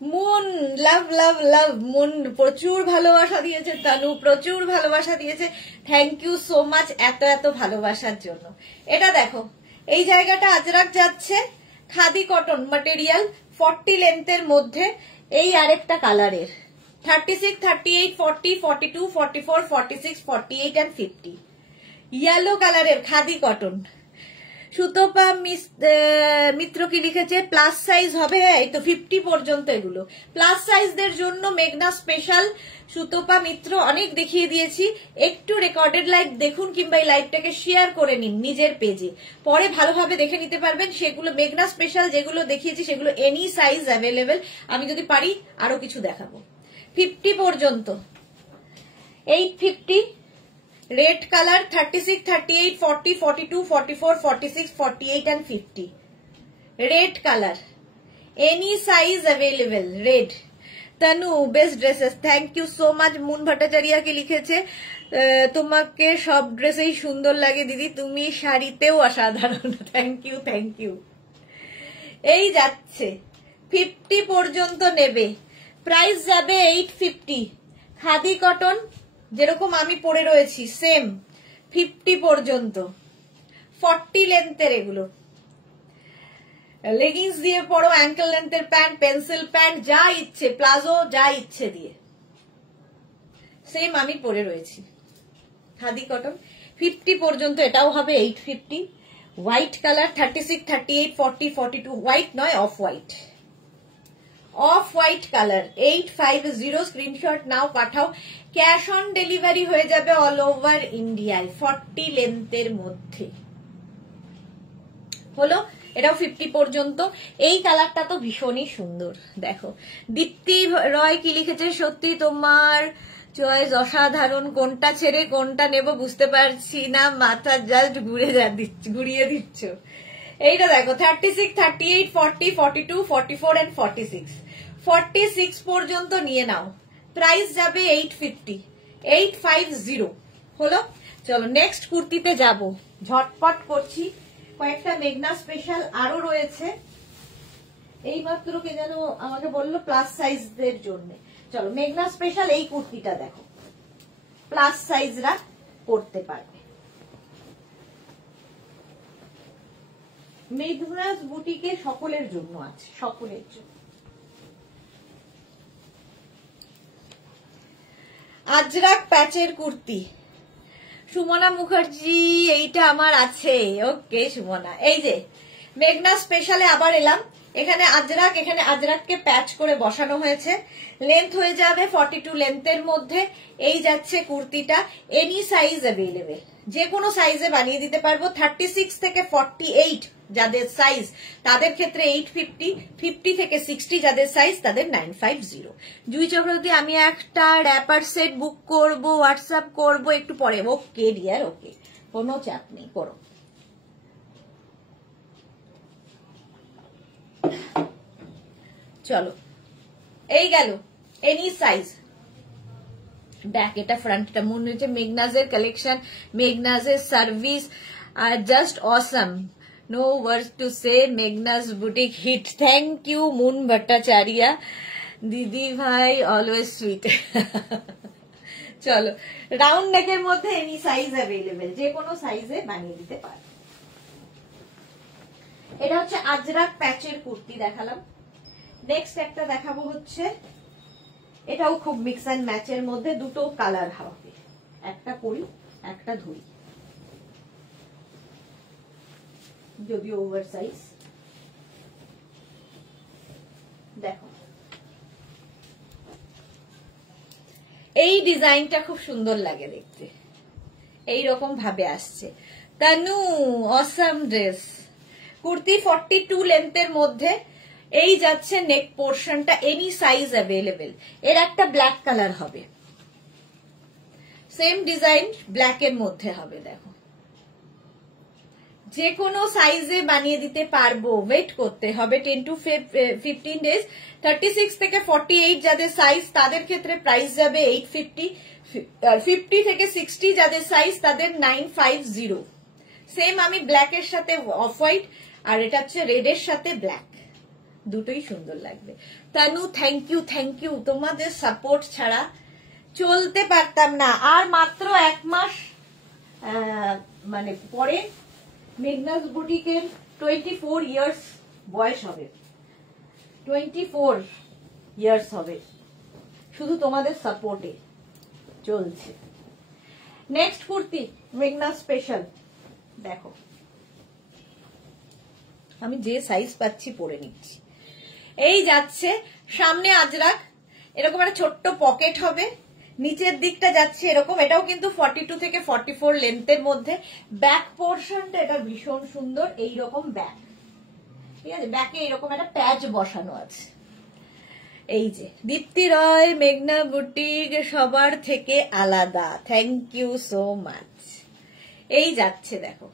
মুন লাভ লাভ লাভ, মুন প্রচুর ভালোবাসা দিয়েছে, তানু প্রচুর ভালোবাসা দিয়েছে, থ্যাংক ইউ সো মাচ এত এত ভালোবাসার জন্য। এটা দেখো এই জায়গাটা আজরাক যাচ্ছে, খাদি কটন ম্যাটেরিয়াল 40 লেন্থের মধ্যে। এই আরেকটা কালারের 36, 38, 40, 42, 44, 46, 48 and 50। ইয়েলো কালারের খাদি কটন। সুতপা মিত্র কি লিখেছে প্লাস সাইজ হবে, এই তো 50 পর্যন্ত। এগুলো প্লাস সাইজদের জন্য মেঘনা স্পেশাল। সুতপা মিত্র অনেক দেখিয়ে দিয়েছি, একটু রেকর্ডেড লাইভ দেখুন কিংবা এই লাইভটাকে শেয়ার করে নিন নিজের পেজে, পরে ভালোভাবে দেখে নিতে পারবেন। সেগুলো মেঘনা স্পেশাল যেগুলো দেখিয়েছি সেগুলো এনি সাইজ অ্যাভেলেবেল। আমি যদি পারি আরো কিছু দেখাবো। 50 পর্যন্ত 850। Red colour 36, 38, 40, 42, 44, 46, 48 and 50। Red colour any size available red. Tanu best dresses, thank you so much. Moon Bhattacharya কি লিখেছে তোমাকে সব ড্রেসেই সুন্দর লাগে দিদি, তুমি শাড়িতেও অসাধারণ। Thank you thank you. এই যাচ্ছে 50 পর্যন্ত নেবে, প্রাইস যাবে 850। খাদি কটন যেরকম আমি পরে রয়েছি সেম 50 পর্যন্ত, 40 লেন্থের। এগুলো লেগিংস দিয়ে পরো, অ্যাঙ্কেল লেন্থের প্যান্ট, পেন্সিল প্যান্ট যা ইচ্ছে, প্লাজো যা ইচ্ছে দিয়ে সেম আমি পরে রয়েছি। খাদি কটন 50 পর্যন্ত, এটাও হবে 850। White colour 36, 38, 40, 42। হোয়াইট নয় off white, of white colour 850। Screenshot নাও পাঠাও, ক্যাশ অন ডেলিভারি হয়ে যাবে অল ওভার ইন্ডিয়ায় 40 লেন্থের মধ্যে। হলো এটাও 50 পর্যন্ত। এই কালারটা তো ভীষণই সুন্দর। দেখো দীপ্তি রয় কি লিখেছে, সত্যি তোমার চয়েস অসাধারণ, কোনটা ছেড়ে কোনটা নেব বুঝতে পারছি না, মাথা জাস্ট ঘুরিয়ে দিচ্ছ। এইটা দেখো 36, 38, 40, 42, 44 and 46। 46 পর্যন্ত নিয়ে নাও, প্রাইস যাবে 850, 850। হলো চলো নেক্সট কুর্তিতে যাব, ঝটপট করছি। কয়েকটা মেঘনা স্পেশাল আরো রয়েছে, এই মাত্র কে যেন আমাকে বললো প্লাস সাইজদের জন্য। চলো মেঘনা স্পেশাল এই কুর্তিটা দেখো, প্লাস সাইজরা পরতে পারবে। মেঘনাস বুটিকে সকলের জন্য আছে, সকলের জন্য। আজরাক প্যাচের কুর্তি, সুমনা মুখার্জি এইটা আমার আছে। ওকে সুমনা, এই যে মেঘনা স্পেশালে আবার এলাম। এখানে আজরাককে প্যাচ করে বসানো হয়েছে, লেন্থ হয়ে যাবে 42 লেন্থের মধ্যে। এই যাচ্ছে কুর্তিটা, এনি সাইজ অ্যাভেলেবেল, যে কোনো সাইজে বানিয়ে দিতে পারবো। 36 থেকে 48 যাদের সাইজ তাদের ক্ষেত্রে 850, 50 থেকে 60 যাদের সাইজ তাদের 950। জুই চক্রবর্তী, আমি একটা র্যাপার সেট বুক করব, হোয়াটসঅ্যাপ করব একটু পরে। ওকে ডিয়ার, ওকে, কোনো চাপ নেই, করো। চলো এই গেল এনি সাইজ। ব্যাক, এটা ফ্রন্টটা মনে হচ্ছে মেঘনাজের কালেকশন, মেঘনাজের সার্ভিস আর just awesome. No words to say, Meghna's boutique hit. Thank you Moon Bhattacharya দিদি ভাই, অলওয়েজ সুইট। চলো, রাউন্ড নেকের মধ্যে এনি সাইজ অ্যাভেলেবেল, যে কোনো সাইজে বানিয়ে দিতে পারে। এটা হচ্ছে আজরাক প্যাচের কুর্তি দেখালাম। নেক্সট একটা দেখাবো হচ্ছে, এটাও খুব মিক্স অ্যান্ড ম্যাচের মধ্যে, দুটো কালার হবে, একটা পরি একটা ধরি, যদিও ওভার সাইজ। দেখো এই ডিজাইনটা খুব সুন্দর লাগে দেখতে, এই রকম ভাবে আসছে। তানু অসাম ড্রেস, কুর্তি 42 লেন্থের মধ্যে। এই যাচ্ছে নেক পোর্শনটা, এনি সাইজ অ্যাভেলেবেল। এর একটা ব্ল্যাক কালার হবে, সেম ডিজাইন ব্ল্যাক এর মধ্যে হবে। দেখো যে কোনো সাইজে বানিয়ে দিতে পারবো, ওয়েট করতে হবে 10 to 15 ডেজ। 36 থেকে 48 যাদের সাইজ তাদের ক্ষেত্রে প্রাইস যাবে 850, 50 থেকে 60 যাদের সাইজ তাদের 950। সেম আমি ব্ল্যাক এর সাথে অফ হোয়াইট, আর এটা হচ্ছে রেড এর সাথে ব্ল্যাক, দুটোই সুন্দর লাগবে। Tanu thank you, thank you, তোমাদের সাপোর্ট ছাড়া চলতে পারতাম না। আর মাত্র 1 মাস মানে পরে মেঘনাজ বুটিকের 24 ইয়ার্স বয়স হবে, 24 ইয়ার্স হবে, শুধু তোমাদের সাপোর্টে চলছে। নেক্সট কুর্তি মেঘনাজ স্পেশাল, দেখো আমি যে সাইজ পাচ্ছি পরে নিচ্ছি। এই যাচ্ছে সামনে আজরাক, এরকম একটা ছোট্ট পকেট হবে, নিচের দিকটা যাচ্ছে এরকম। এটাও কিন্তু 42 থেকে 44 লেন্থের মধ্যে। ব্যাক পোর্শনটা এটা ভীষণ সুন্দর, এইরকম ব্যাক, ঠিক আছে, ব্যাকে এরকম একটা প্যাচ বসানো আছে। এই যে দীপ্তি রয়, মেঘনা বুটিক সবার থেকে আলাদা, থ্যাংক ইউ সো মাচ। এই যাচ্ছে দেখো,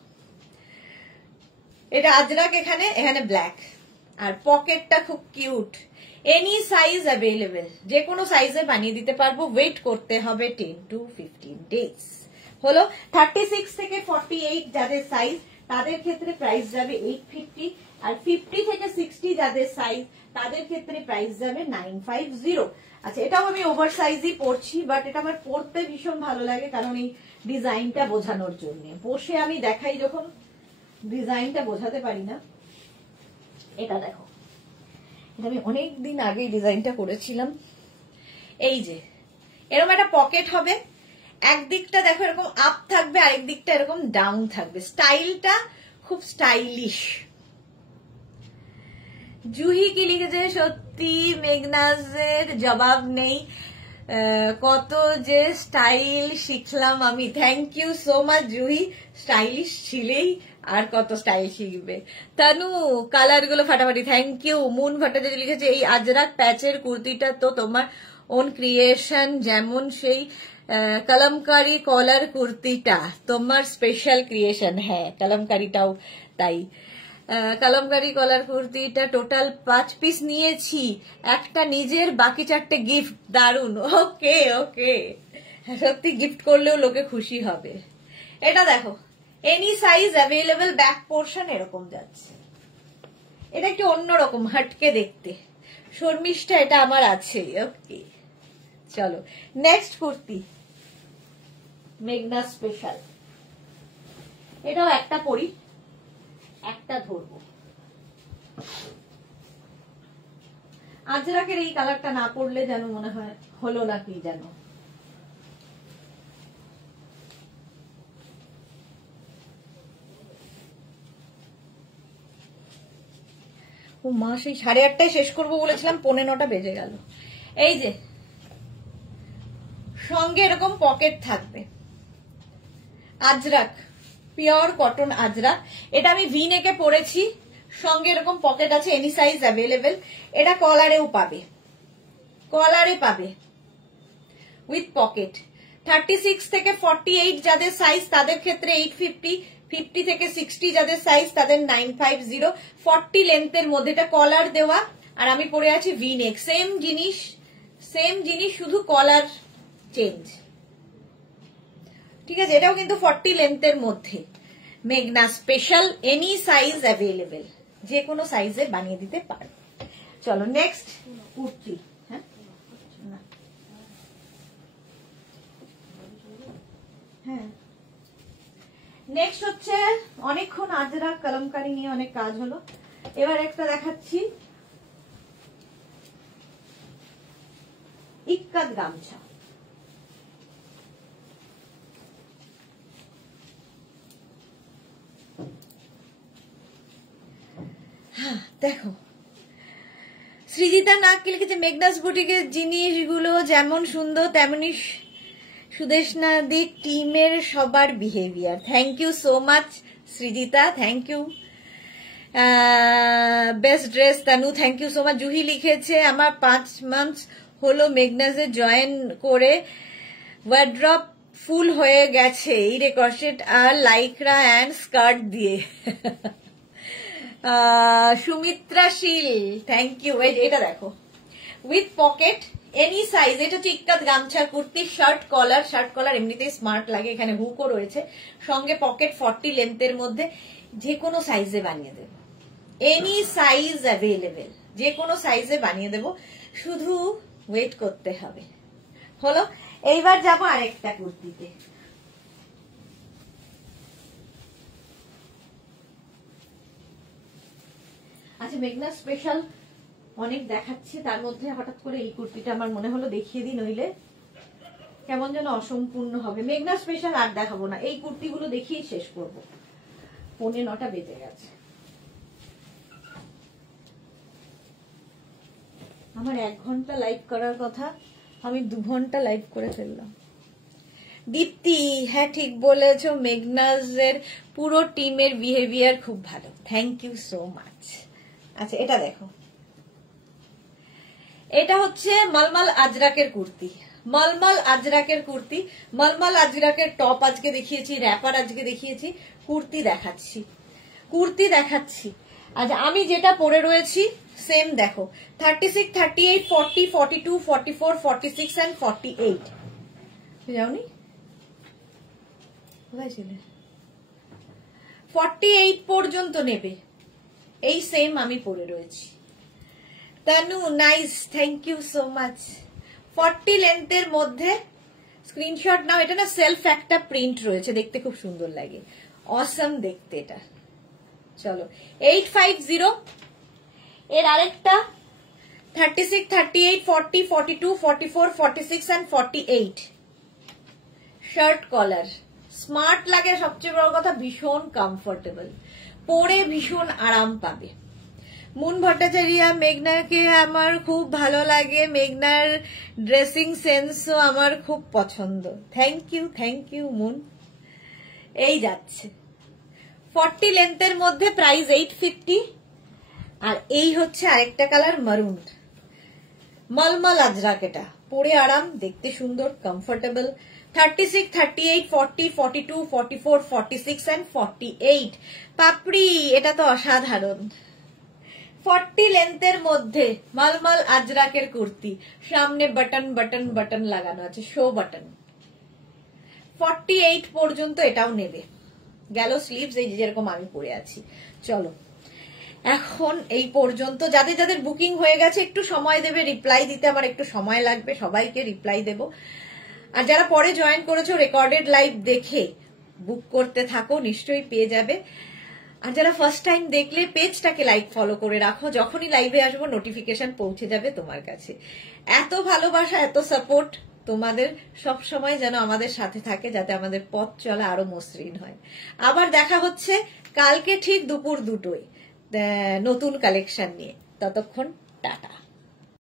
এটা আজরাক, এখানে এখানে ব্ল্যাক, আর পকেটটা খুব কিউট। এনি সাইজ অ্যাভেলেবেল, যে কোনো সাইজে বানিয়ে দিতে পারবো। ওয়েট করতে হবে 10 to 15 ডেজ। হলো 36 থেকে 48 যাদের সাইজ তাদের ক্ষেত্রে প্রাইস যাবে 850, আর 50 থেকে 60 যাদের সাইজ তাদের ক্ষেত্রে প্রাইস যাবে 950। আচ্ছা, এটাও আমি ওভার সাইজই পরছি, বাট এটা আমার পরতে ভীষণ ভালো লাগে, কারণ এই ডিজাইনটা বোঝানোর জন্য। বসে আমি দেখাই যখন, ডিজাইনটা বোঝাতে পারি না। এটা দেখো, এটা আমি অনেকদিন আগে ডিজাইনটা করেছিলাম। এই যে এরকম একটা পকেট হবে, একদিকটা দেখো এরকম আপ থাকবে, আরেক দিকটা এরকম ডাউন থাকবে। স্টাইলটা খুব স্টাইলিশ। জুহি কি লিখেছে, সত্যি মেঘনাজের জবাব নেই, কত যে স্টাইল শিখলাম আমি। Thank you so much Juhi, stylish ছিলেই আর কত স্টাইল শিখবে। তানু কালার গুলো ফাটাফাটি, থ্যাংক ইউ। মুন ভট্টাচার্য লিখেছে, এই আজরাক প্যাচের কুর্তিটা তো তোমার ওন ক্রিয়েশন, যেমন সেই কলমকারি কলার কুর্তিটা তোমার স্পেশাল ক্রিয়েশন। হ্যাঁ, কলমকারিটাও তাই। কলমকারি কলার কুর্তিটা টোটাল 5 পিস নিয়েছি, একটা নিজের, বাকি 4টে গিফট। দারুন, ওকে ওকে, সত্যি গিফট করলেও লোকে খুশি হবে। এটা দেখো any size available, back portion এরকম যাচ্ছে। এটা একটু অন্যরকম হাটকে দেখতে, শর্মিষ্ঠা এটা আমার আছে। ওকে, চলো নেক্সট কুর্তি মেঘনা স্পেশাল। এটাও একটা পরি একটা ধরবো। আজরাকের এই কালারটা না পড়লে যেন মনে হয় হলো না কি যেন। ও মা, সেই 8:30টায় শেষ করবো বলেছিলাম, 8:45 বেজে গেল। এই যে সঙ্গে এরকম পকেট থাকবে, আজরাক, পিওর কটন আজরাক। এটা আমি ভি নেকে পরেছি, সঙ্গে এরকম পকেট আছে, এনি সাইজ অ্যাভেলেবেল। এটা কলারেও পাবে, কলারে পাবে উইথ পকেট। 36 থেকে 48 যাদের সাইজ তাদের ক্ষেত্রে 850, 50 থেকে 60 যাদের সাইজ তাদের 950। 40 লেন্থের মধ্যে, এটা কলার দেওয়া আর আমি পরে আছি ভি নেক, সেম জিনিস শুধু কলার চেঞ্জ। ঠিক আছে, এটাও কিন্তু 40 লেন্থের মধ্যে। মেঘনা স্পেশাল, এনি সাইজ অ্যাভেলেবেল, যে কোনো সাইজে বানিয়ে দিতে পারো। চলো নেক্সট কুর্তি। হ্যাঁ, হ্যাঁ, নেক্সট হচ্ছে অনেকক্ষণ আজরা কলমকারি নিয়ে অনেক কাজ হলো, এবার একটা দেখাচ্ছি ইক্কাত গামছা। হ্যাঁ দেখো, সৃজিতা নাগ কি লিখেছে, মেঘনাস বুটিকের জিনিসগুলো যেমন সুন্দর তেমনি সুদেশনা দি টিমের সবার behaviour. Thank you so much Srijita, thank you. Best dress Tanu, thank you so much. Juhi লিখেছে আমার 5 মান্থ হলো মেঘনাসে জয়েন করে, ওয়ার্ড্রপ ফুল হয়ে গেছে এই রে কর্সেট আর লাইক্রা অ্যান্ড স্কার্ট দিয়ে। Sumitra Sheel, thank you. এটা দেখো উইথ পকেট, এনি সাইজ। এটা হচ্ছে ইক্কাত গামছা কুর্তি, শার্ট কলার এমনিতেই স্মার্ট লাগে, এখানে হুকও রয়েছে, সঙ্গে পকেট 40 লেন্থের মধ্যে, যে কোনো সাইজে বানিয়ে দেব, এনি সাইজ অ্যাভেলেবেল, যে কোনো সাইজে বানিয়ে দেব, শুধু ওয়েট করতে হবে। হলো, এইবার যাবো আরেকটা কুর্তিতে। আচ্ছা, মেঘনা স্পেশাল অনেক দেখাচ্ছি, তার মধ্যে হঠাৎ করে এই কুর্তিটা আমার মনে হলো দেখিয়ে দিই, নইলে কেমন যেন অসম্পূর্ণ হবে। মেঘনা স্পেশাল আর দেখাবো না, এই কুর্তিগুলো দেখিয়ে শেষ করব, 9:45 বেজে গেছে। আমার 1 ঘন্টা লাইভ করার কথা, আমি 2 ঘন্টা লাইভ করে ফেললাম। দীপ্তি, হ্যাঁ ঠিক বলেছো, মেঘনাজের পুরো টিমের বিহেভিয়ার খুব ভালো, থ্যাংক ইউ সো মাচ। আচ্ছা, এটা দেখো, এটা হচ্ছে মলমল আজরাকের কুর্তি, মলমল আজরাকের টপ আজকে দেখিয়েছি, র্যাপার আজকে দেখিয়েছি, কুর্তি দেখাচ্ছি। আচ্ছা, আমি যেটা পরে রয়েছি সেম দেখো, 36, 38, 40, 42, 44, 46 and 48। যাওনি কোথায় ছিলে? 48 পর্যন্ত নেবে, এই সেম আমি পরে রয়েছি। Tanu nice, thank you so much. 40 লেন্থের মধ্যে স্ক্রিনশট নাও। এটা না সেলফ একটা প্রিন্ট রয়েছে, দেখতে খুব সুন্দর লাগে, অসম দেখতে এটা। চলো 850, এর আরেকটা 36, 38, 40, 42, 44, 46 and 48। শার্ট কলার, স্মার্ট লাগে, সবচেয়ে বড় কথা ভীষণ কমফোর্টেবল, পরে ভীষণ আরাম পাবে। মুন ভট্টাচার্য, মেঘনাকে আমার খুব ভালো লাগে, মেঘনার ড্রেসিং সেন্সও আমার খুব পছন্দ। Thank you Moon. এই যাচ্ছে 40 লেন্থের মধ্যে, প্রাইস 850। আর এই হচ্ছে আরেকটা কালার মারুন, মলমল আজরাক, এটা পরে আরাম, দেখতে সুন্দর, কমফোর্টেবল। 36, 38, 40, 42, 44, 46 and 48। পাপড়ি, এটা তো অসাধারণ। 40 লেন্থের মধ্যে মলমল আজরাকের কুর্তি, সামনে বাটন লাগানো আছে, শো বাটন। 48 পর্যন্ত এটাও নেবে, গেল স্লিভস, এই যেরকম আমি পরে আছি। চলো এখন এই পর্যন্ত। যাদের যাদের বুকিং হয়ে গেছে একটু সময় দেবে রিপ্লাই দিতে, আমার একটু সময় লাগবে, সবাইকে রিপ্লাই দেব। আর যারা পরে জয়েন করেছো, রেকর্ডেড লাইভ দেখে বুক করতে থাকো, নিশ্চয়ই পেয়ে যাবে। আর যারা ফার্স্ট টাইম দেখলে পেজটাকে লাইক ফলো করে রাখো, যখনই লাইভে আসবো নোটিফিকেশন পৌঁছে যাবে তোমার কাছে। এত ভালোবাসা, এত সাপোর্ট তোমাদের সব সময় যেন আমাদের সাথে থাকে, যাতে আমাদের পথ চলা আরো মসৃণ হয়। আবার দেখা হচ্ছে কালকে ঠিক দুপুর 2টোয় নতুন কালেকশন নিয়ে। ততক্ষণ টাটা।